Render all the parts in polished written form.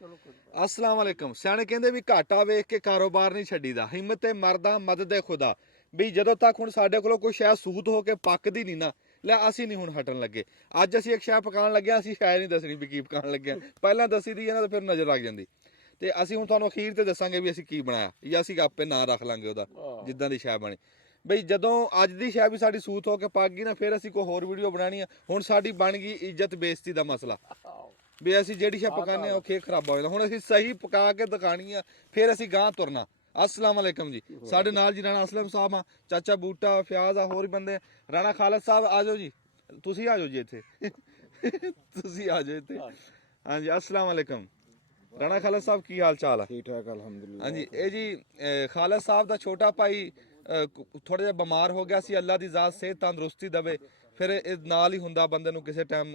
अस्सलाम वालेकुम। सियाणे कहंदे भी घाटा वेख के कारोबार नहीं छड्डीदा, हिम्मत ते मरदा मदद ए खुदा। भी ਜਦੋਂ ਤੱਕ ਹੁਣ ਸਾਡੇ ਕੋਲੋਂ ਕੋਈ ਸ਼ੈ ਸੂਤ ਹੋ ਕੇ ਪੱਕਦੀ ਨਹੀਂ ਨਾ, ਲੈ ਅਸੀਂ ਨਹੀਂ ਹੁਣ ਹਟਣ ਲੱਗੇ। ਅੱਜ ਅਸੀਂ ਇੱਕ ਸ਼ੈ ਪਕਾਉਣ ਲੱਗੇ, ਅਸੀਂ ਸ਼ੈ ਨਹੀਂ ਦੱਸਣੀ ਵੀ ਕੀ ਪਕਾਉਣ ਲੱਗੇ, ਪਹਿਲਾਂ ਦੱਸੀ ਦੀ ਇਹਨਾਂ ਤੇ ਫਿਰ ਨਜ਼ਰ ਲੱਗ ਜਾਂਦੀ। ਤੇ ਅਸੀਂ ਹੁਣ ਤੁਹਾਨੂੰ ਅਖੀਰ ਤੇ ਦੱਸਾਂਗੇ ਵੀ ਅਸੀਂ ਕੀ ਬਣਾਇਆ, ਜਾਂ ਅਸੀਂ ਆਪੇ ਨਾਂ ਰੱਖ ਲਾਂਗੇ ਉਹਦਾ ਜਿੱਦਾਂ ਦੀ ਸ਼ੈ ਬਣੀ। ਬਈ ਜਦੋਂ ਅੱਜ ਦੀ ਸ਼ੈ ਵੀ ਸਾਡੀ ਸੂਤ ਹੋ ਕੇ ਪੱਕ ਗਈ ਨਾ, ਫਿਰ ਅਸੀਂ ਕੋਈ ਹੋਰ ਵੀਡੀਓ ਬਣਾਉਣੀ ਆ। ਹੁਣ ਸਾਡੀ ਬਣ ਗਈ ਇੱਜ਼ਤ ਬੇਇੱਜ਼ਤੀ ਦਾ ਮਸਲਾ, ਵੀ ਅਸੀਂ ਜਿਹੜੀ ਸ਼ੈ ਪਕਾਉਂਦੇ ਉਹ ਖੇ ਖਰਾਬਾ ਹੋ ਜਾਂਦਾ। ਹੁਣ ਅਸੀਂ ਸਹੀ ਪਕਾ ਕੇ ਦਿਖਾਣੀ ਆ, ਫਿਰ ਅਸੀਂ ਗਾਂ ਤੁਰਨਾ। अस्सलाम वालेकुम जी। साढ़े नाल जी राणा असलम साहब आ, चाचा बूटा फ्याज आ, होर बंदे। राणा खालिद साहब आ जाओ जी, तुसी आ जाओ जी इत्थे तुसी आ जाओ इत्थे। हाँ जी अस्सलाम वालेकुम। राणा खालिद साहब की हाल चाल है? ठीक ठाक अल्हम्दुलिल्लाह। हाँ जी ये जी खालिद साहब दा छोटा भाई थोड़ा जिहा बीमार हो गया सी, अल्लाह दी ज़ात सेहत तंदुरुस्ती दवे। फिर नाल ही हुंदा बंदे नूं किसे टाइम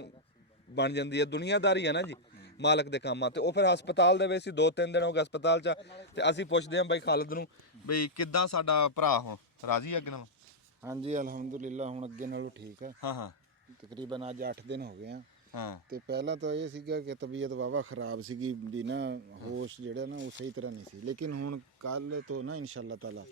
बन जाती है, दुनियादारी है ना जी, मालक दे काम आ। ते ਉਹ ਫਿਰ ਹਸਪਤਾਲ ਦੇ ਵਿੱਚ ਸੀ, 2-3 ਦਿਨ ਹੋ ਗਏ ਹਸਪਤਾਲ 'ਚ। ਤੇ ਅਸੀਂ ਪੁੱਛਦੇ ਹਾਂ ਬਾਈ ਖਾਲਿਦ ਨੂੰ ਬਈ ਕਿੱਦਾਂ ਸਾਡਾ ਭਰਾ ਹੁਣ ਰਾਜੀ ਅੱਗੇ ਨਾਲੋਂ? ਹਾਂਜੀ ਅਲਹਮਦੁਲਿਲਾ ਹੁਣ ਅੱਗੇ ਨਾਲੋਂ ਠੀਕ ਹੈ। ਹਾਂ ਹਾਂ ਤਕਰੀਬਨ ਅੱਜ 8 ਦਿਨ ਹੋ ਗਏ ਆ। ਹਾਂ ਤੇ ਪਹਿਲਾਂ ਤਾਂ ਇਹ ਸੀਗਾ ਕਿ ਤਬੀਅਤ ਵਾਵਾ ਖਰਾਬ ਸੀਗੀ, ਵੀ ਨਾ ਹੋਸ਼ ਜਿਹੜਾ ਨਾ ਉਹ ਸਹੀ ਤਰ੍ਹਾਂ ਨਹੀਂ ਸੀ। ਲੇਕਿਨ ਹੁਣ ਕੱਲ ਤੋਂ ਨਾ ਇਨਸ਼ਾਅੱਲਾ ਤਾਲਾ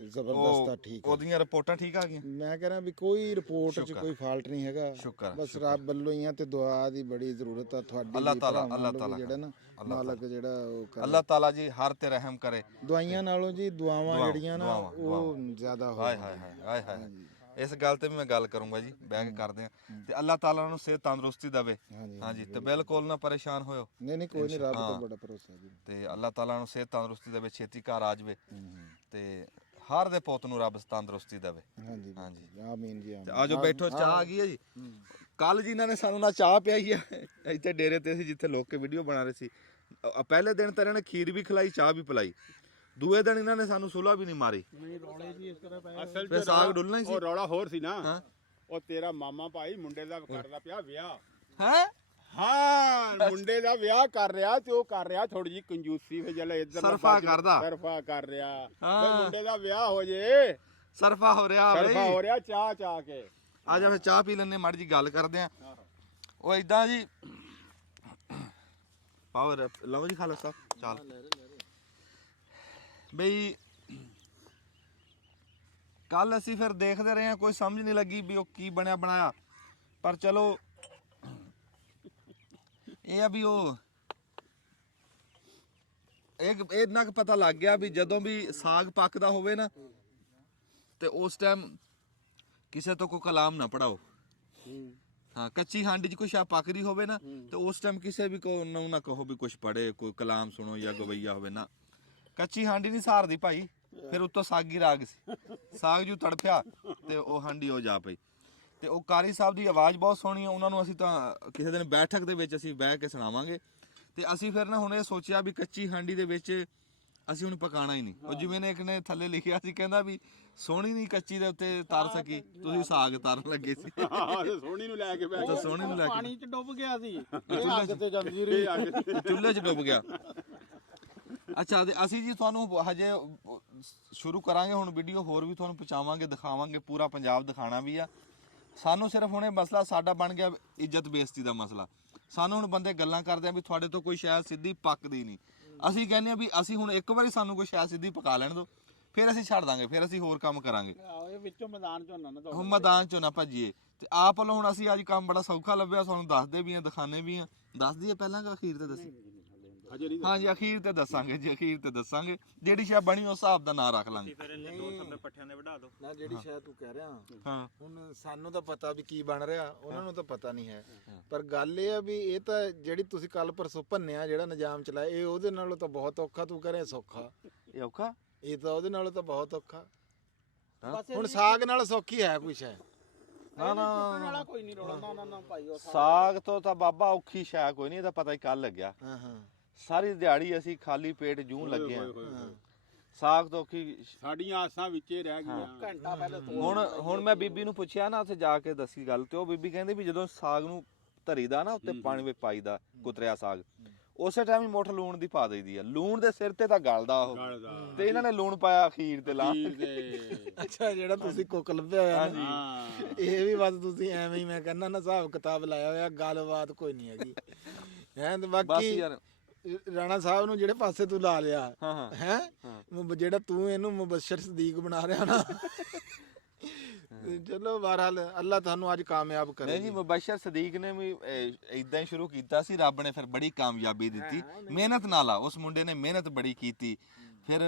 ਜ਼ਬਰਦਸਤ ਆ, ਠੀਕ ਹੈ। ਉਹਦੀਆਂ ਰਿਪੋਰਟਾਂ ਠੀਕ ਆ ਗਈਆਂ? ਮੈਂ ਕਹ ਰਿਹਾ ਵੀ ਕੋਈ ਰਿਪੋਰਟ 'ਚ ਕੋਈ ਫਾਲਟ ਨਹੀਂ ਹੈਗਾ, ਬਸ ਰੱਬ ਵੱਲੋਂ ਹੀ ਆ। ਤੇ ਦੁਆ ਦੀ ਬੜੀ ਜ਼ਰੂਰਤ ਆ ਤੁਹਾਡੀ, ਅੱਲਾਹ ਤਾਲਾ ਜਿਹੜਾ ਨਾ ਮਾਲਕ ਜਿਹੜਾ ਉਹ ਕਰੇ, ਅੱਲਾਹ ਤਾਲਾ ਜੀ ਹਰ ਤੇ ਰਹਿਮ ਕਰੇ। ਦਵਾਈਆਂ ਨਾਲੋਂ ਜੀ ਦੁਆਵਾਂ ਜਿਹੜੀਆਂ ਨਾ ਉਹ ਜ਼ਿਆਦਾ ਹੋ ਹਾਏ ਹਾਏ ਹਾਏ ਹਾਏ। ਇਸ ਗੱਲ ਤੇ ਵੀ ਮੈਂ ਗੱਲ ਕਰੂੰਗਾ ਜੀ, ਬਹਿ ਕੇ ਕਰਦੇ ਆ। ਤੇ ਅੱਲਾਹ ਤਾਲਾ ਨੂੰ ਸਿਹਤ ਤੰਦਰੁਸਤੀ ਦੇਵੇ। ਹਾਂਜੀ ਤੇ ਬਿਲਕੁਲ ਨਾ ਪਰੇਸ਼ਾਨ ਹੋਇਓ। ਨਹੀਂ ਕੋਈ ਨਹੀਂ, ਰੱਬ ਤੋਂ ਬੜਾ ਭਰੋਸਾ ਜੀ। ਤੇ ਅੱਲਾਹ ਤਾਲਾ ਨੂੰ ਸਿਹਤ ਤੰਦਰੁਸਤੀ ਦੇਵੇ, ਛੇਤੀ ਘਰ ਆ ਜਾਵੇ। ਤੇ ਹਰ ਦੇ ਪੁੱਤ ਨੂੰ ਰੱਬ ਤੰਦਰੁਸਤੀ ਦੇਵੇ। ਹਾਂਜੀ ਹਾਂਜੀ ਆਮੀਨ ਜੀ ਆਮੀਨ। ਆਜੋ ਬੈਠੋ, ਚਾਹ ਆ ਗਈ ਹੈ ਜੀ। ਕੱਲ ਜੀ ਇਹਨਾਂ ਨੇ ਸਾਨੂੰ ਨਾ ਚਾਹ ਪਿਆਈ ਹੈ ਇੱਥੇ ਡੇਰੇ ਤੇ, ਅਸੀਂ ਜਿੱਥੇ ਲੋਕ ਕੇ ਵੀਡੀਓ ਬਣਾ ਰਹੇ ਸੀ। ਪਹਿਲੇ ਦਿਨ ਤਾਂ ਇਹਨਾਂ ਨੇ ਖੀਰ ਵੀ ਖਿਲਾਈ, ਚਾਹ ਵੀ ਪਿਲਾਈ। ਦੂਏ ਦਿਨ ਇਹਨਾਂ ਨੇ ਸਾਨੂੰ ਸੁਲਾ ਵੀ ਨਹੀਂ ਮਾਰੀ। ਅਸਲ ਫਿਰ ਸਾਗ ਡੁੱਲਣਾ ਹੀ ਸੀ। ਉਹ ਰੌਲਾ ਹੋਰ ਸੀ ਨਾ, ਉਹ ਤੇਰਾ ਮਾਮਾ ਭਾਈ ਮੁੰਡੇ ਦਾ ਕਰਦਾ ਪਿਆ ਵਿਆਹ। ਹੈ ਹਾਂ ਮੁੰਡੇ ਦਾ ਵਿਆਹ ਕਰ ਰਿਹਾ, ਤੇ ਉਹ ਕਰ ਰਿਹਾ ਥੋੜੀ ਜੀ ਕੰਜੂਸੀ, ਫਿਰ ਜਲੇ ਇੱਧਰ ਸਰਫਾ ਕਰਦਾ, ਸਰਫਾ ਕਰ ਰਿਹਾ। ਤੇ ਮੁੰਡੇ ਦਾ ਵਿਆਹ ਹੋ ਜੇ, ਸਰਫਾ ਹੋ ਰਿਹਾ ਸਰਫਾ ਹੋ ਰਿਹਾ ਚਾਹ ਕੇ। ਆ ਜਾ ਫਿਰ ਚਾਹ ਪੀ ਲੈਣੇ, ਮਾੜੀ ਜੀ ਗੱਲ ਕਰਦੇ ਆ। ਉਹ ਇਦਾਂ ਜੀ ਪਾਵਰ ਲਓ ਜੀ ਖਾਲਸਾ ਸਾਹਿਬ ਚੱਲ ਬਈ। ਕੱਲ ਅਸੀਂ ਫਿਰ ਦੇਖਦੇ ਰਹੇ ਆ, ਕੋਈ ਸਮਝ ਨਹੀਂ ਲੱਗੀ ਵੀ ਉਹ ਕੀ ਬਣਿਆ ਬਣਾਇਆ। ਪਰ ਚਲੋ ਇਹ ਆ ਵੀ ਉਹ ਇੰਨਾ ਕੁ ਪਤਾ ਲੱਗ ਗਿਆ ਵੀ ਜਦੋਂ ਵੀ ਸਾਗ ਪੱਕਦਾ ਹੋਵੇ ਨਾ, ਤੇ ਉਸ ਟਾਈਮ ਕਿਸੇ ਤੋਂ ਕੋਈ ਕਲਾਮ ਨਾ ਪੜਾਓ। ਹਾਂ ਕੱਚੀ ਹਾਂਡੀ 'ਚ ਕੋਈ ਸ਼ਾ ਪੱਕਦੀ ਹੋਵੇ ਨਾ, ਤੇ ਉਸ ਟਾਈਮ ਕਿਸੇ ਵੀ ਕੋ ਨੂੰ ਨਾ ਕਹੋ ਵੀ ਕੁਛ ਪੜੇ, ਕੋਈ ਕਲਾਮ ਸੁਣੋ ਜਾਂ ਗਵਈਆ ਹੋਵੇ ਨਾ। ਕੱਚੀ ਹਾਂਡੀ ਨਹੀਂ ਸਾਰਦੀ ਭਾਈ। ਫਿਰ ਉੱਤੋਂ ਸਾਗੀ ਰਾਗ ਸੀ, ਸਾਗ ਜੂ ਤੜਫਿਆ ਤੇ ਉਹ ਹਾਂਡੀ ਹੋ ਜਾ ਪਈ। ਤੇ ਉਹ ਕਾਰੀ ਸਾਹਿਬ ਦੀ ਆਵਾਜ਼ ਬਹੁਤ ਸੋਹਣੀ ਹੈ, ਉਹਨਾਂ ਨੂੰ ਅਸੀਂ ਤਾਂ ਕਿਸੇ ਦਿਨ ਬੈਠਕ ਦੇ ਵਿੱਚ ਅਸੀਂ ਬਹਿ ਕੇ ਸੁਣਾਵਾਂਗੇ। ਤੇ ਅਸੀਂ ਫਿਰ ਨਾ ਹੁਣ ਇਹ ਸੋਚਿਆ ਵੀ ਕੱਚੀ ਹਾਂਡੀ ਦੇ ਵਿੱਚ ਅਸੀਂ ਹੁਣ ਪਕਾਣਾ ਹੀ ਨਹੀਂ। ਉਹ ਜਿਵੇਂ ਨੇ ਇੱਕ ਨੇ ਥੱਲੇ ਲਿਖਿਆ ਸੀ, ਕਹਿੰਦਾ ਵੀ ਸੋਹਣੀ ਨਹੀਂ ਕੱਚੀ ਦੇ ਉੱਤੇ ਤਰ ਸਕੀ, ਤੁਸੀਂ ਸਾਗ ਤਰਨ ਲੱਗੇ ਸੀ। ਸੋਹਣੀ ਨੂੰ ਲੈ ਕੇ ਬੈ ਤਾਂ ਸੋਹਣੀ ਨੂੰ ਲੈ ਕੇ ਪਾਣੀ 'ਚ ਡੁੱਬ ਗਿਆ ਸੀ, ਅੱਗ ਤੇ ਜੰਜੀਰੀ ਚੁੱਲ੍ਹੇ 'ਚ ਡੁੱਬ ਗਿਆ। ਅੱਛਾ ਤੇ ਅਸੀਂ ਜੀ ਤੁਹਾਨੂੰ ਹਜੇ ਸ਼ੁਰੂ ਕਰਾਂਗੇ ਹੁਣ ਵੀਡੀਓ, ਹੋਰ ਵੀ ਤੁਹਾਨੂੰ ਪਹੁੰਚਾਵਾਂਗੇ, ਦਿਖਾਵਾਂਗੇ, ਪੂਰਾ ਪੰਜਾਬ ਦਿਖਾਣਾ ਵੀ ਆ। ਸਾਨੂੰ ਸਿਰਫ ਹੁਣ ਇਹ ਮਸਲਾ ਸਾਡਾ ਬਣ ਗਿਆ ਇੱਜ਼ਤ ਬੇਇੱਜ਼ਤੀ ਦਾ ਮਸਲਾ। ਸਾਨੂੰ ਹੁਣ ਬੰਦੇ ਗੱਲਾਂ ਕਰਦੇ ਆ ਵੀ ਤੁਹਾਡੇ ਤੋਂ ਕੋਈ ਸ਼ਾਇਦ ਸਿੱਧੀ ਪੱਕਦੀ ਨਹੀਂ। ਅਸੀਂ ਕਹਿੰਦੇ ਆ ਵੀ ਅਸੀਂ ਹੁਣ ਇੱਕ ਵਾਰੀ ਸਾਨੂੰ ਕੋਈ ਸ਼ਾਇਦ ਸਿੱਧੀ ਪਕਾ ਲੈਣ ਦਿਓ, ਫਿਰ ਅਸੀਂ ਛੱਡ ਦਾਂਗੇ, ਫਿਰ ਅਸੀਂ ਹੋਰ ਕੰਮ ਕਰਾਂਗੇ। ਇਹ ਵਿੱਚੋਂ ਮੈਦਾਨ 'ਚੋਂ ਨਾ ਹੁਣ ਮੈਦਾਨ 'ਚੋਂ ਨਾ ਭੱਜੀਏ। ਤੇ ਆਪ ਵੱਲੋਂ ਹੁਣ ਅਸੀਂ ਅੱਜ ਕੰਮ ਬੜਾ ਸੌਖਾ ਲੱਭਿਆ, ਤੁਹਾਨੂੰ ਦੱਸਦੇ ਵੀ ਆ, ਦਿਖਾਣੇ ਵੀ ਆ। ਦੱਸ ਦਈਏ ਪਹਿਲਾਂ ਕਿ ਅਖੀਰ ਤੇ ਦੱਸੀ? ਹਾਂ ਜੀ ਅਖੀਰ ਤੇ ਦੱਸਾਂਗੇ ਜੀ, ਅਖੀਰ ਤੇ ਦੱਸਾਂਗੇ। ਜਿਹੜੀ ਸ਼ਾਇਦ ਬਣੀ ਉਸ ਹਿਸਾਬ ਦਾ ਨਾਂ ਰੱਖ ਲਾਂਗੇ। ਪੱਠਿਆਂ ਦੇ ਵਢਾ ਦੋ ਨਾ ਜਿਹੜੀ ਸ਼ਾਇਦ ਤੂੰ ਕਹਿ ਰਿਹਾ, ਹਾਂ ਹੁਣ ਸਾਨੂੰ ਤਾਂ ਪਤਾ ਵੀ ਕੀ ਬਣ ਰਿਹਾ, ਉਹਨਾਂ ਨੂੰ ਤਾਂ ਪਤਾ ਨਹੀਂ ਹੈ। ਪਰ ਗੱਲ ਇਹ ਆ ਵੀ ਇਹ ਤਾਂ ਜਿਹੜੀ ਤੁਸੀਂ ਕੱਲ ਪਰਸੋਂ ਭੰਨਿਆ, ਜਿਹੜਾ ਨਿਜ਼ਾਮ ਚਲਾਇਆ, ਇਹ ਉਹਦੇ ਨਾਲੋਂ ਤਾਂ ਬਹੁਤ ਔਖਾ। ਤੂੰ ਕਹਿ ਰਿਹਾ ਸੌਖਾ, ਇਹ ਔਖਾ, ਇਹ ਤਾਂ ਉਹਦੇ ਨਾਲੋਂ ਤਾਂ ਬਹੁਤ ਔਖਾ। ਹੁਣ ਸਾਗ ਨਾਲ ਸੌਖੀ ਹੈ ਕੋਈ ਸ਼ੈ? ਨਾ ਵਾਲਾ ਕੋਈ ਨਹੀਂ ਰੋਣਾ। ਨਾ ਭਾਈ ਉਹ ਸਾਗ ਤੋਂ ਤਾਂ ਬਾਬਾ ਔਖੀ ਸ਼ੈ ਕੋਈ ਨਹੀਂ, ਇਹਦਾ ਪਤਾ ਹੀ ਕੱਲ ਲੱਗਿਆ। ਹਾਂ ਸਾਰੀ ਦਿਹਾੜੀ ਅਸੀਂ ਖਾਲੀ ਪੇਟ ਜੂੰ ਲੱਗੇ ਆ। ਸਾਗ ਤੋਂ ਔਖੀ ਸਾਡੀਆਂ ਆਸਾਂ ਵਿੱਚੇ ਰਹਿ ਗਈਆਂ। ਘੰਟਾ ਪਹਿਲੇ ਹੁਣ ਮੈਂ ਬੀਬੀ ਨੂੰ ਪੁੱਛਿਆ ਨਾ, ਉੱਥੇ ਜਾ ਕੇ ਦੱਸੀ ਗੱਲ, ਤੇ ਉਹ ਬੀਬੀ ਕਹਿੰਦੀ ਵੀ ਜਦੋਂ ਸਾਗ ਨੂੰ ਧਰੀਦਾ ਨਾ, ਉੱਤੇ ਪਾਣੀ ਵਿੱਚ ਪਾਈਦਾ ਕੁਤਰਿਆ ਸਾਗ, ਉਸੇ ਟਾਈਮ ਹੀ ਮੁੱਠ ਲੂਣ ਦੀ ਪਾ ਦਈਦੀ ਆ। ਲੂਣ ਦੇ ਸਿਰ ਤੇ ਤਾਂ ਗਲਦਾ ਉਹ, ਤੇ ਇਹਨਾਂ ਨੇ ਲੂਣ ਪਾਇਆ ਅਖੀਰ ਤੇ ਲਾ। ਅੱਛਾ ਜਿਹੜਾ ਤੁਸੀਂ ਕੁੱਕ ਲੱਭਿਆ ਹੋਇਆ ਨਾ, ਇਹ ਵੀ ਬਸ ਤੁਸੀਂ ਐਵੇਂ ਹੀ ਮੈਂ ਕਹਿੰਦਾ ਨਾ ਹਿਸਾਬ ਕਿਤਾਬ ਲਾਇਆ ਹੋਇਆ, ਗੱਲਬਾਤ ਕੋਈ ਨਹੀਂ ਹੈਗੀ। ਹੈ ਤੇ ਬਾਕੀ ਰਾਣਾ ਸਾਹਿਬ ਨੂੰ ਜਿਹੜੇ ਪਾਸੇ ਤੂੰ ਲਾ ਲਿਆ ਹਾਂ ਹਾਂ ਹੈ ਜਿਹੜਾ ਤੂੰ ਇਹਨੂੰ ਮੁਬਸ਼ਰ ਸਦੀਕ ਬਣਾ ਰਿਹਾ ਨਾ ਤੇ ਚਲੋ ਬਹਰਹਾਲ ਅੱਲਾ ਤੁਹਾਨੂੰ ਅੱਜ ਕਾਮਯਾਬ ਕਰੇ ਨਹੀਂ ਜੀ ਮੁਬਸ਼ਰ ਸਦੀਕ ਨੇ ਵੀ ਇਦਾਂ ਹੀ ਸ਼ੁਰੂ ਕੀਤਾ ਸੀ, ਰੱਬ ਨੇ ਫਿਰ ਬੜੀ ਕਾਮਯਾਬੀ ਦਿੱਤੀ। ਮਿਹਨਤ ਨਾਲ ਆ, ਉਸ ਮੁੰਡੇ ਨੇ ਮਿਹਨਤ ਬੜੀ ਕੀਤੀ, ਫਿਰ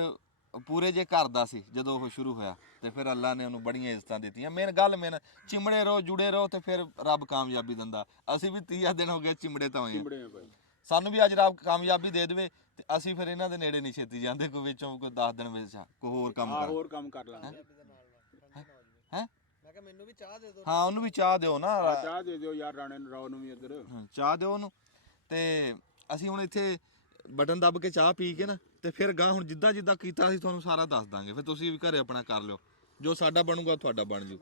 ਪੂਰੇ ਜੇ ਘਰ ਦਾ ਸੀ ਜਦੋਂ ਉਹ ਸ਼ੁਰੂ ਹੋਇਆ ਤੇ ਫਿਰ ਅੱਲਾ ਨੇ ਉਹਨੂੰ ਬੜੀਆਂ ਇੱਜ਼ਤਾਂ ਦਿੱਤੀਆਂ। ਮੇਨ ਚਿਮੜੇ ਰਹੋ ਜੁੜੇ ਰਹੋ ਤੇ ਫਿਰ ਰੱਬ ਕਾਮਯਾਬੀ ਦਿੰਦਾ। ਅਸੀਂ ਵੀ 30 ਦਿਨ ਹੋ ਗਏ ਚਿਮੜੇ ਤਾਂ ਹੋਏ ਆ। ਸਾਨੂੰ ਵੀ ਅੱਜ ਰੱਬ ਕਾਮਯਾਬੀ ਦੇ ਦੇਵੇ ਤੇ ਅਸੀਂ ਫਿਰ ਇਹਨਾਂ ਦੇ ਨੇੜੇ ਨਹੀਂ ਛੇਤੀ ਜਾਂਦੇ, ਕੋਈ ਵਿੱਚੋਂ ਕੋਈ 10 ਦਿਨ ਵਿੱਚ ਕੋਈ ਹੋਰ ਕੰਮ ਕਰ ਲਾਂਗੇ। ਹੈ ਮੈਂ ਕਿਹਾ ਮੈਨੂੰ ਵੀ ਚਾਹ ਦੇ ਦਿਓ। ਹਾਂ ਉਹਨੂੰ ਵੀ ਚਾਹ ਦਿਓ ਨਾ, ਚਾਹ ਦੇ ਦਿਓ ਯਾਰ ਰਾਣੇ ਨੂੰ, ਰਾਓ ਨੂੰ ਵੀ ਇੱਧਰ ਚਾਹ ਦਿਓ ਉਹਨੂੰ। ਤੇ ਅਸੀਂ ਹੁਣ ਇੱਥੇ ਬਟਨ ਦੱਬ ਕੇ ਚਾਹ ਪੀ ਕੇ ਨਾ ਤੇ ਫਿਰ ਗਾਂ ਹੁਣ ਜਿੱਦਾਂ ਜਿੱਦਾਂ ਕੀਤਾ ਅਸੀਂ ਤੁਹਾਨੂੰ ਸਾਰਾ ਦੱਸ ਦਾਂਗੇ, ਫਿਰ ਤੁਸੀਂ ਵੀ ਘਰੇ ਆਪਣਾ ਕਰ ਲਿਓ, ਜੋ ਸਾਡਾ ਬਣੂਗਾ ਤੁਹਾਡਾ ਬਣ ਜੂ।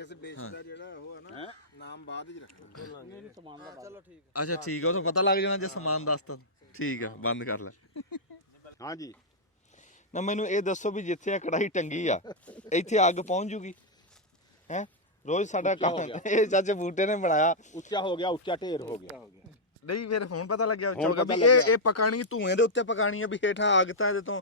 ਇਸ ਡਿਸ਼ ਦਾ ਜਿਹੜਾ ਉਹ ਹੈ ਨਾ ਨਾਮ ਬਾਅਦ ਵਿੱਚ ਰੱਖਣਾ। ਨਹੀਂ ਸਮਾਨ ਦਾ ਚਲੋ ਠੀਕ ਅੱਛਾ ਠੀਕ ਆ, ਉਹ ਤਾਂ ਪਤਾ ਲੱਗ ਜਾਣਾ ਜੇ ਸਮਾਨ ਦੱਸਤਾ। ਠੀਕ ਆ, ਬੰਦ ਕਰ ਲੈ। ਹਾਂਜੀ ਨਾ ਮੈਨੂੰ ਇਹ ਦੱਸੋ ਵੀ ਜਿੱਥੇ ਆ ਕੜਾਈ ਟੰਗੀ ਆ ਇੱਥੇ ਅੱਗ ਪਹੁੰਚ ਜੂਗੀ ਹੈ? ਰੋਜ਼ ਸਾਡਾ ਕੰਮ ਇਹ ਚਾਚੇ ਬੂਟੇ ਨੇ ਬਣਾਇਆ। ਉੱਚਾ ਹੋ ਗਿਆ, ਉੱਚਾ ਢੇਰ ਹੋ ਗਿਆ। ਨਹੀਂ ਫਿਰ ਹੁਣ ਪਤਾ ਲੱਗਿਆ ਹੁਣ ਵੀ ਇਹ ਪਕਾਣੀ ਧੂਏ ਦੇ ਉੱਤੇ ਪਕਾਣੀ ਆ, ਵੀ ਹੇਠਾਂ ਅੱਗ ਤਾਂ ਇਹਦੇ ਤੋਂ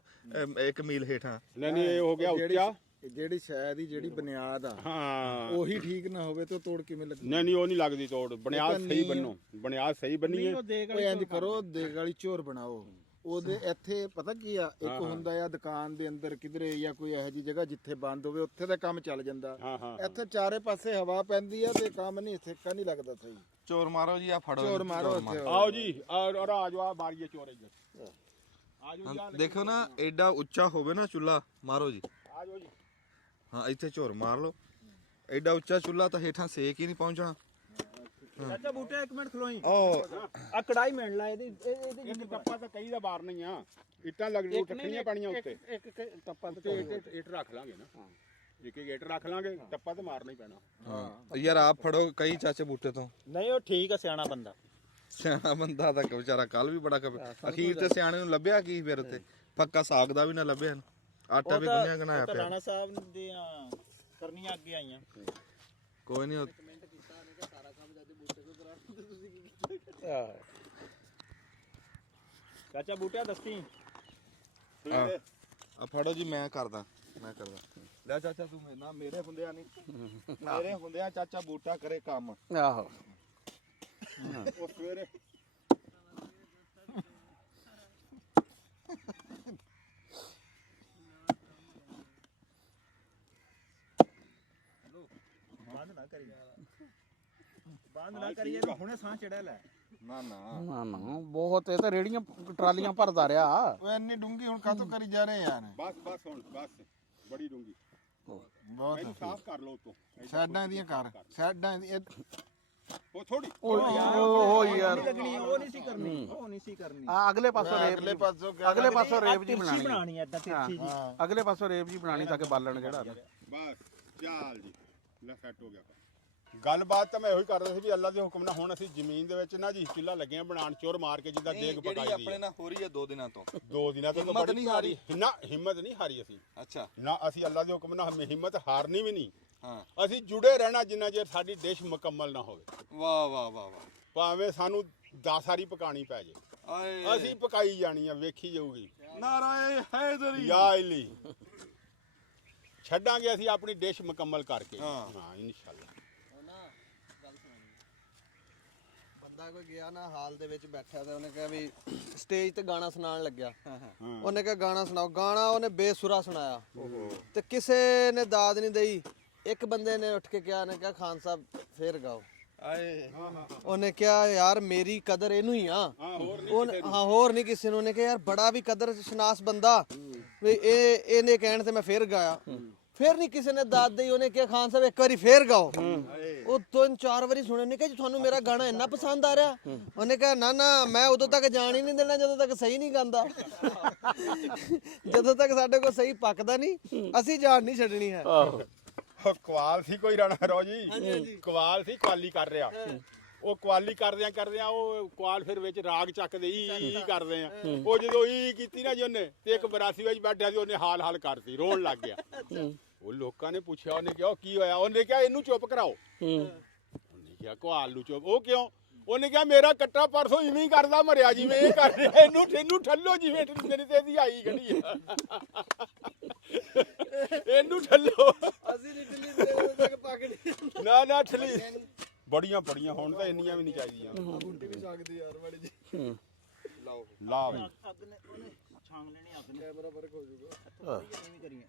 1 ਮੀਲ ਹੇਠਾਂ। ਨਹੀਂ ਇਹ ਹੋ ਗਿਆ ਉੱਚਾ। ਜਿਹੜੀ ਸ਼ਾਇਦ ਹੀ ਜਿਹੜੀ ਬੁਨਿਆਦ ਆ ਹਾਂ ਉਹੀ ਠੀਕ ਨਾ ਹੋਵੇ ਤੇ ਉਹ ਤੋੜ ਕਿਵੇਂ ਲੱਗੇ? ਨਹੀਂ ਉਹ ਨਹੀਂ ਲੱਗਦੀ ਤੋੜ। ਬੁਨਿਆਦ ਸਹੀ ਬੰਨੋ, ਬੁਨਿਆਦ ਸਹੀ ਬੰਨੀ ਹੈ। ਓਏ ਇੰਜ ਕਰੋ, ਦੇਗ ਵਾਲੀ ਝੋਰ ਬਣਾਓ। ਉਹਦੇ ਇੱਥੇ ਪਤਾ ਕੀ ਆ, ਇੱਕ ਹੁੰਦਾ ਆ ਦੁਕਾਨ ਦੇ ਅੰਦਰ ਕਿਧਰੇ ਜਾਂ ਕੋਈ ਇਹੋ ਜਿਹੀ ਜਗ੍ਹਾ ਜਿੱਥੇ ਬੰਦ ਹੋਵੇ ਉੱਥੇ ਦਾ ਕੰਮ ਚੱਲ ਜਾਂਦਾ। ਇੱਥੇ ਚਾਰੇ ਪਾਸੇ ਹਵਾ ਪੈਂਦੀ ਆ ਤੇ ਕੰਮ ਨਹੀਂ, ਸੇਕਾ ਨਹੀਂ ਲੱਗਦਾ ਸਹੀ। ਚੋਰ ਮਾਰੋ ਜੀ, ਆ ਫੜੋ ਚੋਰ ਮਾਰੋ ਇੱਥੇ। ਆਓ ਜੀ ਔਰ ਆ ਜਾਓ, ਆ ਮਾਰੀਏ ਚੋਰ ਇੱਧਰ ਆ ਜਾਓ। ਦੇਖੋ ਨਾ ਐਡਾ ਉੱਚਾ ਹੋਵੇ ਨਾ ਚੁੱਲਾ, ਮਾਰੋ ਜੀ। ਆ ਜਾਓ ਜੀ। ਹਾਂ ਇੱਥੇ ਝੋਰ ਮਾਰ ਲਓ। ਐਡਾ ਉੱਚਾ ਚੁੱਲਾ ਤਾਂ ਹੇਠਾਂ ਸੇਕ ਹੀ ਨਹੀਂ ਪਹੁੰਚਣਾ। ਚਾਚਾ ਬੂਟੇ 1 ਮਿੰਟ ਖਲੋਈ। ਉਹ ਆ ਕੜਾਈ ਮਿਣ ਲੈ ਇਹਦੀ ਇੱਕ ਟੱਪਾ ਤਾਂ ਕਈ ਦਾ ਬਾਰ ਨਹੀਂ ਆ, ਇੱਟਾਂ ਲੱਗਣੀ ਟੱਕਣੀਆਂ ਪੈਣੀਆਂ ਉੱਤੇ। ਇੱਕ ਟੱਪਾ ਤੇ ਇੱਟ ਰੱਖ ਲਾਂਗੇ ਨਾ, ਇੱਕ ਇੱਟ ਰੱਖ ਲਾਂਗੇ, ਟੱਪਾ ਤਾਂ ਮਾਰਨਾ ਹੀ ਪੈਣਾ। ਯਾਰ ਆਪ ਫੜੋ ਕਈ ਚਾਚੇ ਬੂਟੇ ਤੋਂ। ਨਹੀਂ ਉਹ ਠੀਕ ਆ, ਸਿਆਣਾ ਬੰਦਾ। ਸਿਆਣਾ ਬੰਦਾ ਤਾਂ ਵਿਚਾਰਾ ਕੱਲ ਵੀ ਬੜਾ ਅਖੀਰ ਤੇ ਸਿਆਣੇ ਨੂੰ ਲੱਭਿਆ ਕੀ ਫਿਰ ਉੱਤੇ ਪੱਕਾ ਸਾਗ ਦਾ ਵੀ ਨਾ ਲੱਭਿਆ, ਆਟਾ ਵੀ ਗੁੰਨਿਆ ਗਨਾਇਆ ਪਿਆ। ਰਾਣਾ ਸਾਹਿਬ ਦੀਆਂ ਕਰਨੀਆਂ ਅੱਗੇ ਆਈਆਂ। ਕੋਈ ਨਹੀਂ ਚਾਚਾ ਬੂਟਿਆ ਦੱਸੀ। ਆ ਫੜੋ ਜੀ, ਮੈਂ ਕਰਦਾ ਲੈ ਚਾਚਾ ਤੂੰ ਨਾ ਮੇਰੇ ਹੁੰਦਿਆਂ ਨਹੀਂ, ਮੇਰੇ ਹੁੰਦਿਆਂ ਚਾਚਾ ਬੂਟਾ ਕਰੇ ਕੰਮ। ਆਹੋ ਉਹ ਸਵੇਰੇ ਬੰਦ ਨਾ ਕਰੀਏ, ਹੁਣੇ ਸਾਹ ਚੜਿਆ ਲੈ। ਨਾ ਨਾ ਬਹੁਤ, ਇਹ ਤਾਂ ਰੇੜੀਆਂ ਟਰਾਲੀਆਂ ਭਰਦਾ ਰਿਹਾ। ਓਏ ਇੰਨੀ ਡੂੰਗੀ ਹੁਣ ਕਾਹਤੋਂ ਕਰੀ ਜਾ ਰਹੇ ਯਾਰ? ਬਸ ਹੁਣ ਬਸ ਬੜੀ ਡੂੰਗੀ। ਬਹੁਤ ਇਹਨੂੰ ਸਾਫ਼ ਕਰ ਲਓ ਉਤੋਂ, ਸਾਈਡਾਂ ਦੀਆਂ ਕਰ, ਸਾਈਡਾਂ ਦੀ ਉਹ ਥੋੜੀ ਉਹ ਯਾਰ ਉਹ ਨਹੀਂ ਸੀ ਕਰਨੀ। ਆ ਅਗਲੇ ਪਾਸੋਂ ਰੇਪ, ਅਗਲੇ ਪਾਸੋਂ ਅਗਲੇ ਪਾਸੋਂ ਰੇਪ ਜੀ ਬਣਾਣੀ ਐ, ਏਦਾਂ ਤਿਰਛੀ ਜੀ। ਅਗਲੇ ਪਾਸੋਂ ਰੇਪ ਜੀ ਬਣਾਣੀ ਤਾਂ ਕਿ ਬਾਲਣ ਜਿਹੜਾ ਬਸ ਚਾਲ ਜੀ ਲੈ ਸੈੱਟ ਹੋ ਗਿਆ। ਗੱਲਬਾਤ ਤਾਂ ਮੈਂ ਇਹੋ ਹੀ ਕਰ ਰਿਹਾ ਸੀ ਵੀ ਅੱਲਾ ਦੇ ਹੁਕਮ ਨਾਲ ਹੁਣ ਅਸੀਂ ਜ਼ਮੀਨ ਦੇ ਵਿੱਚ ਨਾ ਜੀ ਚੁੱਲ੍ਹਾ ਲੱਗੇ ਆ ਬਣਾਉਣ, ਚੋਰ ਮਾਰ ਕੇ ਜਿੱਦਾਂ ਦੇਗ ਪਕਾਈ ਦੀ ਆਪਣੇ ਨਾਲ ਹੋ ਰਹੀ ਹੈ 2 ਦਿਨਾਂ ਤੋਂ। 2 ਦਿਨਾਂ ਤੋਂ ਹਿੰਮਤ ਨਹੀਂ ਹਾਰੀ। ਨਾ ਹਿੰਮਤ ਨਹੀਂ ਹਾਰੀ ਅਸੀਂ। ਅੱਛਾ ਨਾ ਅਸੀਂ ਅੱਲਾ ਦੇ ਹੁਕਮ ਨਾਲ ਹਿੰਮਤ ਹਾਰਨੀ ਵੀ ਨਹੀਂ। ਹਾਂ ਅਸੀਂ ਜੁੜੇ ਰਹਿਣਾ ਜਿੰਨਾ ਚਿਰ ਸਾਡੀ ਡਿਸ਼ ਮੁਕੰਮਲ ਨਾ ਹੋਵੇ। ਵਾਹ ਵਾਹ ਵਾਹ ਵਾਹ, ਭਾਵੇਂ ਸਾਨੂੰ 10 ਵਾਰੀ ਪਕਾਣੀ ਪੈ ਜੇ, ਆਏ ਅਸੀਂ ਪਕਾਈ ਜਾਣੀ ਆ, ਵੇਖੀ ਜਾਊਗੀ। ਨਾਰਾਏ ਹੈਦਰੀ। ਯਾ ਅਲੀ ਛੱਡਾਂਗੇ ਅਸੀਂ ਆਪਣੀ ਡਿਸ਼ ਮੁਕੰਮਲ ਕਰਕੇ। ਹਾਂ ਇਨਸ਼ਾਅੱਲਾ। ਬੰਦਾ ਕੋਈ ਗਿਆ ਨਾ ਹਾਲ ਦੇ ਵਿੱਚ ਬੈਠਾ ਤੇ ਉਹਨੇ ਕਿਹਾ ਵੀ ਸਟੇਜ ਤੇ ਗਾਣਾ ਸੁਣਾਉਣ ਲੱਗਿਆ। ਉਹਨੇ ਕਿਹਾ ਗਾਣਾ ਸੁਣਾਓ, ਗਾਣਾ ਉਹਨੇ ਬੇਸੁਰਾ ਸੁਣਾਇਆ ਤੇ ਕਿਸੇ ਨੇ ਦਾਦ ਨਹੀਂ ਦਈ। ਇੱਕ ਬੰਦੇ ਨੇ ਉੱਠ ਕੇ ਕਿਹਾ, ਨੇ ਕਿਹਾ ਖਾਨ ਸਾਹਿਬ ਫੇਰ ਗਾਓ। ਆਏ ਉਹਨੇ ਕਿਹਾ ਯਾਰ ਮੇਰੀ ਕਦਰ ਇਹਨੂੰ ਹੀ ਆ, ਹੋਰ ਨਹੀਂ ਕਿਸੇ ਨੂੰ। ਉਹਨੇ ਕਿਹਾ ਯਾਰ ਬੜਾ ਵੀ ਕਦਰ ਸ਼ਨਾਸ ਬੰਦਾ ਵੀ ਇਹਨੇ ਕਹਿਣ ਤੇ ਮੈਂ ਫੇਰ ਗਾਇਆ। ਫਿਰ ਨਹੀਂ ਕਿਸੇ ਨੇ ਦਾਦ ਦਈ। ਉਹਨੇ ਕਿਹਾ ਖਾਨ ਸਾਹਿਬ ਇੱਕ ਵਾਰੀ ਫੇਰ ਗਾਓ। ਉਹ 3-4 ਵਾਰੀ ਸੁਣਿਆ। ਉਹਨੇ ਕਿਹਾ ਜੀ ਤੁਹਾਨੂੰ ਮੇਰਾ ਗਾਣਾ ਇੰਨਾ ਪਸੰਦ ਆ ਰਿਹਾ? ਉਹਨੇ ਕਿਹਾ ਨਾ ਮੈਂ ਉਦੋਂ ਤੱਕ ਜਾਣ ਹੀ ਨਹੀਂ ਦੇਣਾ ਜਦੋਂ ਤੱਕ ਸਹੀ ਨਹੀਂ ਗਾਉਂਦਾ। ਜਦੋਂ ਤੱਕ ਸਾਡੇ ਕੋਲ ਸਹੀ ਪੱਕਦਾ ਨਹੀਂ ਅਸੀਂ ਜਾਣ ਨਹੀਂ ਛੱਡਣੀ ਹੈ। ਕਵਾਲ ਸੀ ਕੋਈ ਰਾਣਾ ਰੋ ਜੀ, ਕਵਾਲ ਸੀ, ਕਵਾਲੀ ਕਰ ਰਿਹਾ। ਉਹ ਕਵਾਲੀ ਕਰਦਿਆਂ ਉਹ ਕਵਾਲ ਫਿਰ ਵਿੱਚ ਰਾਗ ਚੱਕਦੇ ਹੀ ਕਰਦੇ ਆ। ਉਹ ਜਦੋਂ ਹੀ ਕੀਤੀ ਨਾ ਜੀ ਉਹਨੇ, ਤੇ ਇੱਕ ਬਰਾਸੀ ਵਿੱਚ ਬੈਠਿਆ ਸੀ, ਉਹਨੇ ਹਾਲ ਕਰਤੀ, ਰੋਣ ਲੱਗ ਗਿਆ। ਉਹ ਲੋਕਾਂ ਨੇ ਪੁੱਛਿਆ, ਉਹਨੇ ਕਿਹਾ ਕੀ ਹੋਇਆ? ਉਹਨੇ ਕਿਹਾ ਇਹਨੂੰ ਚੁੱਪ ਕਰਾਓ। ਉਹਨੇ ਕਿਹਾ ਕਵਾਲ ਨੂੰ ਚੁੱਪ। ਉਹ ਕਿਉਂ? ਉਹਨੇ ਕਿਹਾ ਮੇਰਾ ਕੱਟਾ ਪਰਸੋਂ ਇਵੇਂ ਹੀ ਕਰਦਾ ਮਰਿਆ ਜਿਵੇਂ ਇਹ ਕਰ ਰਿਹਾ ਇਹਨੂੰ ਠੱਲੋ ਜਿਵੇਂ ਤੇਰੀ ਤੇ ਇਹਦੀ ਆਈ ਖੜੀ ਆ ਇਹਨੂੰ ਠੱਲੋ ਅਸੀਂ ਨਹੀਂ ਦਿੱਲੀ ਦੇ ਤੱਕ ਪਕੜੀ ਨਾ ਠੱਲੀ ਬੜੀਆਂ ਹੁਣ ਤਾਂ ਇੰਨੀਆਂ ਵੀ ਨਹੀਂ ਚਾਹੀਦੀਆਂ ਗੁੰਡੀ ਵੀ ਸਕਦੀ ਯਾਰ ਬੜੀ ਜੀ ਲਾ ਬਈ ਅੱਗ ਨੇ ਉਹਨੇ ਛਾਂਗ ਲੈਣੀ ਅੱਗ ਨੇ ਕੈਮਰਾ ਫਰਕ ਹੋ ਜਾਊਗਾ ਨਹੀਂ ਕਰੀਏ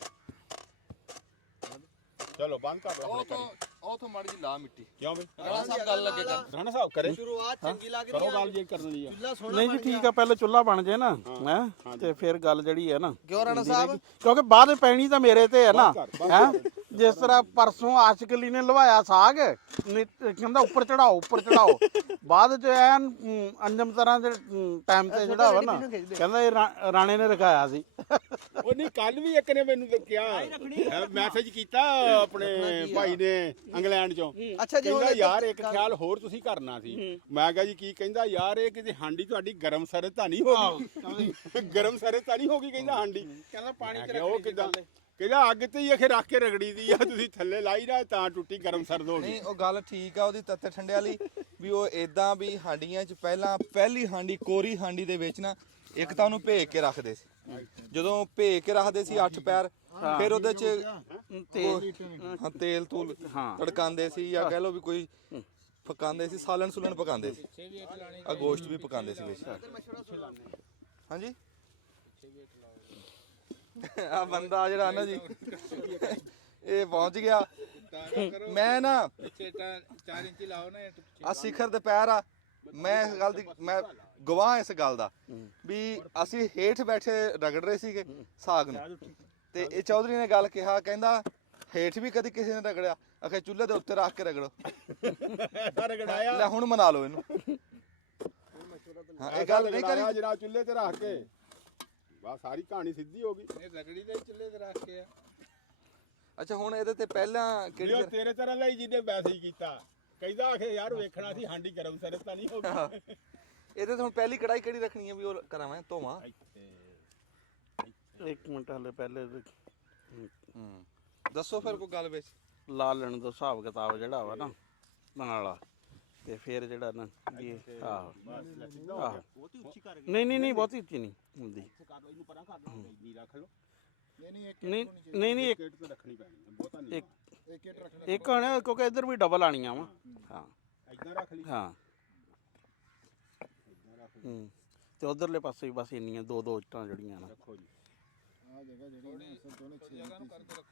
ਚਲੋ ਬੰਦ ਕਰ ਦੋ ਉਹ ਤੋਂ ਮਾੜੀ ਜੀ ਲਾ ਮਿੱਟੀ ਕਿਉਂ ਬਈ ਰਾਣਾ ਸਾਹਿਬ ਗੱਲ ਲੱਗੇ ਕਰ ਰਾਣਾ ਸਾਹਿਬ ਕਰੇ ਸ਼ੁਰੂਆਤ ਚੰਗੀ ਲੱਗ ਕਰੋ ਰਹੀ ਆ ਗੱਲ ਜੇ ਕਰਨ ਲਈ ਆ ਚੁੱਲ੍ਹਾ ਸੋਹਣਾ ਨਹੀਂ ਜੀ ਠੀਕ ਆ, ਪਹਿਲੇ ਚੁੱਲ੍ਹਾ ਬਣ ਜੇ ਨਾ ਹੈ ਤੇ ਫਿਰ ਗੱਲ ਜਿਹੜੀ ਹੈ ਨਾ ਕਿਉਂ ਰਾਣਾ ਸਾਹਿਬ ਕਿਉਂਕਿ ਬਾਅਦ ਪੈਣੀ ਤਾਂ ਮੇਰੇ ਤੇ ਹੈ ਨਾ ਹੈ ਜਿਸ ਤਰ੍ਹਾਂ ਪਰਸੋਂ ਆਸ਼ਿਕ ਅਲੀ ਨੇ ਲਵਾਇਆ ਸਾਗ ਕਹਿੰਦਾ ਉੱਪਰ ਚੜਾਓ ਬਾਅਦ ਚ ਐਨ ਅੰਜਮ ਤਰ੍ਹਾਂ ਦੇ ਟਾਈਮ ਤੇ ਜਿਹੜਾ ਵਾ ਨਾ ਕਹਿੰਦਾ ਇਹ ਰਾਣੇ ਨੇ ਰਖਾਇਆ ਸੀ ਉਹ ਨਹੀਂ ਕੱਲ ਵੀ ਇੱਕ ਨੇ ਮੈਨੂੰ ਕਿਹਾ ਮੈਸੇਜ ਕੀਤਾ ਆਪਣੇ ਭਾਈ ਨੇ ਇੰਗਲੈਂਡ ਚੋਂ ਅੱਛਾ ਜੀ ਕਹਿੰਦਾ ਯਾਰ ਇੱਕ ਖਿਆਲ ਹੋਰ ਤੁਸੀਂ ਕਰਨਾ ਸੀ ਮੈਂ ਕਿਹਾ ਜੀ ਕੀ ਕਹਿੰਦਾ ਯਾਰ ਇਹ ਕਿਤੇ ਹਾਂਡੀ ਤੁਹਾਡੀ ਗਰਮ ਸਰਦ ਤਾਂ ਨਹੀਂ ਹੋ ਗਈ ਗਰਮ ਸਰਦ ਤਾਂ ਨਹੀਂ ਹੋ ਗਈ ਕਹਿੰਦਾ ਹਾਂਡੀ ਕਹਿੰਦਾ ਪਾਣੀ ਉਹ ਕਿਦਾਂ ਕਹਿੰਦਾ ਅੱਗ ਤੇ ਹੀ ਅਖੇ ਰੱਖ ਕੇ ਰਗੜੀ ਦੀ ਆ ਤੁਸੀਂ ਥੱਲੇ ਲਾਈ ਨਾ ਤਾਂ ਟੁੱਟੀ ਗਰਮ ਸਰਦ ਹੋ ਗਈ ਨਹੀਂ ਉਹ ਗੱਲ ਠੀਕ ਆ ਉਹਦੀ ਤੱਤੇ ਠੰਡੇ ਵਾਲੀ ਵੀ ਉਹ ਇਦਾਂ ਵੀ ਹਾਂਡੀਆਂ 'ਚ ਪਹਿਲੀ ਹਾਂਡੀ ਕੋਰੀ ਹਾਂਡੀ ਦੇ ਵਿੱਚ ਨਾ ਇੱਕ ਤਾਂ ਉਹਨੂੰ ਭੇਜ ਕੇ ਰੱਖਦੇ ਸੀ ਜਦੋਂ ਭੇਜ ਕੇ ਰੱਖਦੇ ਸੀ 8 ਪੈਰ ਫਿਰ ਉਹਦੇ 'ਚ ਤੇਲ ਤੂਲ ਤੜਕਾਉਂਦੇ ਸੀ ਜਾਂ ਕਹਿ ਲਓ ਵੀ ਕੋਈ ਪਕਾਉਂਦੇ ਸੀ ਸਾਲਣ ਸੁਲਣ ਪਕਾਉਂਦੇ ਸੀ ਆ ਗੋਸ਼ਤ ਵੀ ਪਕਾਉਂਦੇ ਸੀ ਵਿੱਚ ਹਾਂਜੀ ਆ ਬੰਦਾ ਜਿਹੜਾ ਨਾ ਜੀ ਇਹ ਪਹੁੰਚ ਗਿਆ ਮੈਂ ਨਾ 4 ਇੰਚੀ ਲਾਓ ਨਾ ਆ ਸਿਖਰ ਦੇ ਪੈਰ ਆ ਮੈਂ ਇਸ ਗੱਲ ਦੀ ਮੈਂ ਗਵਾਹ ਇਸ ਗੱਲ ਦਾ ਵੀ ਅਸੀਂ ਹੇਠ ਬੈਠੇ ਰਗੜ ਰਹੇ ਸੀਗੇ ਸਾਗ ਨੂੰ ਤੇ ਇਹ ਚੌਧਰੀ ਨੇ ਗੱਲ ਕਿਹਾ ਕਹਿੰਦਾ ਹੇਠ ਵੀ ਕਦੀ ਕਿਸੇ ਨੇ ਰਗੜਿਆ ਅਖੇ ਚੁੱਲ੍ਹੇ ਦੇ ਉੱਤੇ ਰੱਖ ਕੇ ਰਗੜੋ ਰਗੜਾਇਆ ਲੈ ਹੁਣ ਮਨਾ ਲਓ ਇਹਨੂੰ ਹਾਂ ਇਹ ਗੱਲ ਨਹੀਂ ਕਰੀ ਜਿਹੜਾ ਚੁੱਲ੍ਹੇ ਤੇ ਰੱਖ ਕੇ ਬਸ ਸਾਰੀ ਕਹਾਣੀ ਸਿੱਧੀ ਹੋ ਗਈ ਇਹ ਰਗੜੀ ਦੇ ਚੁੱਲ੍ਹੇ ਤੇ ਰੱਖ ਕੇ ਆ ਅੱਛਾ ਹੁਣ ਇਹਦੇ ਤੇ ਪਹਿਲਾਂ ਕਿਹੜੀ ਜਿਹੜਾ ਤੇਰੇ ਤਰ੍ਹਾਂ ਲਈ ਜਿਹਨੇ ਮੈਸੇਜ ਕੀਤਾ ਕਹਿੰਦਾ ਆਖੇ ਯਾਰ ਵੇਖਣਾ ਸੀ ਹਾਂਡੀ ਗਰਮ ਸਰਦ ਤਾਂ ਨਹੀਂ ਹੋ ਗਈ ਇਹਦੇ ਤੇ ਹੁਣ ਪਹਿਲੀ ਕੜਾਈ ਕਿਹੜੀ ਰੱਖਣੀ ਹੈ ਵੀ ਉਹ ਕਰਾਵਾਂ ਧੋਵਾਂ ਇੱਕ ਮਿੰਟ ਹਲੇ ਪਹਿਲੇ ਦੱਸੋ ਫਿਰ ਕੋਈ ਗੱਲ ਵਿੱਚ ਲਾ ਲੈਣ ਦਾ ਹਿਸਾਬ ਕਿਤਾਬ ਜਿਹੜਾ ਵਾ ਨਾ ਨਾਲਾ ਤੇ ਫਿਰ ਜਿਹੜਾ ਨਾ ਇਹ ਆਹੋ ਬਹੁਤੀ ਉੱਚੀ ਕਰ ਗਈ ਨਹੀਂ ਬਹੁਤੀ ਉੱਚੀ ਨਹੀਂ ਹੁੰਦੀ ਇਹਨੂੰ ਪਰਾਂ ਕਰ ਲਓ ਨਹੀਂ ਰੱਖ ਲਓ ਨਹੀਂ ਇੱਕ ਤੇ ਰੱਖਣੀ ਪੈਣੀ ਬਹੁਤਾ ਨਹੀਂ ਇੱਕ ਹਣ ਕਿਉਂਕਿ ਇੱਧਰ ਵੀ ਡਬਲ ਆਣੀਆਂ ਵਾ ਹਾਂ ਇਦਾਂ ਰੱਖ ਲਈ ਹਾਂ ਤੇ ਉਧਰਲੇ ਪਾਸੇ ਵੀ ਬਸ ਇੰਨੀਆਂ ਦੋ ਇੱਟਾਂ ਜਿਹੜੀਆਂ ਨਾ ਰੱਖੋ ਜੀ ਆ ਜਗ੍ਹਾ ਜਿਹੜੀ ਅਸਲ ਤੋਂ ਨੇ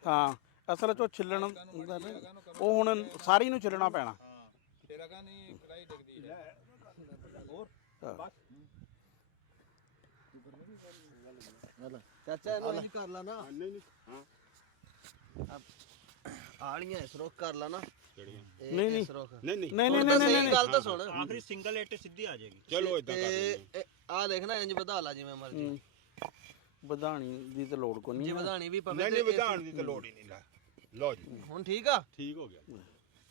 ਹਾਂ ਅਸਲ ਚ ਉਹ ਛਿੱਲਣ ਹੁੰਦਾ ਨਾ, ਉਹ ਹੁਣ ਸਾਰੀ ਨੂੰ ਛਿੱਲਣਾ ਪੈਣਾ ਤੇਰਾ ਕਾ ਨਹੀਂ ਕੜਾਈ ਡਿੱਗਦੀ ਹੈ ਚਾਚਾ ਇਹਨੂੰ ਇੰਜ ਕਰ ਲਾ ਨਾ ਨਹੀਂ ਹਾਂ ਆਲੀਆਂ ਇਸ ਰੋਕ ਕਰ ਲਾ ਨਾ ਨਹੀਂ ਇਸ ਰੋਕ ਨਹੀਂ ਗੱਲ ਤਾਂ ਸੁਣ ਆਖਰੀ ਸਿੰਗਲ ਇੱਟ ਸਿੱਧੀ ਆ ਜਾਏਗੀ ਚਲੋ ਇਦਾਂ ਕਰ ਲੈਂਦੇ ਤੇ ਆ ਦੇਖਣਾ ਇੰਜ ਵਧਾ ਲਾ ਜਿਵੇਂ ਮਰਜ਼ੀ ਵਧਾਣੀ ਦੀ ਤੇ ਲੋੜ ਕੋਈ ਜੇ ਨਹੀਂ ਵਧਾਣੀ ਵੀ ਪਵੇ ਨਹੀਂ ਵਧਾਉਣ ਦੀ ਤਾਂ ਲੋੜ ਹੀ ਨਹੀਂ ਲੈ ਲਓ ਜੀ ਹੁਣ ਠੀਕ ਆ ਠੀਕ ਹੋ ਗਿਆ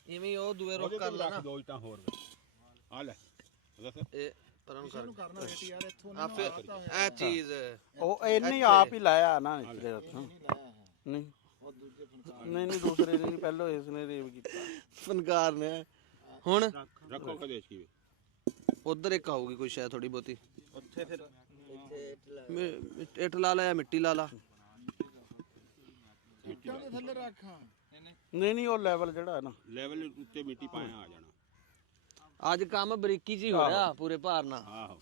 ਇਵੇਂ ਉਹ ਦੂਏ ਰੋਕ ਕਰ ਲਾ ਨਾ ਦੋ ਇਟਾਂ ਹੋਰ ਆ ਲੈ ਦੱਸ ਇਹ ਪਰਾਂ ਨੂੰ ਕਰ ਕਰਨਾ ਬੇਟੀ ਯਾਰ ਇੱਥੋਂ ਆ ਫਿਰ ਇਹ ਚੀਜ਼ ਉਹ ਇਹਨੇ ਆਪ ਹੀ ਲਾਇਆ ਨਾ ਇਸਦੇ ਉੱਥੋਂ ਨਹੀਂ ਨਹੀਂ ਦੂਸਰੇ ਨੇ ਨਹੀਂ ਪਹਿਲਾਂ ਇਸ ਨੇ ਰੇਵ ਕੀਤਾ ਫਨਕਾਰ ਨੇ ਹੁਣ ਰੱਖੋ ਕਦੇ ਕੀ ਉਧਰ ਇੱਕ ਆਊਗੀ ਕੋਈ ਸ਼ਾਇਦ ਥੋੜੀ ਬਹੁਤੀ ਉੱਥੇ ਫਿਰ ਇੱਟ ਲਾ ਲਾ ਜਾਂ ਮਿੱਟੀ ਲਾ ਲਾ ਇੱਟਾਂ ਦੇ ਥੱਲੇ ਰੱਖਾਂ ਨਹੀਂ ਉਹ ਲੈਵਲ ਜਿਹੜਾ ਹੈ ਨਾ ਲੈਵਲ ਉੱਤੇ ਮਿੱਟੀ ਪਾਇਆ ਆ ਜਾਣਾ ਅੱਜ ਕੰਮ ਬਰੀਕੀ ਜੀ ਹੋ ਰਿਹਾ ਪੂਰੇ ਭਾਰ ਨਾਲ ਆਹੋ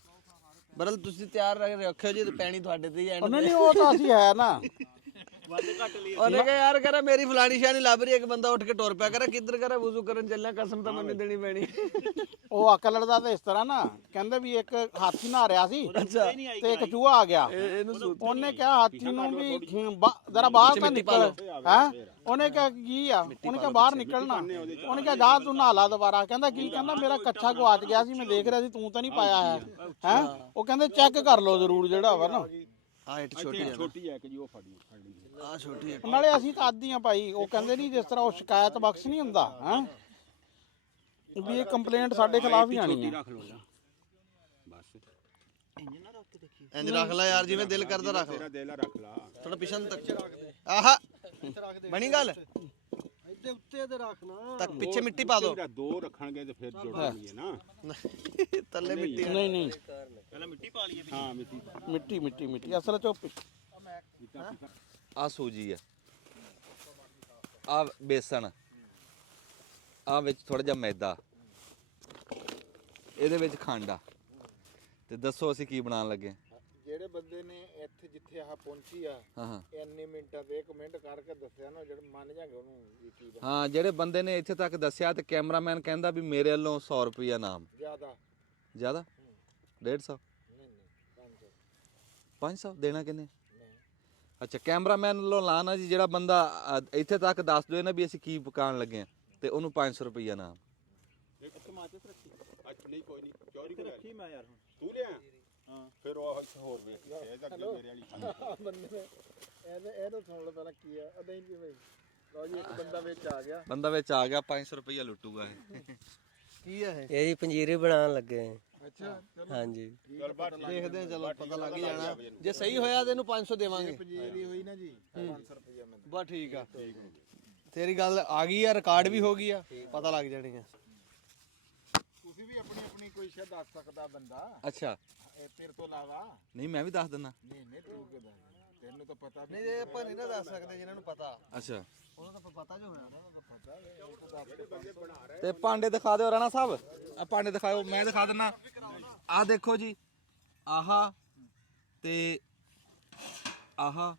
ਬਰਲ ਤੁਸੀਂ ਤਿਆਰ ਰੱਖਿਓ ਜੀ ਤੇ ਪੈਣੀ ਤੁਹਾਡੇ ਤੇ ਹੀ ਐਂਡ ਨਹੀਂ ਉਹ ਤਾਂ ਅਸੀਂ ਹੈ ਨਾ ਵੱਧ ਘੱਟ ਲਈ ਉਹਨੇ ਕਿਹਾ ਯਾਰ ਕਰਾ ਮੇਰੀ ਫਲਾਣੀ ਸ਼ਾਹ ਨਹੀਂ ਲੱਭ ਰਹੀ ਇੱਕ ਬੰਦਾ ਉੱਠ ਕੇ ਟੁਰ ਪਿਆ ਕਰਾ ਕਿੱਧਰ ਕਰਾ ਵਜ਼ੂ ਕਰਨ ਚੱਲਿਆ ਕਸਮ ਤਾਂ ਮੈਨੂੰ ਦੇਣੀ ਪੈਣੀ ਉਹ ਅਕਲ ਲੜਦਾ ਤਾਂ ਇਸ ਤਰ੍ਹਾਂ ਨਾ ਕਹਿੰਦੇ ਵੀ ਇੱਕ ਹਾਥੀ ਨਹਾ ਰਿਹਾ ਸੀ ਤੇ ਇੱਕ ਚੂਹਾ ਆ ਗਿਆ ਉਹਨੇ ਕਿਹਾ ਹਾਥੀ ਨੂੰ ਵੀ ਜ਼ਰਾ ਬਾਹਰ ਤਾਂ ਨਿਕਲ ਹੈ ਉਹਨੇ ਕਿਹਾ ਕੀ ਆ ਉਹਨੇ ਕਿਹਾ ਬਾਹਰ ਨਿਕਲਣਾ ਉਹਨੇ ਕਿਹਾ ਜਾ ਤੂੰ ਨਹਾ ਲਾ ਦੁਬਾਰਾ ਕਹਿੰਦਾ ਕੀ ਕਹਿੰਦਾ ਮੇਰਾ ਕੱਛਾ ਗਵਾਚ ਗਿਆ ਸੀ ਮੈਂ ਦੇਖ ਰਿਹਾ ਸੀ ਤੂੰ ਤਾਂ ਨਹੀਂ ਪਾਇਆ ਹੈ ਉਹ ਕਹਿੰਦੇ ਚੈੱਕ ਕਰ ਲਓ ਜ਼ਰੂਰ ਜਿਹੜਾ ਵਾ ਨਾ ਆ ਇੱਟ ਛੋਟੀ ਹੈ ਛੋਟੀ ਹੈ ਕਿ ਜੀ ਉਹ ਫੜੀ ਆ ਛੋਟੀ ਹੈ ਨਾਲੇ ਅਸੀਂ ਤਾਂ ਆਦੀ ਆ ਭਾਈ ਉਹ ਕਹਿੰਦੇ ਨਹੀਂ ਜਿਸ ਤਰ੍ਹਾਂ ਉਹ ਸ਼ਿਕਾਇਤ ਬਖਸ਼ ਨਹੀਂ ਹੁੰਦਾ ਹੈ ਵੀ ਇਹ ਕੰਪਲੇਂਟ ਸਾਡੇ ਖਿਲਾਫ ਹੀ ਆਣੀ ਹੈ ਰੱਖ ਲਓ ਬਸ ਇੰਜ ਰੱਖ ਲੈ ਯਾਰ ਜਿਵੇਂ ਦਿਲ ਕਰਦਾ ਰੱਖ ਲੈ ਤੇਰਾ ਦਿਲ ਰੱਖ ਲਾ ਥੋੜਾ ਪਿਛਨ ਤੱਕ ਆਹਾ ਬਣੀ ਗੱਲ ਤੇ ਉੱਤੇ ਤੇ ਰੱਖਣਾ ਤੱਕ ਪਿੱਛੇ ਮਿੱਟੀ ਪਾ ਦੋ ਦੋ ਰੱਖਣਗੇ ਤੇ ਫਿਰ ਜੋੜਾਂਗੇ ਨਾ ਥੱਲੇ ਮਿੱਟੀ ਨਹੀਂ ਨਹੀਂ ਪਹਿਲਾਂ ਮਿੱਟੀ ਪਾ ਲਈਏ ਹਾਂ ਮਿੱਟੀ ਮਿੱਟੀ ਅਸਲ ਚ ਆ ਸੂਜੀ ਆ, ਆ ਬੇਸਣ, ਆ ਵਿੱਚ ਥੋੜਾ ਜਿਹਾ ਮੈਦਾ, ਇਹਦੇ ਵਿੱਚ ਖੰਡ ਆ। ਤੇ ਦੱਸੋ ਅਸੀਂ ਕੀ ਬਣਾਉਣ ਲੱਗੇ? ਜਿਹੜੇ ਬੰਦੇ ਨੇ ਇੱਥੇ ਜਿੱਥੇ ਆਹ ਪਹੁੰਚੀ ਆ ਹਾਂ ਇੰਨੇ ਮਿੰਟਾਂ ਤੇ 1 ਮਿੰਟ ਕਰਕੇ ਦੱਸਿਆ ਨਾ, ਜਿਹੜੇ ਮੰਨ ਜਾਗੇ ਉਹਨੂੰ ਇਹ ਕੀ ਦਾ ਹਾਂ, ਜਿਹੜੇ ਬੰਦੇ ਨੇ ਇੱਥੇ ਤੱਕ ਦੱਸਿਆ ਤੇ ਕੈਮਰਾਮੈਨ ਕਹਿੰਦਾ ਵੀ ਮੇਰੇ ਵੱਲੋਂ 100 ਰੁਪਿਆ ਨਾਮ। ਜ਼ਿਆਦਾ ਜ਼ਿਆਦਾ? 150? ਨਹੀਂ 500 500 ਦੇਣਾ ਕਿੰਨੇ? ਨਹੀਂ ਅੱਛਾ, ਕੈਮਰਾਮੈਨ ਵੱਲੋਂ ਲਾਣਾ ਜੀ, ਜਿਹੜਾ ਬੰਦਾ ਇੱਥੇ ਤੱਕ ਦੱਸ ਦੋ ਨਾ ਵੀ ਅਸੀਂ ਕੀ ਪਕਾਉਣ ਲੱਗੇ ਆ, ਤੇ ਉਹਨੂੰ 500 ਰੁਪਿਆ ਨਾਮ। ਇੱਕ ਟਮਾਟਰ ਰੱਖੀ ਅੱਛਾ ਨਹੀਂ ਕੋਈ ਨਹੀਂ ਚੋਰੀ ਕਰ ਰੱਖੀ ਮੈਂ ਯਾਰ ਹੁਣ ਤੂੰ ਲਿਆ ਹਾਂ ਫਿਰ ਉਹ ਹੋਰ ਵੇਖ ਇਹ ਤਾਂ ਮੇਰੇ ਵਾਲੀ ਬੰਦੇ ਨੇ ਇਹ ਤਾਂ ਸੁਣ ਲਓ ਪਹਿਲਾਂ ਕੀ ਆ ਅਦਾਂ ਹੀ ਬਈ ਲਓ ਜੀ ਇੱਕ ਬੰਦਾ ਵਿੱਚ ਆ ਗਿਆ ਬੰਦਾ ਵਿੱਚ ਆ ਗਿਆ, 500 ਰੁਪਿਆ ਲੁੱਟੂਗਾ ਇਹ। ਕੀ ਆ ਇਹ? ਇਹ ਜੀ ਪੰਜੀਰੀ ਬਣਾਉਣ ਲੱਗੇ ਆ। ਅੱਛਾ ਚਲੋ ਹਾਂਜੀ ਚਲ ਬਾਤ ਦੇਖਦੇ ਆ, ਚਲੋ ਪਤਾ ਲੱਗ ਹੀ ਜਾਣਾ। ਜੇ ਸਹੀ ਹੋਇਆ ਤੇ ਇਹਨੂੰ 500 ਦੇਵਾਂਗੇ। ਪੰਜੀਰੀ ਹੋਈ ਨਾ ਜੀ 500 ਰੁਪਏ ਮੈਂ ਬਸ ਠੀਕ ਆ, ਤੇਰੀ ਗੱਲ ਆ ਗਈ ਆ, ਰਿਕਾਰਡ ਵੀ ਹੋ ਗਈ ਆ, ਪਤਾ ਲੱਗ ਜਾਣੀ ਆ। ਤੁਸੀਂ ਵੀ ਆਪਣੀ ਆਪਣੀ ਕੋਈ ਸ਼ਾਇਦ ਦੱਸ ਸਕਦਾ ਬੰਦਾ ਅੱਛਾ, ਇਹ ਤੇਰੇ ਤੋਂ ਇਲਾਵਾ ਨਹੀਂ ਮੈਂ ਵੀ ਦੱਸ ਦਿੰਦਾ। ਨਹੀਂ ਨਹੀਂ ਤੂੰ ਕਿਦਾਂ ਤੈਨੂੰ ਤਾਂ ਪਤਾ ਵੀ ਨਹੀਂ ਇਹ ਆਪਾਂ ਨਹੀਂ ਨਾ ਦੱਸ ਸਕਦੇ ਜਿਨ੍ਹਾਂ ਨੂੰ ਪਤਾ, ਅੱਛਾ, ਉਹਨਾਂ ਦਾ ਪਤਾ ਜੋ ਹੋਇਆ ਨਾ, ਉਹਦਾ ਪਤਾ ਉਹ ਤਾਂ ਦੱਸ ਤੇ ਭਾਂਡੇ ਦਿਖਾ ਦਿਓ ਰਾਣਾ ਸਾਹਿਬ, ਆ ਭਾਂਡੇ ਦਿਖਾਓ, ਮੈਂ ਦਿਖਾ ਦਿੰਨਾ। ਆ ਦੇਖੋ ਜੀ, ਆਹਾ ਤੇ ਆਹਾ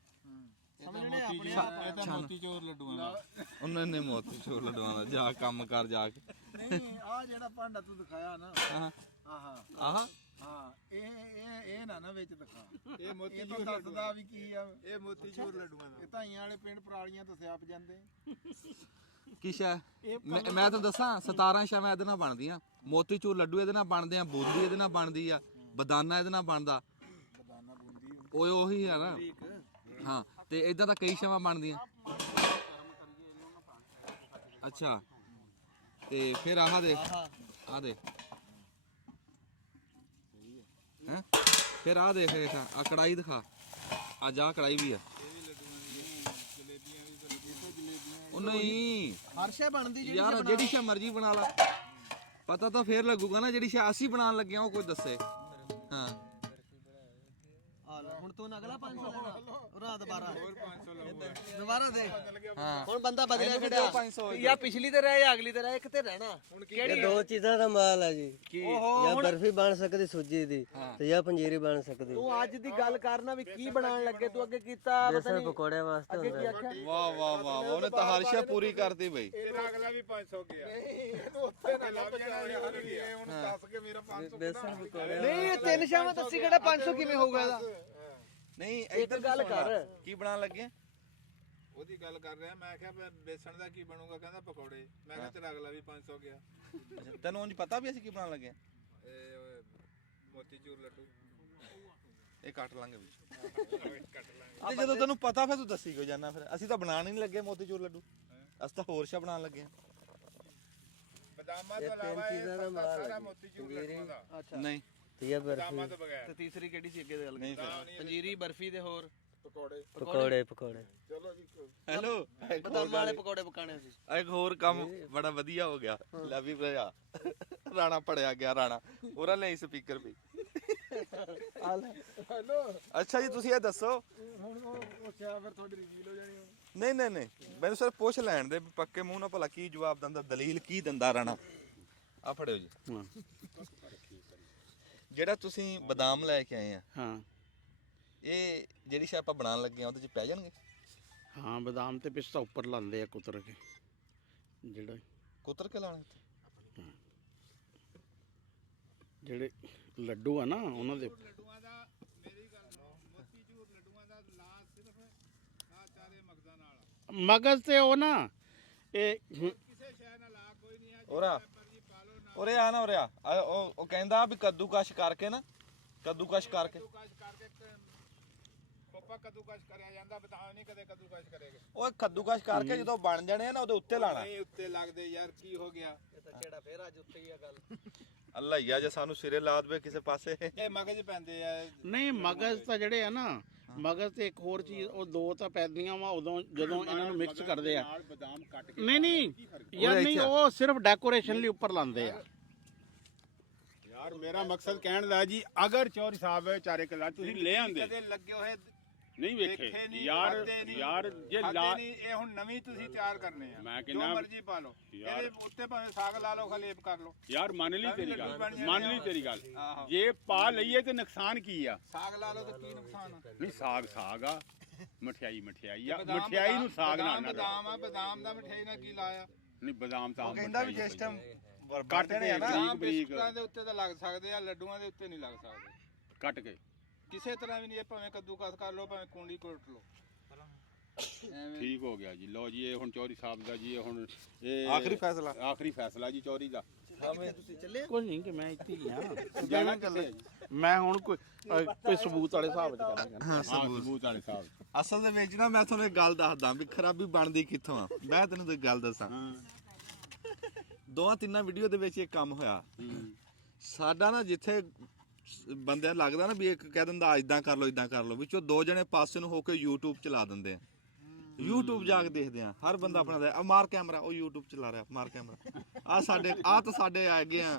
ਸਮਝਣੇ ਆਪਣੇ ਇਹ ਤਾਂ ਮੋਤੀ ਚੋਰ ਲੱਡੂਆਂ ਦਾ ਉਹਨਾਂ ਨੇ ਮੋਤੀ ਚੋਰ ਲਡਵਾਉਣਾ, ਜਾ ਕੰਮ ਕਰ ਜਾ ਕੇ। ਨਹੀਂ ਆ ਜਿਹੜਾ ਭਾਂਡਾ ਤੂੰ ਦਿਖਾਇਆ ਨਾ ਆਹਾ ਆਹਾ ਆਹਾ ਹਾਂ ਇਹ ਨਾ ਵਿੱਚ ਦਿਖਾ ਇਹ ਮੋਤੀ ਚੋਰ ਦੱਸਦਾ ਵੀ ਕੀ ਆ ਇਹ ਮੋਤੀ ਚੋਰ ਲੱਡੂਆਂ ਦਾ ਇਹ ਧਾਈਆਂ ਵਾਲੇ ਪਿੰਡ ਪਰਾਲੀਆਂ ਤੋਂ ਸਿਆਪ ਜਾਂਦੇ ਕੀ ਸ਼ੈ? ਮੈਂ ਤੁਹਾਨੂੰ ਦੱਸਾਂ 17 ਸ਼ੈਵਾਂ ਇਹਦੇ ਨਾਲ ਬਣਦੀਆਂ। ਮੋਤੀ ਚੂਰ ਲੱਡੂ ਇਹਦੇ ਨਾਲ ਬਣਦੇ ਆ, ਬੂੰਦੀ ਇਹਦੇ ਨਾਲ ਬਣਦੀ ਆ, ਬਦਾਨਾ ਇਹਦੇ ਨਾਲ ਬਣਦਾ, ਬਦਾਨਾ ਬੂੰਦੀ ਓਏ ਉਹੀ ਆ ਨਾ। ਹਾਂ, ਤੇ ਇਦਾਂ ਤਾਂ ਕਈ ਸ਼ੈਵਾਂ ਬਣਦੀਆਂ। ਅੱਛਾ, ਤੇ ਫਿਰ ਆਹ ਦੇ, ਆਹ ਦੇ ਹੈਂ, ਫਿਰ ਆਹ ਦੇਖ ਆ ਕੜਾਈ ਦਿਖਾ, ਆ ਜਾ ਕੜਾਈ ਵੀ ਆ। ਉਹ ਨਹੀਂ ਹਰਸ਼ਾ ਬਣਦੀ ਯਾਰ, ਜਿਹੜੀ ਸ਼ਾ ਮਰਜ਼ੀ ਬਣਾ ਲਾ, ਪਤਾ ਤਾਂ ਫੇਰ ਲੱਗੂਗਾ ਨਾ ਜਿਹੜੀ ਸ਼ਾ ਅਸੀਂ ਬਣਾਉਣ ਲੱਗੇ ਆ ਉਹ ਕੋਈ ਦੱਸੇ। ਹਾਂ, ਆ ਲੈ ਹੁਣ ਤੂੰ ਅਗਲਾ 500 ਦੇਣਾ, ਰਾਤ 12 ਦੁਬਾਰਾ ਦੇ। ਹਾਂ, ਹੁਣ ਬੰਦਾ ਬਦਲਿਆ ਇਹਨੂੰ ਖੜਿਆ, 500 ਜਾਂ ਪਿਛਲੀ ਤੇ ਰਹਿ ਜਾਂ ਅਗਲੀ ਤੇ ਰਹਿ, ਇੱਕ ਤੇ ਰਹਿਣਾ। ਇਹ ਦੋ ਚੀਜ਼ਾਂ ਦਾ ਮਾਲ ਆ ਜੀ, ਜਾਂ ਬਰਫੀ ਬਣ ਸਕਦੀ ਸੂਜੀ ਦੀ ਤੇ ਜਾਂ ਪੰਜੀਰੀ ਬਣ ਸਕਦੀ। ਤੂੰ ਅੱਜ ਦੀ ਗੱਲ ਕਰਨਾ ਵੀ ਕੀ ਬਣਾਉਣ ਲੱਗੇ, ਤੂੰ ਅੱਗੇ ਕੀਤਾ ਪਤਾ ਬੇਸਣ ਨਹੀਂ ਪਕੌੜੇ ਵਾਸਤੇ ਅੱਗੇ ਹੁੰਦਾ ਕੀ ਹੈ। ਆਖਿਆ। ਵਾਹ ਵਾਹ ਵਾਹ, ਉਹਨੇ ਤਾਂ ਹਰ ਸ਼ਾ ਪੂਰੀ ਕਰਤੀ ਬਈ। ਇਹਦਾ ਅਗਲਾ ਵੀ 500 ਗਿਆ ਇਹਨੂੰ ਉੱਥੇ ਨਾ ਲੱਭ ਜਾਣਾ ਇਹ ਹੁਣ ਦੱਸ ਕੇ ਮੇਰਾ 500 ਬੇਸਣ ਪਕੌੜੇ ਨਹੀਂ ਇਹ ਤਿੰਨ ਸ਼ਾਮਾਂ ਦੱਸੀ ਕਿਹੜਾ 500 ਕਿਵੇਂ ਹੋਊਗਾ ਇਹਦਾ? ਨਹੀਂ ਇੱਕ ਗੱਲ ਕਰ। ਕੀ ਬਣਾਉਣ ਲੱਗੇ ਆ? ਉਹਦੀ ਗੱਲ ਕਰ ਰਿਹਾ ਮੈਂ ਕਿਹਾ ਬੇਸਣ ਦਾ ਕੀ ਬਣੂਗਾ, ਕਹਿੰਦਾ ਪਕੌੜੇ। ਮੈਂ ਕਿਹਾ ਚਲ ਅਗਲਾ ਵੀ 500 ਗਿਆ। ਅੱਛਾ, ਤੈਨੂੰ ਉਂਝ ਪਤਾ ਵੀ ਅਸੀਂ ਕੀ ਬਣਾਉਣ ਲੱਗੇ ਆ? ਇਹ ਮੋਤੀ ਚੂਰ ਲੱਡੂ ਇਹ ਕੱਟ ਲਾਂਗੇ ਵੀ। ਤੇ ਜਦੋਂ ਤੈਨੂੰ ਪਤਾ ਫਿਰ ਤੂੰ ਦੱਸੀ ਕਿਉਂ ਜਾਣਾ? ਫਿਰ ਅਸੀਂ ਤਾਂ ਬਣਾਉਣ ਹੀ ਨਹੀਂ ਲੱਗੇ ਮੋਤੀਚੂਰ ਲੱਡੂ, ਅਸੀਂ ਤਾਂ ਹੋਰ ਸ਼ਾ ਬਣਾਉਣ ਲੱਗੇ ਆ। ਬਦਾਮਾਂ ਤੋਂ ਇਲਾਵਾ ਇਹ ਸਾਰਾ ਮੋਤੀ ਚੂਰ ਲੱਡੂਆਂ ਦਾ ਨਹੀਂ ਤੇ ਜਾਂ ਬਰਫੀ ਬਦਾਮਾਂ ਤੋਂ ਬਗੈਰ। ਤੇ ਤੀਸਰੀ ਕਿਹੜੀ ਸੀ ਅੱਗੇ ਦੀ ਗੱਲ? ਨਹੀਂ ਫਿਰ ਪੰਜੀਰੀ, ਬਰਫੀ ਤੇ ਹੋਰ ਪਕੌੜੇ ਪਕੌੜੇ ਪਕੌੜੇ ਚਲੋ ਜੀ ਹੈਲੋ, ਬਦਾਮਾਂ ਵਾਲੇ ਪਕੌੜੇ ਪਕਾਣੇ ਸੀ। ਇੱਕ ਹੋਰ ਕੰਮ ਬੜਾ ਵਧੀਆ ਹੋ ਗਿਆ। ਲੈ ਵੀ ਭਰਾ, ਰਾਣਾ ਪੜਿਆ ਗਿਆ, ਰਾਣਾ ਉਹਰਾ ਲਈ ਸਪੀਕਰ ਵੀ। ਹੈਲੋ ਅੱਛਾ ਜੀ, ਤੁਸੀਂ ਇਹ ਦੱਸੋ। ਹੁਣ ਉਹ ਸਿਆ ਫਿਰ ਤੁਹਾਡੀ ਰਿਵੀਲ ਹੋ ਜਾਣੀ ਹੁਣ। ਨਹੀਂ ਨਹੀਂ ਨਹੀਂ, ਮੈਨੂੰ ਸਿਰਫ ਪੁੱਛ ਲੈਣ ਦੇ ਵੀ ਪੱਕੇ ਮੂੰਹ ਨਾਲ ਭਲਾ ਕੀ ਜਵਾਬ ਦਿੰਦਾ, ਦਲੀਲ ਕੀ ਦਿੰਦਾ ਰਾਣਾ। ਆ ਫੜਿਓ ਜੀ, ਜਿਹੜਾ ਤੁਸੀਂ ਬਦਾਮ ਲੈ ਕੇ ਆਏ ਆ, ਹਾਂ ਇਹ ਜਿਹੜੀ ਸ਼ਾ ਆਪਾਂ ਬਣਾਉਣ ਲੱਗੇ ਆ ਉਹਦੇ ਚ ਪੈ ਜਾਣਗੇ? ਹਾਂ ਬਦਾਮ ਤੇ ਪਿਸਤਾ ਉੱਪਰ ਲਾਉਂਦੇ ਆ ਕੁਤਰ ਕੇ, ਜਿਹੜਾ ਕੁਤਰ ਕੇ ਲਾਣੇ? ਜਿਹੜੇ ਲੱਡੂ ਆ ਨਾ ਉਹਨਾਂ ਦੇ ਲੱਡੂਆਂ ਦਾ ਮੇਰੀ ਗੱਲ ਸੁਣੋ, ਮੋਤੀ ਚੂਰ ਲੱਡੂਆਂ ਦਾ ਲਾ ਸਿਰਫ ਆ ਚਾਰੇ ਮਗਜ਼ਾਂ ਨਾਲ। ਮਗਜ਼ ਤੇ ਉਹ ਨਾ ਇਹ ਕਿਸੇ ਸ਼ੈ ਨਾਲ ਲਾ ਕੋਈ ਨਹੀਂ ਆ। ਉਰਾ ਉਰੇ ਆ ਨਾ, ਉਰੇ ਆ। ਉਹ ਕਹਿੰਦਾ ਵੀ ਕੱਦੂਕਸ਼ ਕਰਕੇ ਨਾ, ਕੱਦੂਕਸ਼ ਕਰਕੇ। ਕੱਦੂਕਸ਼ ਕਰਕੇ ਖੋਪਾ ਕੱਦੂਕਸ਼ ਕਰਿਆ ਜਾਂਦਾ, ਬਤਾਓ ਨਹੀਂ ਕਦੇ ਕੱਦੂਕਸ਼ ਕਰੇਗੇ। ਉਹ ਕੱਦੂਕਸ਼ ਕਰਕੇ ਜਦੋਂ ਬਣ ਜਾਣੇ ਆ ਨਾ ਉਹਦੇ ਉੱਤੇ ਲਾਣਾ। ਨਹੀਂ ਉੱਤੇ ਲੱਗਦੇ ਯਾਰ, ਕੀ ਹੋ ਗਿਆ? ਇਹ ਤਾਂ ਛੇੜਾ ਫੇਰ ਅੱਜ ਉੱਤੇ ਹੀ ਆ ਗੱਲ। ਅੱਲਾ ਹੀ ਆ ਜੇ ਸਾਨੂੰ ਸਿਰੇ ਲਾ ਦੇਵੇ ਕਿਸੇ ਪਾਸੇ। ਇਹ ਮਗਜ਼ ਪੈਂਦੇ ਆ। ਨਹੀਂ ਮਗਜ਼ ਤਾਂ ਜਿਹੜੇ ਆ ਨਾ ਮਗਜ਼ ਤੇ ਇੱਕ ਹੋਰ ਚੀਜ਼, ਉਹ ਦੋ ਤਾਂ ਪੈਂਦੀਆਂ ਵਾ ਉਦੋਂ ਜਦੋਂ ਇਹਨਾਂ ਨੂੰ ਮਿਕਸ ਕਰਦੇ ਆ। ਨਾਲ ਬਦਾਮ ਕੱਟ ਕੇ ਨਹੀਂ ਯਾਰ ਨਹੀਂ, ਉਹ ਸਿਰਫ ਡੈਕੋਰੇਸ਼ਨ ਲਈ ਉੱਪਰ ਲਾਉਂਦੇ ਆ। ਯਾਰ ਮੇਰਾ ਮਕਸਦ ਕਹਿਣ ਦਾ ਜੀ, ਅਗਰ ਚੌਧਰੀ ਸਾਹਿਬ ਚਾਰੇ ਕਿਲਾ ਤੁਸੀਂ ਲੈ ਆਂਦੇ ਕਦੇ ਲੱਗੇ ਹੋਏ ਨਹੀਂ ਦੇਖੇ ਵੇਖੇ ਨਹੀਂ, ਯਾਰ ਖਾਧੇ ਨਹੀਂ, ਯਾਰ ਜੇ ਖਾਧੇ ਲਾ ਨਹੀਂ, ਇਹ ਹੁਣ ਨਵੀਂ ਤੁਸੀਂ ਤਿਆਰ ਕਰਨੇ ਆ। ਮੈਂ ਜੋ ਕਹਿੰਦਾ ਮਰਜ਼ੀ ਪਾ ਲਓ, ਯਾਰ- ਇਹਦੇ ਉੱਤੇ ਭਾਵੇਂ ਸਾਗ ਲਾ ਲਓ, ਖਲੇਪ ਕਰ ਲਓ। ਯਾਰ ਮੰਨ ਲਈ ਤੇਰੀ ਲੱਡੂ ਗੱਲ, ਬਣ ਜਾਣੇ ਮੰਨ ਆ। ਲਈ ਤੇਰੀ ਗੱਲ, ਆਹੋ। ਜੇ ਪਾ ਲਈਏ ਤੇ ਨੁਕਸਾਨ ਕੀ ਆ? ਸਾਗ ਲਾ ਲਓ ਤੇ ਕੀ ਨੁਕਸਾਨ ਆ? ਨਹੀਂ ਸਾਗ ਆ, ਮਠਿਆਈ ਆ, ਬਦਾਮ- ਮਠਿਆਈ ਨੂੰ ਸਾਗ ਨਾਲ ਨਾ ਬਦਾਮ ਆ, ਬਦਾਮ ਦਾ ਮਠਿਆਈ ਨਾਲ ਕੀ ਲਾਇਆ? ਨਹੀਂ ਬਦਾਮ ਤਾਂ ਕਹਿੰਦਾ ਵੀ ਜਿਸ ਟਾਈਮ ਕੱਟ ਕੇ ਬਦਾਮ ਬਰੀਕ ਬਿਸਕੁਟਾਂ ਦੇ ਉੱਤੇ ਤਾਂ ਲੱਗ ਸਕਦੇ ਆ, ਲੱਡੂਆਂ ਦੇ ਉੱਤੇ ਨਹੀਂ ਲੱਗ ਸਕਦੇ ਕੱਟ ਕੇ ਕਿਸੇ ਤਰ੍ਹਾਂ ਵੀ ਨਹੀਂ। ਇਹ ਭਾਵੇਂ ਕੱਦੂਕਸ ਕਰ ਲਓ, ਭਾਵੇਂ ਕੁੰਡੀ ਕੁੱਟ ਲਓ। ਐਵੇਂ ਠੀਕ ਹੋ ਗਿਆ ਜੀ। ਲਓ ਜੀ, ਇਹ ਹੁਣ ਚੌਧਰੀ ਸਾਹਿਬ ਦਾ ਜੀ, ਇਹ ਹੁਣ ਇਹ ਆਖਰੀ ਫੈਸਲਾ। ਆਖਰੀ ਫੈਸਲਾ ਜੀ ਚੌਧਰੀ ਦਾ। ਕੁਝ ਨਹੀਂ ਕਿ ਮੈਂ ਇੱਥੇ ਹੀ ਆ, ਜਾਣਾ ਕਿੱਥੇ ਹੈ ਜੀ? ਮੈਂ ਹੁਣ ਕੋਈ ਸਬੂਤ ਵਾਲੇ ਹਿਸਾਬ 'ਚ ਕਰਾਂਗਾ। ਹਾਂ ਸਬੂਤ ਵਾਲੇ ਸਾਹਿਬ। ਅਸਲ ਦੇ ਵਿੱਚ ਨਾ ਮੈਂ ਤੁਹਾਨੂੰ ਇੱਕ ਗੱਲ ਦੱਸਦਾ ਵੀ ਖਰਾਬੀ ਬਣਦੀ ਕਿੱਥੋਂ ਆ। ਮੈਂ ਤੈਨੂੰ ਤੇ ਗੱਲ ਦੱਸਾਂ, ਦੋਵਾਂ ਤਿੰਨਾਂ ਵੀਡੀਓ ਦੇ ਵਿੱਚ ਇਹ ਕੰਮ ਹੋਇਆ ਸਾਡਾ ਨਾ। ਜਿੱਥੇ ਬੰਦਿਆਂ ਨੂੰ ਲੱਗਦਾ ਨਾ ਵੀ ਇੱਕ ਕਹਿ ਦਿੰਦਾ ਇਦਾਂ ਕਰ ਲਓ ਇਦਾਂ ਕਰ ਲਓ, ਵਿੱਚੋਂ ਦੋ ਜਣੇ ਪਾਸੇ ਨੂੰ ਹੋ ਕੇ YouTube ਚਲਾ ਦਿੰਦੇ ਆ। YouTube ਜਾ ਕੇ ਦੇਖਦੇ ਆ, ਹਰ ਬੰਦਾ ਆਪਣਾ ਆ ਮਾਰ ਕੈਮਰਾ, ਉਹ YouTube ਚਲਾ ਰਿਹਾ, ਮਾਰ ਕੈਮਰਾ। ਆ ਤਾਂ ਸਾਡੇ ਹੈਗੇ ਆ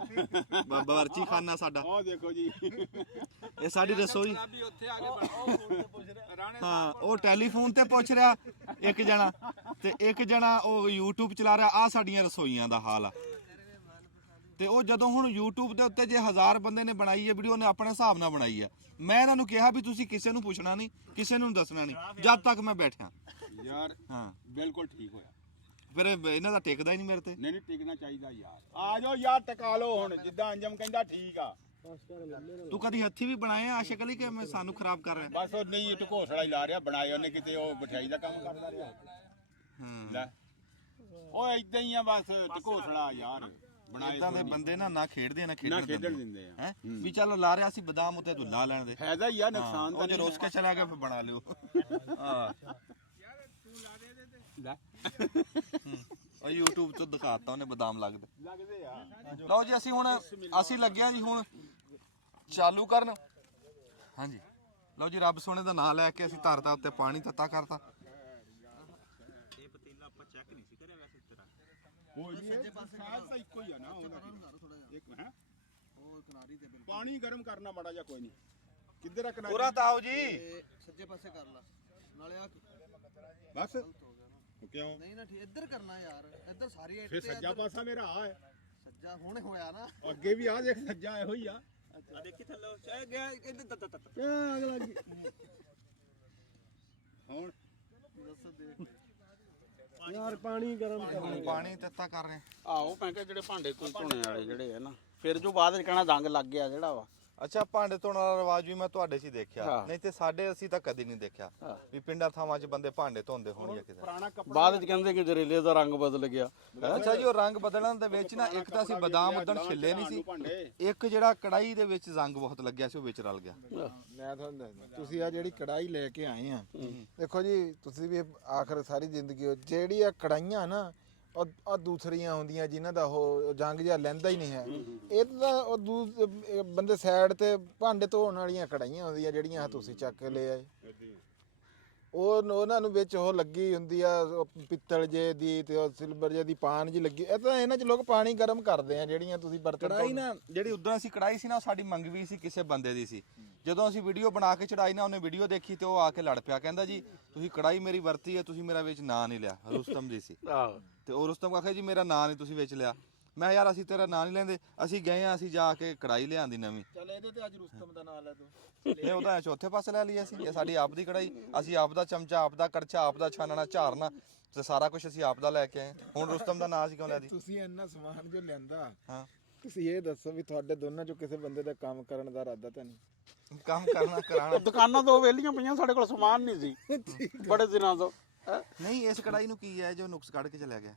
ਬਾਵਰਚੀ ਖਾਨਾ ਸਾਡਾ, ਉਹ ਦੇਖੋ ਜੀ, ਇਹ ਸਾਡੀ ਰਸੋਈ। ਵੀ ਉੱਥੇ ਆ ਕੇ ਰਾਣੇ ਹਾਂ, ਉਹ ਟੈਲੀਫੋਨ ਤੇ ਪੁੱਛ ਰਿਹਾ ਇੱਕ ਜਣਾ, ਤੇ ਇੱਕ ਜਣਾ ਉਹ YouTube ਚਲਾ ਰਿਹਾ। ਆ ਸਾਡੀਆਂ ਰਸੋਈਆਂ ਦਾ ਹਾਲ ਆ। ਤੇ ਉਹ ਜਦੋਂ ਹੁਣ YouTube ਦੇ ਉੱਤੇ ਜੇ 1000 ਬੰਦੇ ਨੇ ਬਣਾਈ ਹੈ ਵੀਡੀਓ, ਨੇ ਆਪਣੇ ਹਿਸਾਬ ਨਾਲ ਬਣਾਈ ਆ। ਮੈਂ ਇਹਨਾਂ ਨੂੰ ਕਿਹਾ ਵੀ ਤੁਸੀਂ ਕਿਸੇ ਨੂੰ ਪੁੱਛਣਾ ਨਹੀਂ, ਕਿਸੇ ਨੂੰ ਦੱਸਣਾ ਨਹੀਂ, ਜਦ ਤੱਕ ਮੈਂ ਬੈਠਿਆ। ਯਾਰ ਹਾਂ, ਬਿਲਕੁਲ ਠੀਕ ਹੋਇਆ। ਫਿਰ ਇਹਨਾਂ ਦਾ ਟਿਕਦਾ ਹੀ ਨਹੀਂ ਮੇਰੇ ਤੇ। ਨਹੀਂ ਨਹੀਂ ਟਿਕਣਾ ਚਾਹੀਦਾ ਯਾਰ। ਆ ਜਾਓ ਯਾਰ, ਟਿਕਾ ਲਓ ਹੁਣ, ਜਿੱਦਾਂ ਅੰਜਮ ਕਹਿੰਦਾ ਠੀਕ ਆ। ਤੂੰ ਕਦੀ ਹੱਥੀ ਵੀ ਬਣਾਇਆ ਆਸ਼ਿਕ ਅਲੀ ਕਿ ਮੈਂ ਸਾਨੂੰ ਖਰਾਬ ਕਰ ਰਿਹਾ? ਬਸ ਉਹ ਨਹੀਂ ਢਕੋਸਲਾ ਹੀ ਲਾ ਰਿਹਾ, ਬਣਾਏ ਉਹਨੇ ਕਿਤੇ ਉਹ ਮਠਿਆਈ ਦਾ ਕੰਮ ਕਰਦਾ ਰਿਹਾ। ਹਾਂ, ਲੈ ਉਹ ਇਦਾਂ ਹੀ ਆ ਬਸ, ਢਕੋਸਲਾ ਯਾਰ ਬਣਾਏ। ਇਦਾਂ ਦੇ ਬੰਦੇ ਨਾ ਖੇਡਦੇ ਨਾ ਨਾ ਖੇਡਣ ਖੇਡਣ ਦਿੰਦੇ ਆ। ਹੈ ਵੀ ਚੱਲ ਲਾ ਰਿਹਾ ਸੀ ਬਦਾਮ ਉੱਤੇ, ਤੂੰ ਲਾ ਲੈਣ ਦੇ। ਫਾਇਦਾ ਹੀ ਆ, ਨੁਕਸਾਨ ਉਹ ਤਾਂ ਜੇ ਰੋਸ ਕੇ ਚਲਾ ਗਿਆ ਫਿਰ ਬਣਾ ਲਿਓ। ਹਾਂ, ਲੈ ਉਹ YouTube ਤੋਂ ਦਿਖਾਤਾ ਉਹਨੇ ਬਦਾਮ ਲੱਗਦੇ। ਲੱਗਦੇ ਆ। ਲਓ ਜੀ, ਅਸੀਂ ਲੱਗਿਆ ਜੀ ਹੁਣ ਚਾਲੂ ਕਰਨ। ਹਾਂਜੀ, ਲਓ ਜੀ, ਰੱਬ ਸੋਹਣੇ ਦਾ ਨਾਮ ਲੈ ਕੇ ਅਸੀਂ ਧਰਤਾ ਉੱਤੇ ਪਾਣੀ ਤੱਤਾ ਕਰਤਾ। ਇਹ ਪਤੀਲਾ ਆਪਾਂ ਚੈੱਕ ਨਹੀਂ ਸੀ ਕਰਿਆ ਵੈਸੇ ਤੇਰਾ। ਉਹ ਸੱਜੇ ਪਾਸੇ ਤਾਂ ਇੱਕੋ ਹੀ ਆ ਨਾ ਉਹਨਾਂ ਇੱਕ ਹੈ। ਉਹ ਕਿਨਾਰੀ ਤੇ ਪਾਣੀ ਗਰਮ ਕਰਨਾ ਮਾੜਾ ਜਿਹਾ, ਕੋਈ ਨਹੀਂ। ਕਿੱਧਰ ਆ ਕਿਨਾਰੀ? ਪੂਰਾ ਤਾਂ ਆਓ ਜੀ। ਸੱਜੇ ਪਾਸੇ ਕਰ ਲਾ ਨਾਲੇ ਆ ਬਸ ਕਿਉਂ? ਨਹੀਂ ਨਾ ਠੀਕ, ਇੱਧਰ ਕਰਨਾ ਯਾਰ, ਇੱਧਰ ਸਾਰੀ ਫਿਰ ਸੱਜਾ ਪਾਸਾ ਮੇਰਾ ਆ ਹੈ, ਸੱਜਾ ਹੁਣੇ ਹੋਇਆ ਨਾ। ਅੱਗੇ ਵੀ ਆ ਦੇਖ, ਸੱਜਾ ਇਹੋ ਹੀ ਆ। ਆ ਦੇਖੀ ਥੱਲੇ ਚਾਹ ਗਿਆ ਇੱਧਰ ਤੱਕ ਹੁਣ ਯਾਰ ਪਾਣੀ ਗਰਮ ਹੁਣ ਪਾਣੀ ਤੱਤਾ ਕਰ ਰਹੇ। ਆਹੋ ਮੈਂ ਕਿਹਾ ਜਿਹੜੇ ਭਾਂਡੇ ਧੋਣੇ ਵਾਲੇ ਜਿਹੜੇ ਆ ਨਾ, ਫਿਰ ਜੋ ਬਾਅਦ 'ਚ ਕਹਿਣਾ ਦੰਗ ਲੱਗ ਗਿਆ ਜਿਹੜਾ ਵਾ। ਅੱਛਾ, ਭਾਂਡੇ ਧੋਣ ਵਾਲਾ ਰਿਵਾਜ ਵੀ ਮੈਂ ਤੁਹਾਡੇ 'ਚ ਹੀ ਦੇਖਿਆ, ਹਾਂ। ਨਹੀਂ ਤੇ ਸਾਡੇ ਅਸੀਂ ਤਾਂ ਕਦੀ ਨਹੀਂ ਦੇਖਿਆ ਵੀ ਪਿੰਡਾਂ ਥਾਵਾਂ 'ਚ ਬੰਦੇ ਭਾਂਡੇ ਧੋਂਦੇ ਹੋਣਗੇ ਕਿਤੇ। ਪੁਰਾਣਾ ਕੱਪੜਾ ਬਾਅਦ 'ਚ ਕਹਿੰਦੇ ਕਿ ਜਰੇਲੇ ਦਾ ਰੰਗ ਬਦਲ ਗਿਆ। ਅੱਛਾ ਜੀ, ਉਹ ਰੰਗ ਬਦਲਣ ਦੇ ਵਿੱਚ ਨਾ ਇੱਕ ਤਾਂ ਅਸੀਂ ਬਦਾਮ ਉਦਣ ਛਿੱਲੇ ਨਹੀਂ ਸੀ, ਭਾਂਡੇ ਇੱਕ ਜਿਹੜਾ ਕੜਾਈ ਦੇ ਵਿੱਚ ਜ਼ੰਗ ਬਹੁਤ ਲੱਗਿਆ ਸੀ, ਉਹ ਵਿੱਚ ਰਲ ਗਿਆ। ਮੈਂ ਤੁਹਾਨੂੰ ਦੱਸਦਾ, ਤੁਸੀਂ ਆ ਜਿਹੜੀ ਕੜਾਈ ਲੈ ਕੇ ਆਏ ਆ, ਦੇਖੋ ਜੀ, ਤੁਸੀਂ ਵੀ ਆਖਰ ਸਾਰੀ ਜ਼ਿੰਦਗੀ ਜਿਹੜੀ ਆ ਕੜਾਈਆਂ ਨਾ, ਉਹ ਦੂਸਰੀਆਂ ਹੁੰਦੀਆਂ ਜਿਨ੍ਹਾਂ ਦਾ ਉਹ ਜੰਗ ਜਿਹਾ ਲੈਂਦਾ ਹੀ ਨਹੀਂ ਹੈ। ਇਹ ਤਾਂ ਉਹ ਬੰਦੇ ਸਾਈਡ ਤੇ ਭਾਂਡੇ ਧੋਣ ਵਾਲੀਆਂ ਕੜਾਈਆਂ ਹੁੰਦੀਆਂ ਜਿਹੜੀਆਂ ਤੁਸੀਂ ਚੱਕ ਕੇ ਲੈ ਆਏ। ਉਹਨਾਂ ਨੂੰ ਵਿੱਚ ਉਹ ਲੱਗੀ ਹੁੰਦੀ ਆ, ਉਹ ਪਿੱਤਲ ਜੇ ਦੀ ਤੇ ਉਹ ਸਿਲਵਰ ਜੇ ਦੀ ਪਾਨ ਜੀ ਲੱਗੀ। ਇਹ ਤਾਂ ਇਹਨਾਂ 'ਚ ਲੋਕ ਪਾਣੀ ਗਰਮ ਕਰਦੇ ਆ, ਜਿਹੜੀਆਂ ਤੁਸੀਂ ਬਰਤਨ ਕੜਾਈ ਨਾ ਜਿਹੜੀ ਉਦੋਂ ਅਸੀਂ ਕੜਾਈ ਸੀ ਨਾ, ਉਹ ਸਾਡੀ ਮੰਗਵੀ ਸੀ ਕਿਸੇ ਬੰਦੇ ਦੀ ਸੀ। ਜਦੋਂ ਅਸੀਂ ਵੀਡੀਓ ਬਣਾ ਕੇ ਚੜਾਈ ਨਾ, ਉਹਨੇ ਵੀਡੀਓ ਦੇਖੀ ਤੇ ਉਹ ਆ ਕੇ ਲੜ ਪਿਆ, ਕਹਿੰਦਾ ਜੀ ਤੁਸੀਂ ਕੜਾਈ ਮੇਰੀ ਵਰਤੀ ਹੈ, ਤੁਸੀਂ ਮੇਰਾ ਵਿੱਚ ਨਾਂ ਨਹੀਂ ਲਿਆ। ਰੁਸਤਮ ਜੀ ਸੀ, ਆਹੋ ਤੇ ਉਹ ਰੁਸਤਮ ਆਖਿਆ ਜੀ ਮੇਰਾ ਨਾਂ ਨਹੀਂ ਤੁਸੀਂ ਵਿੱਚ ਲਿਆ। ਮੈਂ ਯਾਰ ਅਸੀਂ ਤੇਰਾ ਨਾਂ ਨਹੀਂ ਲੈਂਦੇ, ਅਸੀਂ ਗਏ ਆ, ਅਸੀਂ ਜਾ ਕੇ ਕੜਾਈ ਲਿਆਂਦੀ ਨਵੀਂ। ਚੱਲ ਇਹਦੇ ਤੇ ਅੱਜ ਰੁਸਤਮ ਦਾ ਨਾਂ ਲੈ ਦੋ। ਇਹ ਉਹਦਾ ਚੌਥੇ ਪਾਸੇ ਲੈ ਲਈ ਅਸੀਂ, ਇਹ ਸਾਡੀ ਆਪ ਦੀ ਕੜਾਈ, ਅਸੀਂ ਆਪ ਦਾ ਚਮਚਾ, ਆਪ ਦਾ ਕੜਛਾ, ਆਪ ਦਾ ਛਾਨਣਾ ਝਾਰਨਾ ਤੇ ਸਾਰਾ ਕੁਝ ਅਸੀਂ ਆਪ ਦਾ ਲੈ ਕੇ ਆਏ। ਹੁਣ ਰੁਸਤਮ ਦਾ ਨਾਂ ਅਸੀਂ ਕਿਉਂ ਲਿਆ ਦੀ? ਤੁਸੀਂ ਇੰਨਾ ਸਮਾਨ ਜੋ ਲੈਂਦਾ, ਹਾਂ, ਤੁਸੀਂ ਇਹ ਦੱਸੋ ਵੀ ਤੁਹਾਡੇ ਦੋਨਾਂ ਚੋਂ ਕਿਸੇ ਬੰਦੇ ਦਾ ਕੰਮ ਕਰਨ ਦਾ ਇਰਾਦਾ ਤਾਂ ਨਹੀਂ? ਕੰਮ ਕਰਨਾ ਕਰਾਣਾ ਦੁਕਾਨਾਂ ਦੋ ਵਿਹਲੀਆਂ ਪਈਆਂ, ਸਾਡੇ ਕੋਲ ਸਮਾਨ ਨਹੀਂ ਸੀ ਬੜੇ ਦਿਨਾਂ ਤੋਂ। ਨਹੀਂ। ਇਸ ਕੜਾਈ ਨੂੰ ਕੀ ਹੈ ਜੋ ਨੁਕਸ ਕੱਢ ਕੇ ਚਲਿਆ ਗਿਆ?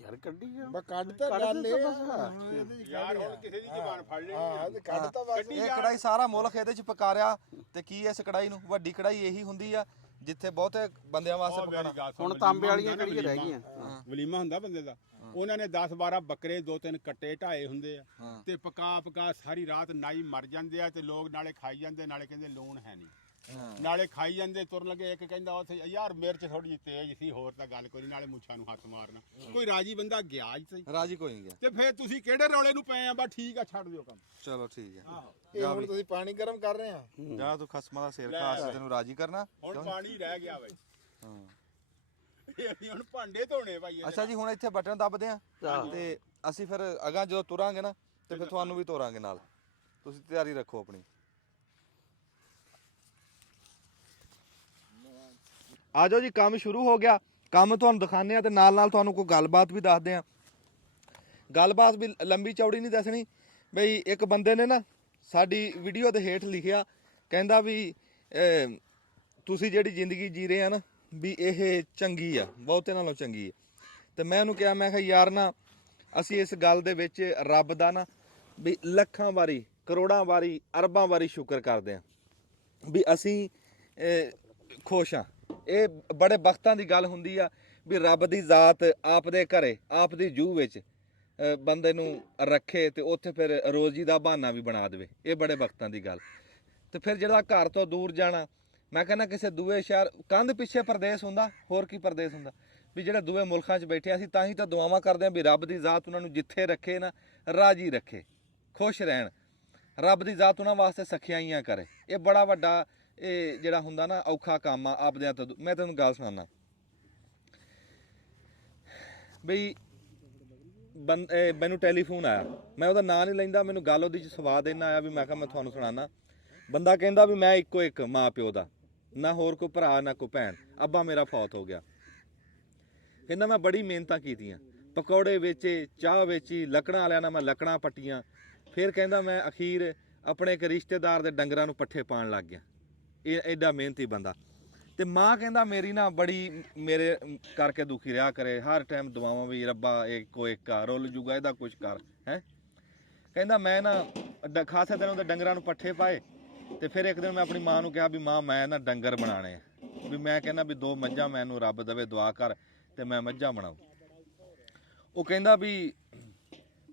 ਯਾਰ ਕੱਢੀ ਗਿਆ, ਬਸ ਕੱਢ ਤਾਂ ਗੱਲ ਇਹ ਆ। ਯਾਰ ਹੁਣ ਕਿਸੇ ਦੀ ਜ਼ੁਬਾਨ ਫੜ ਲਈ। ਹਾਂ, ਤੇ ਕੱਢ ਤਾਂ ਬਸ। ਇਹ ਕੜਾਈ ਸਾਰਾ ਮੁਲਕ ਇਹਦੇ ਚ ਪਕਾ ਰਿਆ, ਤੇ ਕੀ ਇਸ ਕੜਾਈ ਨੂੰ? ਵੱਡੀ ਕੜਾਈ ਇਹੀ ਹੁੰਦੀ ਆ ਜਿੱਥੇ ਬਹੁਤੇ ਬੰਦਿਆਂ ਵਾਸਤੇ ਪਕਾਣਾ। ਹੁਣ ਤਾਂਬੇ ਵਾਲੀਆਂ ਕਿਹੜੀਆਂ ਰਹਿ ਗਈਆਂ। ਵਲੀਮਾ ਹੁੰਦਾ ਬੰਦੇ ਦਾ, ਉਹਨਾਂ ਨੇ 10-12 ਬੱਕਰੇ 2-3 ਕੱਟੇ ਢਾਏ ਹੁੰਦੇ ਆ ਹਾਂ। ਤੇ ਪਕਾ ਸਾਰੀ ਰਾਤ ਨਾਈ ਮਰ ਜਾਂਦੇ ਆ ਤੇ ਲੋਕ ਨਾਲੇ ਖਾਈ ਜਾਂਦੇ ਨਾਲੇ ਕਹਿੰਦੇ ਲੂਣ ਹੈ ਨਹੀਂ, ਨਾਲੇ ਖਾਈ ਜਾਂਦੇ ਤੁਰਨ ਲੱਗੇ। ਇੱਕ ਕਹਿੰਦਾ ਉੱਥੇ ਯਾਰ ਮਿਰਚ ਥੋੜੀ ਜਿਹੀ ਤੇਜ਼ ਸੀ, ਹੋਰ ਤਾਂ ਗੱਲ ਕੋਈ ਨਹੀਂ, ਨਾਲੇ ਮੁੱਛਾਂ ਨੂੰ ਹੱਥ ਮਾਰਨਾ। ਕੋਈ ਰਾਜੀ ਬੰਦਾ ਗਿਆ ਹੀ ਸਹੀ, ਰਾਜੀ ਕੋਈ ਨਹੀਂ ਗਿਆ। ਤੇ ਫੇਰ ਤੁਸੀਂ ਕਿਹੜੇ ਰੌਲੇ ਨੂੰ ਪਏ ਆ? ਬਸ ਠੀਕ ਆ, ਛੱਡ ਦਿਓ ਕੰਮ। ਚਲੋ ਠੀਕ ਹੈ। ਇਹ ਹੁਣ ਤੁਸੀਂ ਪਾਣੀ ਗਰਮ ਕਰ ਰਹੇ ਆ। ਜਾ ਤੂੰ ਖਸਮਾਂ ਦਾ ਸਿਰ ਖਾ, ਅਸੀਂ ਤੈਨੂੰ ਰਾਜੀ ਕਰਨਾ। ਹੁਣ ਪਾਣੀ ਰਹਿ ਗਿਆ ਬਈ, ਹਾਂ ਇਹ ਹੁਣ ਭਾਂਡੇ ਧੋਣੇ ਭਾਈ। ਅੱਛਾ ਜੀ, ਹੁਣ ਇੱਥੇ ਬਟਨ ਦੱਬਦੇ ਆ ਤੇ ਅਸੀਂ ਫਿਰ ਅਗਾਂ ਜਦੋਂ ਤੁਰਾਂਗੇ ਨਾ ਤੇ ਫਿਰ ਤੁਹਾਨੂੰ ਵੀ ਤੋਰਾਂਗੇ ਨਾਲ। ਤੁਸੀਂ ਤਿਆਰੀ ਰੱਖੋ ਆਪਣੀ। ਆ ਜਾਓ ਜੀ, ਕੰਮ ਸ਼ੁਰੂ ਹੋ ਗਿਆ। ਕੰਮ ਤੁਹਾਨੂੰ ਦਿਖਾਉਂਦੇ ਆ ਤੇ ਨਾਲ ਨਾਲ ਤੁਹਾਨੂੰ ਕੋਈ ਗੱਲਬਾਤ ਵੀ ਦੱਸਦੇ ਆ। ਗੱਲਬਾਤ ਵੀ ਲੰਬੀ ਚੌੜੀ ਨਹੀਂ ਦੱਸਣੀ ਬਈ। ਇੱਕ ਬੰਦੇ ਨੇ ਨਾ ਸਾਡੀ ਵੀਡੀਓ ਦੇ ਹੇਠ ਲਿਖਿਆ, ਕਹਿੰਦਾ ਵੀ ਤੁਸੀਂ ਜਿਹੜੀ ਜ਼ਿੰਦਗੀ ਜੀ ਰਹੇ ਆ ਨਾ ਵੀ ਇਹ ਚੰਗੀ ਆ, ਬਹੁਤੇ ਨਾਲੋਂ ਚੰਗੀ ਹੈ। ਤੇ ਮੈਂ ਉਹਨੂੰ ਕਿਹਾ, ਮੈਂ ਕਿਹਾ ਯਾਰ ਨਾ ਅਸੀਂ ਇਸ ਗੱਲ ਦੇ ਵਿੱਚ ਰੱਬ ਦਾ ਨਾ ਵੀ ਲੱਖਾਂ ਵਾਰੀ, ਕਰੋੜਾਂ ਵਾਰੀ, ਅਰਬਾਂ ਵਾਰੀ ਸ਼ੁਕਰ ਕਰਦੇ ਆ ਵੀ ਅਸੀਂ ਖੁਸ਼ ਆ। ਇਹ ਬੜੇ ਬਖਤਾਂ ਦੀ ਗੱਲ ਹੁੰਦੀ ਆ ਵੀ ਰੱਬ ਦੀ ਜ਼ਾਤ ਆਪ ਦੇ ਘਰੇ, ਆਪ ਦੀ ਜੂਹ ਵਿੱਚ ਬੰਦੇ ਨੂੰ ਰੱਖੇ ਤੇ ਉੱਥੇ ਫਿਰ ਰੋਜ਼ੀ ਦਾ ਬਹਾਨਾ ਵੀ ਬਣਾ ਦੇਵੇ। ਇਹ ਬੜੇ ਬਖਤਾਂ ਦੀ ਗੱਲ। ਤੇ ਫਿਰ ਜਿਹੜਾ ਘਰ ਤੋਂ ਦੂਰ ਜਾਣਾ, ਮੈਂ ਕਹਿੰਦਾ ਕਿਸੇ ਦੂਏ ਸ਼ਹਿਰ, ਕੰਧ ਪਿੱਛੇ ਪਰਦੇਸ ਹੁੰਦਾ, ਹੋਰ ਕੀ ਪਰਦੇਸ ਹੁੰਦਾ। ਵੀ ਜਿਹੜੇ ਦੂਏ ਮੁਲਕਾਂ 'ਚ ਬੈਠੇ ਅਸੀਂ ਤਾਂ ਹੀ ਤਾਂ ਦੁਆਵਾਂ ਕਰਦੇ ਹਾਂ ਵੀ ਰੱਬ ਦੀ ਜ਼ਾਤ ਉਹਨਾਂ ਨੂੰ ਜਿੱਥੇ ਰੱਖੇ ਨਾ ਰਾਜੀ ਰੱਖੇ, ਖੁਸ਼ ਰਹਿਣ। ਰੱਬ ਦੀ ਜ਼ਾਤ ਉਹਨਾਂ ਵਾਸਤੇ ਸਖਿਆਈਆਂ ਕਰੇ। ਇਹ ਬੜਾ ਵੱਡਾ ਇਹ ਜਿਹੜਾ ਹੁੰਦਾ ਨਾ ਔਖਾ ਕੰਮ ਆ ਆਪਦਿਆਂ ਤੋਂ। ਮੈਂ ਤੈਨੂੰ ਗੱਲ ਸੁਣਾਉਣਾ ਬਈ, ਮੈਨੂੰ ਟੈਲੀਫੋਨ ਆਇਆ, ਮੈਂ ਉਹਦਾ ਨਾਂ ਨਹੀਂ ਲੈਂਦਾ, ਮੈਨੂੰ ਗੱਲ ਉਹਦੀ 'ਚ ਸਵਾਦ ਇੰਨਾ ਆਇਆ ਵੀ ਮੈਂ ਕਿਹਾ ਮੈਂ ਤੁਹਾਨੂੰ ਸੁਣਾਉਣਾ। ਬੰਦਾ ਕਹਿੰਦਾ ਵੀ ਮੈਂ ਇੱਕੋ ਇੱਕ ਮਾਂ ਪਿਓ ਦਾ, ਨਾ ਹੋਰ ਕੋਈ ਭਰਾ ਨਾ ਕੋਈ ਭੈਣ, ਅੱਬਾ ਮੇਰਾ ਫੌਤ ਹੋ ਗਿਆ। ਕਹਿੰਦਾ ਮੈਂ ਬੜੀ ਮਿਹਨਤਾਂ ਕੀਤੀਆਂ, ਪਕੌੜੇ ਵੇਚੇ, ਚਾਹ ਵੇਚੀ, ਲੱਕੜਾਂ ਵਾਲਿਆਂ ਨਾਲ ਮੈਂ ਲੱਕੜਾਂ ਪੱਟੀਆਂ। ਫਿਰ ਕਹਿੰਦਾ ਮੈਂ ਅਖੀਰ ਆਪਣੇ ਇੱਕ ਰਿਸ਼ਤੇਦਾਰ ਦੇ ਡੰਗਰਾਂ ਨੂੰ ਪੱਠੇ ਪਾਉਣ ਲੱਗ ਗਿਆ। ਇਹ ਐਡਾ ਮਿਹਨਤੀ ਬੰਦਾ। ਤੇ ਮਾਂ ਕਹਿੰਦਾ ਮੇਰੀ ਨਾ ਬੜੀ ਮੇਰੇ ਕਰਕੇ ਦੁਖੀ ਰਿਹਾ ਕਰੇ, ਹਰ ਟਾਈਮ ਦੁਆਵਾਂ ਵੀ ਰੱਬਾ ਇੱਕੋ ਇੱਕ ਆ, ਰੁੱਲ ਜੂਗਾ ਇਹਦਾ ਕੁਛ ਕਰ ਹੈ। ਕਹਿੰਦਾ ਮੈਂ ਨਾ ਖਾਸੇ ਦਿਨ ਉਹਦੇ ਡੰਗਰਾਂ ਨੂੰ ਪੱਠੇ ਪਾਏ ਤੇ ਫਿਰ ਇੱਕ ਦਿਨ ਮੈਂ ਆਪਣੀ ਮਾਂ ਨੂੰ ਕਿਹਾ ਵੀ ਮਾਂ ਮੈਂ ਨਾ ਡੰਗਰ ਬਣਾਣੇ ਆ, ਵੀ ਮੈਂ ਕਹਿੰਦਾ ਵੀ 2 ਮੱਝਾਂ ਮੈਨੂੰ ਰੱਬ ਦੇਵੇ, ਦੁਆ ਕਰ ਤੇ ਮੈਂ ਮੱਝਾਂ ਬਣਾਉ। ਉਹ ਕਹਿੰਦਾ ਵੀ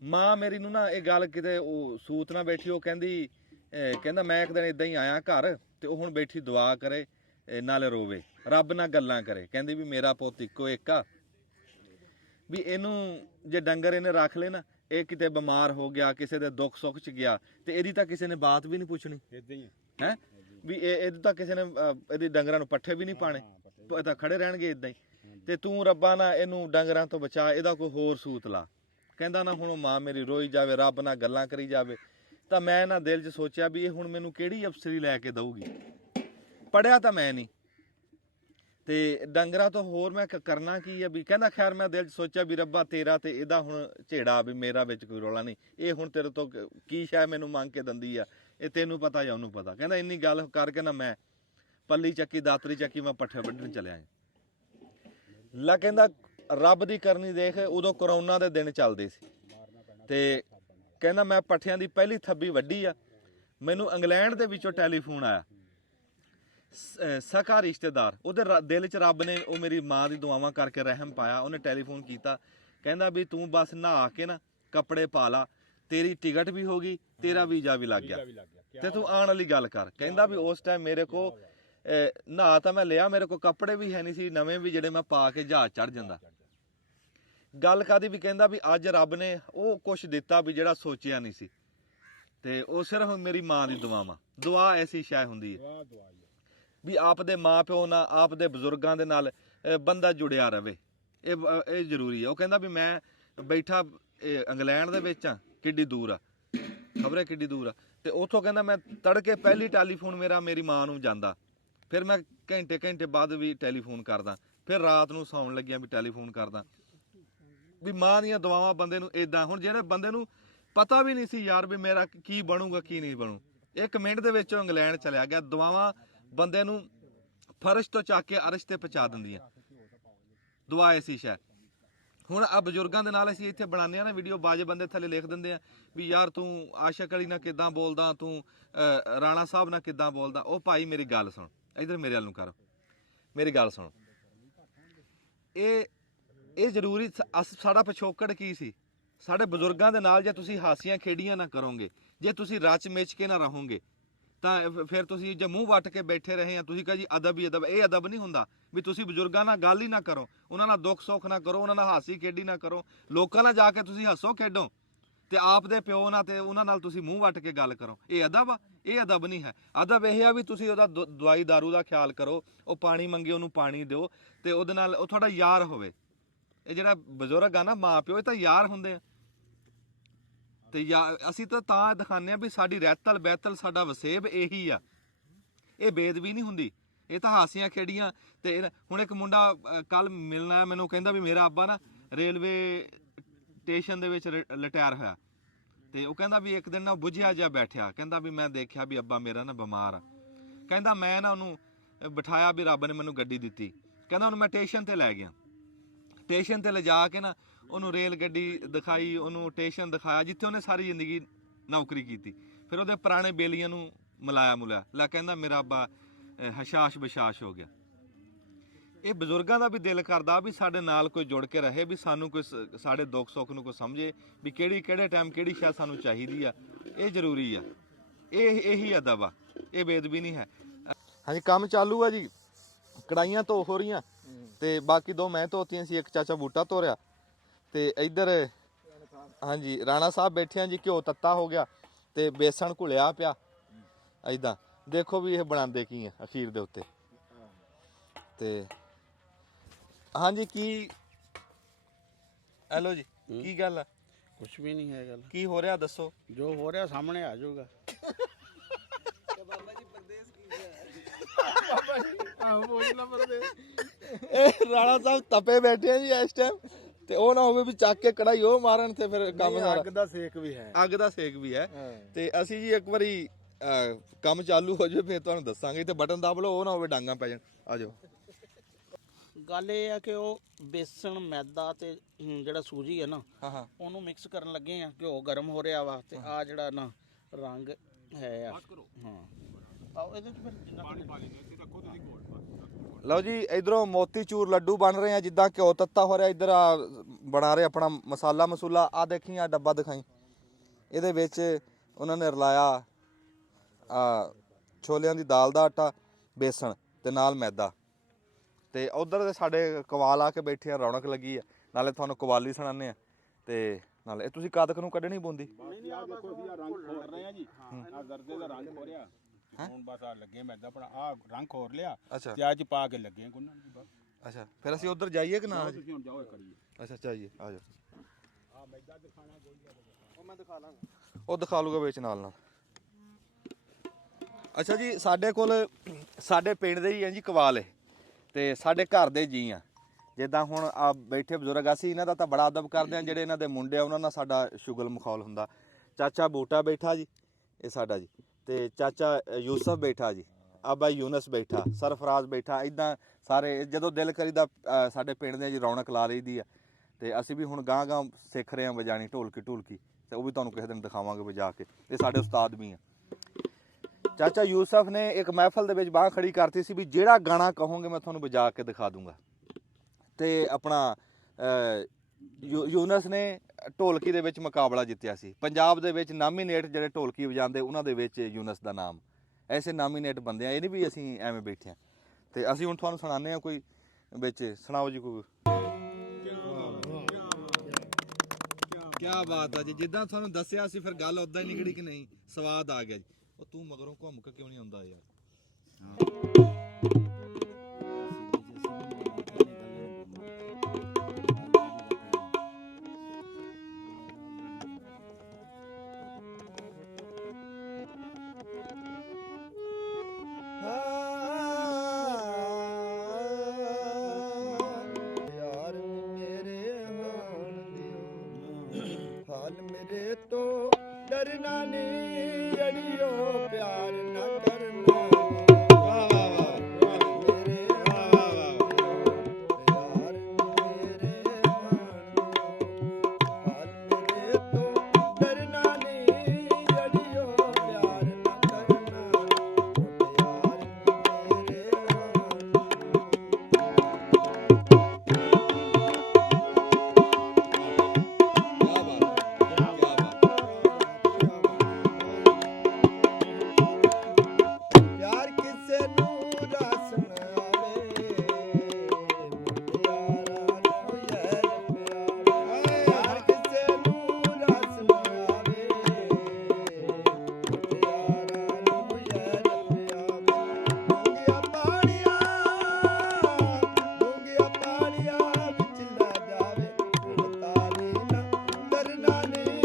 ਮਾਂ ਮੇਰੀ ਨੂੰ ਨਾ ਇਹ ਗੱਲ ਕਿਤੇ ਉਹ ਸੂਤ ਨਾ ਬੈਠੀ। ਉਹ ਕਹਿੰਦਾ ਮੈਂ ਇੱਕ ਦਿਨ ਇਦਾਂ ਹੀ ਆਇਆ ਘਰ ਤੇ ਉਹ ਹੁਣ ਬੈਠੀ ਦੁਆ ਕਰੇ ਨਾਲੇ ਰੋਵੇ, ਰੱਬ ਨਾਲ ਗੱਲਾਂ ਕਰੇ। ਕਹਿੰਦੀ ਵੀ ਮੇਰਾ ਪੁੱਤ ਇੱਕੋ ਇੱਕ ਆ, ਵੀ ਇਹਨੂੰ ਜੇ ਡੰਗਰ ਇਹਨੇ ਰੱਖ ਲਏ ਨਾ, ਇਹ ਕਿਤੇ ਬਿਮਾਰ ਹੋ ਗਿਆ, ਕਿਸੇ ਦੇ ਦੁੱਖ ਸੁੱਖ 'ਚ ਗਿਆ ਤੇ ਇਹਦੀ ਤਾਂ ਕਿਸੇ ਨੇ ਬਾਤ ਵੀ ਨਹੀਂ ਪੁੱਛਣੀ ਇਦਾਂ ਹੀ ਹੈ। ਵੀ ਇਹਦੀ ਤਾਂ ਕਿਸੇ ਨੇ ਇਹਦੀ ਡੰਗਰਾਂ ਨੂੰ ਪੱਠੇ ਵੀ ਨਹੀਂ ਪਾਣੇ, ਇਹ ਤਾਂ ਖੜੇ ਰਹਿਣਗੇ ਇਦਾਂ ਹੀ। ਤੇ ਤੂੰ ਰੱਬਾ ਨਾ ਇਹਨੂੰ ਡੰਗਰਾਂ ਤੋਂ ਬਚਾ, ਇਹਦਾ ਕੋਈ ਹੋਰ ਸੂਤ ਲਾ। ਕਹਿੰਦਾ ਨਾ ਹੁਣ ਉਹ ਮਾਂ ਮੇਰੀ ਰੋਈ ਜਾਵੇ, ਰੱਬ ਨਾਲ ਗੱਲਾਂ ਕਰੀ ਜਾਵੇ। ਤਾਂ ਮੈਂ ਨਾ ਦਿਲ 'ਚ ਸੋਚਿਆ ਵੀ ਇਹ ਹੁਣ ਮੈਨੂੰ ਕਿਹੜੀ ਅਫਸਰੀ ਲੈ ਕੇ ਦਊਗੀ। ਪੜਿਆ ਤਾਂ ਮੈਂ ਨਹੀਂ ਤੇ ਡੰਗਰਾਂ ਤੋਂ ਹੋਰ ਮੈਂ ਕਰਨਾ ਕੀ ਆ ਵੀ। ਕਹਿੰਦਾ ਖੈਰ ਮੈਂ ਦਿਲ 'ਚ ਸੋਚਿਆ ਵੀ ਰੱਬਾ ਤੇਰਾ ਤੇ ਇਹਦਾ ਹੁਣ ਝੇੜਾ, ਵੀ ਮੇਰਾ ਵਿੱਚ ਕੋਈ ਰੌਲਾ ਨਹੀਂ। ਇਹ ਹੁਣ ਤੇਰੇ ਤੋਂ ਕੀ ਸ਼ਾਇ ਮੈਨੂੰ ਮੰਗ ਕੇ ਦਿੰਦੀ ਆ, ਇਹ ਤੈਨੂੰ ਪਤਾ ਜਾਂ ਉਹਨੂੰ ਪਤਾ। ਕਹਿੰਦਾ ਇੰਨੀ ਗੱਲ ਕਰਕੇ ਨਾ ਮੈਂ ਪੱਲੀ ਚੱਕੀ, ਦਾਤਰੀ ਚੱਕੀ, ਮੈਂ ਪੱਠੇ ਵੱਢਣ ਚਲਿਆ। ਲਾ ਕਹਿੰਦਾ ਰੱਬ ਦੀ ਕਰਨੀ ਦੇਖ, ਉਦੋਂ ਕਰੋਨਾ ਦੇ ਦਿਨ ਚੱਲਦੇ ਸੀ ਤੇ ਕਹਿੰਦਾ ਮੈਂ ਪੱਠਿਆਂ ਦੀ ਪਹਿਲੀ ਥੱਬੀ ਵੱਢੀ ਆ। ਮੈਨੂੰ ਇੰਗਲੈਂਡ ਦੇ ਵਿੱਚੋਂ ਟੈਲੀਫੋਨ ਆਇਆ, ਸਕਾ ਰਿਸ਼ਤੇਦਾਰ, ਉਹਦੇ ਦਿਲ 'ਚ ਰੱਬ ਨੇ ਉਹ ਮੇਰੀ ਮਾਂ ਦੀ ਦੁਆਵਾਂ ਕਰਕੇ ਰਹਿਮ ਪਾਇਆ। ਉਹਨੇ ਟੈਲੀਫੋਨ ਕੀਤਾ, ਕਹਿੰਦਾ ਵੀ ਤੂੰ ਬਸ ਨਹਾ ਕੇ ਨਾ ਕੱਪੜੇ ਪਾ ਲਾ, ਤੇਰੀ ਟਿਕਟ ਵੀ ਹੋ ਗਈ, ਤੇਰਾ ਵੀਜ਼ਾ ਵੀ ਲੱਗ ਗਿਆ ਤੇ ਤੂੰ ਆਉਣ ਵਾਲੀ ਗੱਲ ਕਰ। ਕਹਿੰਦਾ ਵੀ ਉਸ ਟਾਈਮ ਮੇਰੇ ਕੋ ਨਹਾ ਤਾਂ ਮੈਂ ਲਿਆ, ਮੇਰੇ ਕੋ ਕੱਪੜੇ ਵੀ ਹੈ ਨਹੀਂ ਸੀ ਨਵੇਂ ਵੀ ਜਿਹੜੇ ਮੈਂ ਪਾ ਕੇ ਜਹਾਜ਼ ਚੜ ਜਾਂਦਾ। ਗੱਲ ਕਾਦੀ ਵੀ ਕਹਿੰਦਾ ਵੀ ਅੱਜ ਰੱਬ ਨੇ ਉਹ ਕੁਛ ਦਿੱਤਾ ਵੀ ਜਿਹੜਾ ਸੋਚਿਆ ਨਹੀਂ ਸੀ। ਤੇ ਉਹ ਸਿਰਫ ਮੇਰੀ ਮਾਂ ਦੀ ਦੁਆਵਾਂ। ਦੁਆ ਐਸੀ ਸ਼ੈ ਹੁੰਦੀ ਹੈ ਵੀ ਆਪ ਦੇ ਮਾਂ ਪਿਓ ਨਾਲ, ਆਪ ਦੇ ਬਜ਼ੁਰਗਾਂ ਦੇ ਨਾਲ ਬੰਦਾ ਜੁੜਿਆ ਰਵੇ, ਇਹ ਜ਼ਰੂਰੀ ਹੈ। ਉਹ ਕਹਿੰਦਾ ਵੀ ਮੈਂ ਬੈਠਾ ਇੰਗਲੈਂਡ ਦੇ ਵਿੱਚ ਆ, ਕਿੱਡੀ ਦੂਰ ਆ, ਖਬਰੇ ਕਿੱਡੀ ਦੂਰ ਆ। ਤੇ ਉੱਥੋਂ ਕਹਿੰਦਾ ਮੈਂ ਤੜਕੇ ਪਹਿਲੀ ਟੈਲੀਫੋਨ ਮੇਰੀ ਮਾਂ ਨੂੰ ਜਾਂਦਾ, ਫਿਰ ਮੈਂ ਘੰਟੇ ਬਾਅਦ ਵੀ ਟੈਲੀਫੋਨ ਕਰਦਾ, ਫਿਰ ਰਾਤ ਨੂੰ ਸੌਣ ਲੱਗਿਆ ਵੀ ਟੈਲੀਫੋਨ ਕਰਦਾ। ਵੀ ਮਾਂ ਦੀਆਂ ਦੁਆਵਾਂ ਬੰਦੇ ਨੂੰ ਇਦਾਂ। ਹੁਣ ਜਿਹੜੇ ਬੰਦੇ ਨੂੰ ਪਤਾ ਵੀ ਨਹੀਂ ਸੀ ਯਾਰ ਵੀ ਮੇਰਾ ਕੀ ਬਣੂਗਾ ਕੀ ਨਹੀਂ ਬਣੂ, 1 ਮਿੰਟ ਦੇ ਵਿੱਚ ਇੰਗਲੈਂਡ ਚਲਿਆ ਗਿਆ। ਦੁਆਵਾਂ ਬੰਦੇ ਨੂੰ ਫਰਸ਼ ਤੋਂ ਚੱਕ ਕੇ ਅਰਸ਼ ਤੇ ਪਹੁੰਚਾ ਦਿੰਦੀਆਂ। ਦੁਆ ਐਸੀ ਸ਼ੈ। ਹੁਣ ਆ ਬਜ਼ੁਰਗਾਂ ਦੇ ਨਾਲ ਅਸੀਂ ਇੱਥੇ ਬਣਾਉਂਦੇ ਆ ਨਾ ਵੀਡੀਓ, ਬਾਜੇ ਬੰਦੇ ਥੱਲੇ ਲਿਖ ਦਿੰਦੇ ਆ ਵੀ ਯਾਰ ਤੂੰ ਆਸ਼ਕ ਅਲੀ ਨਾਲ ਕਿੱਦਾਂ ਬੋਲਦਾ, ਤੂੰ ਰਾਣਾ ਸਾਹਿਬ ਨਾਲ ਕਿੱਦਾਂ ਬੋਲਦਾ। ਉਹ ਭਾਈ ਮੇਰੀ ਗੱਲ ਸੁਣ, ਇੱਧਰ ਮੇਰੇ ਵੱਲ ਨੂੰ ਕਰ, ਮੇਰੀ ਗੱਲ ਸੁਣ। ਇਹ ਇਹ ਜ਼ਰੂਰੀ ਸਾਡਾ ਪਿਛੋਕੜ ਕੀ ਸੀ? ਸਾਡੇ ਬਜ਼ੁਰਗਾਂ ਦੇ ਨਾਲ ਜੇ ਤੁਸੀਂ ਹਾਸੀਆਂ ਖੇਡੀਆਂ ਨਾ ਕਰੋਗੇ, ਜੇ ਤੁਸੀਂ ਰਚ ਮਿਚ ਕੇ ਨਾ ਰਹੋਗੇ, ਤਾਂ ਫਿਰ ਤੁਸੀਂ ਜੇ ਮੂੰਹ ਵੱਟ ਕੇ ਬੈਠੇ ਰਹੇ ਆ, ਤੁਸੀਂ ਕਹੋ ਜੀ ਅਦਬ ਹੀ ਅਦਬ। ਇਹ ਅਦਬ ਨਹੀਂ ਹੁੰਦਾ ਵੀ ਤੁਸੀਂ ਬਜ਼ੁਰਗਾਂ ਨਾਲ ਗੱਲ ਹੀ ਨਾ ਕਰੋ, ਉਹਨਾਂ ਨਾਲ ਦੁੱਖ ਸੁੱਖ ਨਾ ਕਰੋ, ਉਹਨਾਂ ਨਾਲ ਹਾਸੀ ਖੇਡੀ ਨਾ ਕਰੋ, ਲੋਕਾਂ ਨਾਲ ਜਾ ਕੇ ਤੁਸੀਂ ਹੱਸੋ ਖੇਡੋ, ਤੇ ਆਪ ਦੇ ਪਿਓ ਨਾਲ ਤੇ ਉਹਨਾਂ ਨਾਲ ਤੁਸੀਂ ਮੂੰਹ ਵੱਟ ਕੇ ਗੱਲ ਕਰੋ। ਇਹ ਅਦਬ ਆ? ਇਹ ਅਦਬ ਨਹੀਂ ਹੈ। ਅਦਬ ਇਹ ਆ ਵੀ ਤੁਸੀਂ ਉਹਦਾ ਦਵਾਈ ਦਾਰੂ ਦਾ ਖਿਆਲ ਕਰੋ, ਉਹ ਪਾਣੀ ਮੰਗੇ ਉਹਨੂੰ ਪਾਣੀ ਦਿਓ, ਤੇ ਉਹਦੇ ਨਾਲ ਉਹ ਤੁਹਾਡਾ ਯਾਰ ਹੋਵੇ। ਇਹ ਜਿਹੜਾ ਬਜ਼ੁਰਗ ਆ ਨਾ, ਮਾਂ ਪਿਓ, ਇਹ ਤਾਂ ਯਾਰ ਹੁੰਦੇ ਆ। ਤੇ ਅਸੀਂ ਤਾਂ ਦਿਖਾਉਂਦੇ ਆ ਵੀ ਸਾਡੀ ਰਹਿਤਲ ਬਹਿਤਲ ਸਾਡਾ ਵਸੇਬ ਇਹੀ ਆ। ਇਹ ਬੇਦਬੀ ਨਹੀਂ ਹੁੰਦੀ, ਇਹ ਤਾਂ ਹਾਸੀਆਂ ਖੇਡੀਆਂ। ਤੇ ਹੁਣ ਇੱਕ ਮੁੰਡਾ ਕੱਲ ਮਿਲਣਾ ਮੈਨੂੰ, ਕਹਿੰਦਾ ਵੀ ਮੇਰਾ ਅੱਬਾ ਨਾ ਰੇਲਵੇ ਸਟੇਸ਼ਨ ਦੇ ਵਿੱਚ ਰਿਟਾਇਰ ਹੋਇਆ, ਤੇ ਉਹ ਕਹਿੰਦਾ ਵੀ ਇੱਕ ਦਿਨ ਨਾ ਬੁਝਿਆ ਜਿਹਾ ਬੈਠਿਆ, ਕਹਿੰਦਾ ਵੀ ਮੈਂ ਦੇਖਿਆ ਵੀ ਅੱਬਾ ਮੇਰਾ ਨਾ ਬਿਮਾਰ ਆ। ਕਹਿੰਦਾ ਮੈਂ ਨਾ ਉਹਨੂੰ ਬਿਠਾਇਆ, ਵੀ ਰੱਬ ਨੇ ਮੈਨੂੰ ਗੱਡੀ ਦਿੱਤੀ, ਕਹਿੰਦਾ ਉਹਨੂੰ ਮੈਂ ਸਟੇਸ਼ਨ ਤੇ ਲੈ ਗਿਆ। ਸਟੇਸ਼ਨ ਤੇ ਲਿਜਾ ਕੇ ਨਾ ਉਹਨੂੰ ਰੇਲ ਗੱਡੀ ਦਿਖਾਈ, ਉਹਨੂੰ ਸਟੇਸ਼ਨ ਦਿਖਾਇਆ ਜਿੱਥੇ ਉਹਨੇ ਸਾਰੀ ਜ਼ਿੰਦਗੀ ਨੌਕਰੀ ਕੀਤੀ। ਫਿਰ ਉਹਦੇ ਪੁਰਾਣੇ ਬੇਲੀਆਂ ਨੂੰ ਮਿਲਾਇਆ ਲੈ, ਕਹਿੰਦਾ ਮੇਰਾ ਅੱਬਾ ਹਸ਼ਾਸ਼ ਬਸ਼ਾਸ਼ ਹੋ ਗਿਆ। ਇਹ ਬਜ਼ੁਰਗਾਂ ਦਾ ਵੀ ਦਿਲ ਕਰਦਾ ਵੀ ਸਾਡੇ ਨਾਲ ਕੋਈ ਜੁੜ ਕੇ ਰਹੇ, ਵੀ ਸਾਨੂੰ ਕੋਈ ਸਾਡੇ ਦੁੱਖ ਸੁੱਖ ਨੂੰ ਕੋਈ ਸਮਝੇ, ਵੀ ਕਿਹੜੇ ਟਾਈਮ ਕਿਹੜੀ ਸ਼ੈ ਸਾਨੂੰ ਚਾਹੀਦੀ ਆ। ਇਹ ਜ਼ਰੂਰੀ ਆ, ਇਹੀ ਅਦਬ ਆ, ਇਹ ਬੇਦਬੀ ਨਹੀਂ ਹੈ। ਹਾਂਜੀ, ਕੰਮ ਚਾਲੂ ਆ ਜੀ, ਕੜਾਈਆਂ ਧੋ ਹੋ ਰਹੀਆਂ, ਤੇ ਬਾਕੀ 2 ਮੈਂ ਧੋਤੀਆਂ ਸੀ, ਇੱਕ ਚਾਚਾ ਬੂਟਾ ਧੋ ਰਿਹਾ। ਤੇ ਇੱਧਰ ਹਾਂਜੀ ਰਾਣਾ ਸਾਹਿਬ ਬੈਠੇ ਆ ਜੀ, ਘਿਓ ਤੱਤਾ ਹੋ ਗਿਆ ਤੇ ਬੇਸਣ ਘੁਲਿਆ ਪਿਆ ਐਦਾਂ। ਦੇਖੋ ਵੀ ਇਹ ਬਣਾਉਂਦੇ ਕੀ ਆ ਅਖੀਰ ਦੇ ਉੱਤੇ। ਤੇ ਹਾਂਜੀ, ਕੀ ਹੈਲੋ ਜੀ, ਕੀ ਗੱਲ ਆ? ਕੁਛ ਵੀ ਨਹੀਂ ਹੈ ਗੱਲ। ਕੀ ਹੋ ਰਿਹਾ ਦੱਸੋ? ਜੋ ਹੋ ਰਿਹਾ ਸਾਹਮਣੇ ਆ ਜਾਊਗਾ। ਇਹ ਰਾਣਾ ਸਾਹਿਬ ਤਪੇ ਬੈਠੇ ਆ ਜੀ ਇਸ ਟਾਈਮ, ਤੇ ਉਹ ਨਾ ਹੋਵੇ ਵੀ ਚੱਕ ਕੇ ਕੜਾਈ ਉਹ ਮਾਰਨ ਤੇ ਫਿਰ ਕੰਮ ਸਾਰਾ। ਅੱਗ ਦਾ ਸੇਕ ਵੀ ਹੈ, ਅੱਗ ਦਾ ਸੇਕ ਵੀ ਹੈ। ਤੇ ਅਸੀਂ ਜੀ ਇੱਕ ਵਾਰੀ ਕੰਮ ਚਾਲੂ ਹੋ ਜਾਵੇ ਫਿਰ ਤੁਹਾਨੂੰ ਦੱਸਾਂਗੇ, ਤੇ ਬਟਨ ਦਬ ਲਓ, ਉਹ ਨਾ ਹੋਵੇ ਡਾਂਗਾ ਪੈ ਜਾਣ। ਆ ਜਾਓ। ਗੱਲ ਇਹ ਆ ਕਿ ਉਹ ਬੇਸਣ ਮੈਦਾ ਤੇ ਜਿਹੜਾ ਸੂਜੀ ਹੈ ਨਾ, ਹਾਂ ਉਹਨੂੰ ਮਿਕਸ ਕਰਨ ਲੱਗੇ ਆ। ਘਿਓ ਗਰਮ ਹੋ ਰਿਹਾ ਵਾ, ਤੇ ਆ ਜਿਹੜਾ ਨਾ ਰੰਗ ਹੈ ਆ, ਹਾਂ ਆਓ ਇਹਦੇ ਚ ਫਿਰ ਜਿੰਨਾ ਪਾਣੀ ਪਾ ਲੈਂਦੇ ਤੇ ਰੱਖੋ ਤੁਸੀਂ ਘੋਲ ਪਾ। ਲਓ ਜੀ, ਇਧਰੋਂ ਮੋਤੀਚੂਰ ਲੱਡੂ ਬਣ ਰਹੇ ਆ, ਜਿੱਦਾਂ ਘਿਓ ਤੱਤਾ ਹੋ ਰਿਹਾ। ਇੱਧਰ ਆ ਬਣਾ ਰਹੇ ਆਪਣਾ ਮਸਾਲਾ। ਆ ਦੇਖੀ, ਆ ਡੱਬਾ ਦਿਖਾਈ, ਇਹਦੇ ਵਿੱਚ ਉਹਨਾਂ ਨੇ ਰਲਾਇਆ ਛੋਲਿਆਂ ਦੀ ਦਾਲ ਦਾ ਆਟਾ, ਬੇਸਣ ਤੇ ਨਾਲ ਮੈਦਾ। ਤੇ ਉਧਰ ਦੇ ਸਾਡੇ ਕਵਾਲ ਆ ਕੇ ਬੈਠੇ ਆ, ਰੌਣਕ ਲੱਗੀ ਆ। ਨਾਲੇ ਤੁਹਾਨੂੰ ਕਵਾਲੀ ਸੁਣਾਉਂਦੇ ਆ, ਤੇ ਨਾਲੇ ਇਹ ਤੁਸੀਂ ਕਦਕ ਨੂੰ ਕੱਢਣੀ ਪਉਂਦੀ। ਆ ਦੇਖੋ ਅਸੀਂ ਆ ਰੰਗ ਖੋਰ ਰਹੇ ਆ ਜੀ, ਆ ਦਰਦੇ ਦਾ ਰੰਗ ਖੋਰਿਆ ਹੁਣ, ਬਸ ਆ ਲੱਗੇ ਮੈਦਾ ਆਪਣਾ ਆ ਰੰਗ ਖੋਰ ਲਿਆ, ਅੱਛਾ ਤੇ ਅੱਜ ਪਾ ਕੇ ਲੱਗੇ ਗੁੰਨਣ ਜੀ ਬਸ। ਅੱਛਾ, ਫਿਰ ਅਸੀਂ ਉਧਰ ਜਾਈਏ ਕਿ ਨਾ? ਤੁਸੀਂ ਹੁਣ ਜਾਓ ਇਹ ਕਰੀਏ। ਅੱਛਾ ਚਾਹੀਏ, ਆ ਜਾਓ। ਆ ਮੈਦਾ ਦਿਖਾਣਾ ਕੋਈ ਉਹ ਮੈਂ ਦਿਖਾ ਲਾਂਗਾ, ਉਹ ਦਿਖਾ ਲੂਗਾ ਵਿੱਚ ਨਾਲ। ਅੱਛਾ ਜੀ, ਸਾਡੇ ਕੋਲ ਸਾਡੇ ਪਿੰਡ ਦੇ ਹੀ ਆ ਜੀ ਕਵਾਲ ਇਹ, ਤੇ ਸਾਡੇ ਘਰ ਦੇ ਜੀ ਆ। ਜਿੱਦਾਂ ਹੁਣ ਆ ਬੈਠੇ ਬਜ਼ੁਰਗ, ਅਸੀਂ ਇਹਨਾਂ ਦਾ ਤਾਂ ਬੜਾ ਅਦਬ ਕਰਦੇ ਆ। ਜਿਹੜੇ ਇਹਨਾਂ ਦੇ ਮੁੰਡੇ ਆ ਉਹਨਾਂ ਨਾਲ ਸਾਡਾ ਸ਼ੁਗਲ ਮਖੌਲ ਹੁੰਦਾ। ਚਾਚਾ ਬੂਟਾ ਬੈਠਾ ਜੀ, ਇਹ ਸਾਡਾ ਜੀ, ਤੇ ਚਾਚਾ ਯੂਸਫ ਬੈਠਾ ਜੀ, ਆ ਬਾਈ ਯੂਨਸ ਬੈਠਾ, ਸਰਫਰਾਜ਼ ਬੈਠਾ। ਇਦਾਂ ਸਾਰੇ ਜਦੋਂ ਦਿਲ ਕਰੀਦਾ ਸਾਡੇ ਪਿੰਡ ਦੇ ਜੀ ਰੌਣਕ ਲਾ ਲਈਦੀ ਆ। ਤੇ ਅਸੀਂ ਵੀ ਹੁਣ ਗਾਂ ਸਿੱਖ ਰਹੇ ਆ ਵਜਾਣੀ ਢੋਲਕੀ, ਤੇ ਉਹ ਵੀ ਤੁਹਾਨੂੰ ਕਿਸੇ ਦਿਨ ਦਿਖਾਵਾਂਗੇ ਵਜਾ ਕੇ। ਇਹ ਸਾਡੇ ਉਸਤਾਦ ਵੀ ਆ। ਚਾਚਾ ਯੂਸਫ ਨੇ ਇੱਕ ਮਹਿਫਲ ਦੇ ਵਿੱਚ ਬਾਂਹ ਖੜੀ ਕਰਤੀ ਸੀ ਵੀ ਜਿਹੜਾ ਗਾਣਾ ਕਹੋਗੇ ਮੈਂ ਤੁਹਾਨੂੰ ਵਜਾ ਕੇ ਦਿਖਾ ਦੂੰਗਾ। ਤੇ ਆਪਣਾ ਯੂਨਸ ਨੇ ਢੋਲਕੀ ਦੇ ਵਿੱਚ ਮੁਕਾਬਲਾ ਜਿੱਤਿਆ ਸੀ। ਪੰਜਾਬ ਦੇ ਵਿੱਚ ਨਾਮੀਨੇਟ ਜਿਹੜੇ ਢੋਲਕੀ ਵਜਾਉਂਦੇ ਉਹਨਾਂ ਦੇ ਵਿੱਚ ਯੂਨਸ ਦਾ ਨਾਮ। ਐਸੇ ਨਾਮੀਨੇਟ ਬੰਦੇ ਆ, ਇਹ ਨਹੀਂ ਵੀ ਅਸੀਂ ਐਵੇਂ ਬੈਠੇ ਆ। ਤੇ ਅਸੀਂ ਹੁਣ ਤੁਹਾਨੂੰ ਸੁਣਾਉਂਦੇ ਆ ਕੋਈ ਵਿੱਚ। ਸੁਣਾਓ ਜੀ ਕੋਈ। ਕਿਆ ਬਾਤ ਆ ਜੀ, ਜਿੱਦਾਂ ਤੁਹਾਨੂੰ ਦੱਸਿਆ ਸੀ ਫਿਰ ਗੱਲ ਉਦਾਂ ਹੀ ਨਿਕਲੀ ਕਿ ਨਹੀਂ? ਸਵਾਦ ਆ ਗਿਆ ਜੀ। ਉਹ ਤੂੰ ਮਗਰੋਂ ਘੁੰਮ ਕੇ ਕਿਉਂ ਨਹੀਂ ਆਉਂਦਾ ਯਾਰ? ਯਾਰ ਮੇਰੇ ਹਾਲ ਦਿਓ, ਹਾਲ ਮੇਰੇ ਤੋਂ ਡਰਨਾ ਨਹੀਂ ਅੜਿਓ, ਪਿਆਰ ਨਾ ਕਰਨਾ। ਵਾਹ ਵਾਹ ਵਾਹ। ਕਿਸੇ ਨੂੰ ਰਸ ਨਾ ਆਵੇ ਮੁਟਿਆਰਾਂ ਨੂੰ ਯਾਰ ਪਿਆਵੇ ਹਰ ਕਿਸੇ ਨੂੰ ਰਸ ਨਾ ਆਵੇ ਮੁਟਿਆਰਾਂ ਨੂੰ ਯਾਰ ਪਿਆਵੇ ਡੂੰਘਿਆ ਪਾਣੀਆਂ ਵਿੱਚ ਲੈ ਜਾਵੇ ਤਾਰੀ ਨਾ ਡਰਨਾ ਨਹੀਂ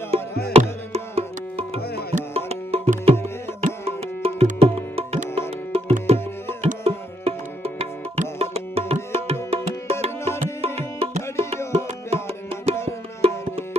ਯਾਰ ਡਰਨਾ ਓਏ ਯਾਰ ਮੇਰੇ ਹਾਣ ਦੀ ਯਾਰ ਮੇਰੇ ਹਾਣ ਮੇਰੇ ਤੋਂ ਡਰਨਾ ਨਹੀਂ ਅੜਿਓ ਪਿਆਰ ਨਾ ਕਰਨਾ ਨਹੀਂ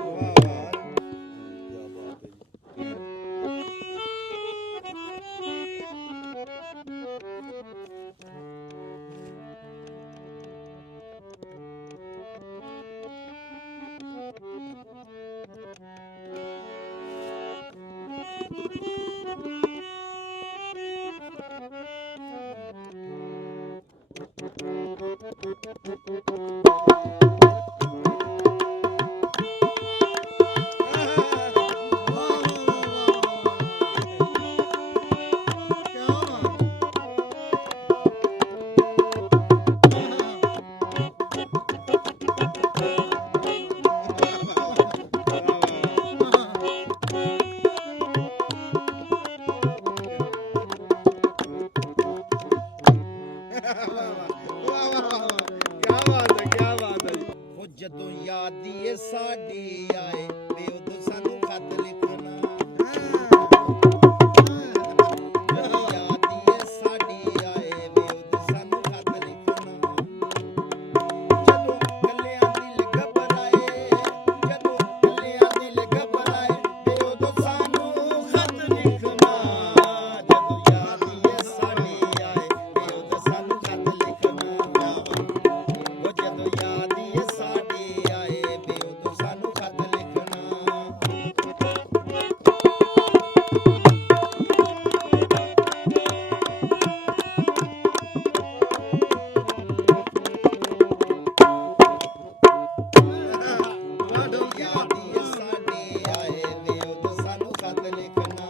ਵਾਰ ਕੀ ਬਾਤ ਹੈ ਉਹ ਜਦੋਂ ਯਾਦੀਏ ਸਾਡੀ ਆਏ ਤੇ ਉਦੋਂ ਸਾਨੂੰ ਖਤ ਲਿਖਣਾ ਜਦੋਂ ਯਾਦੀਏ ਸਾਡੀ ਆਏ ਤੇ ਉਦੋਂ ਸਾਨੂੰ ਖਤ ਲਿਖਣਾ ਜਦੋਂ ਕੱਲਿਆਂ ਦੀ ਘਬਰਾਏ ਜਦੋਂ ਕੱਲਿਆਂ ਦੀ ਘਬਰਾਏ ਤੇ ਉਦੋਂ ਸਾਨੂੰ ਖਤ ਲਿਖਣਾ ਜਦੋਂ ਯਾਦੀਏ ਸਾਡੀ ਆਏ ਤੇ ਉਦੋਂ ਸਾਨੂੰ ਖਤ ਲਿਖਣਾ ਉਹ ਜਦੋਂ ਯਾਦੀਏ ਸਾਡੀ ਆਏ ਵੇ ਉਦੋਂ ਸਾਨੂੰ ਖਤ ਲਿਖਣਾ ਜਦੋਂ ਯਾਦੀਏ ਸਾਡੀ ਆਏ ਵੇ ਉਦੋਂ ਸਾਨੂੰ ਖਤ ਲਿਖਣਾ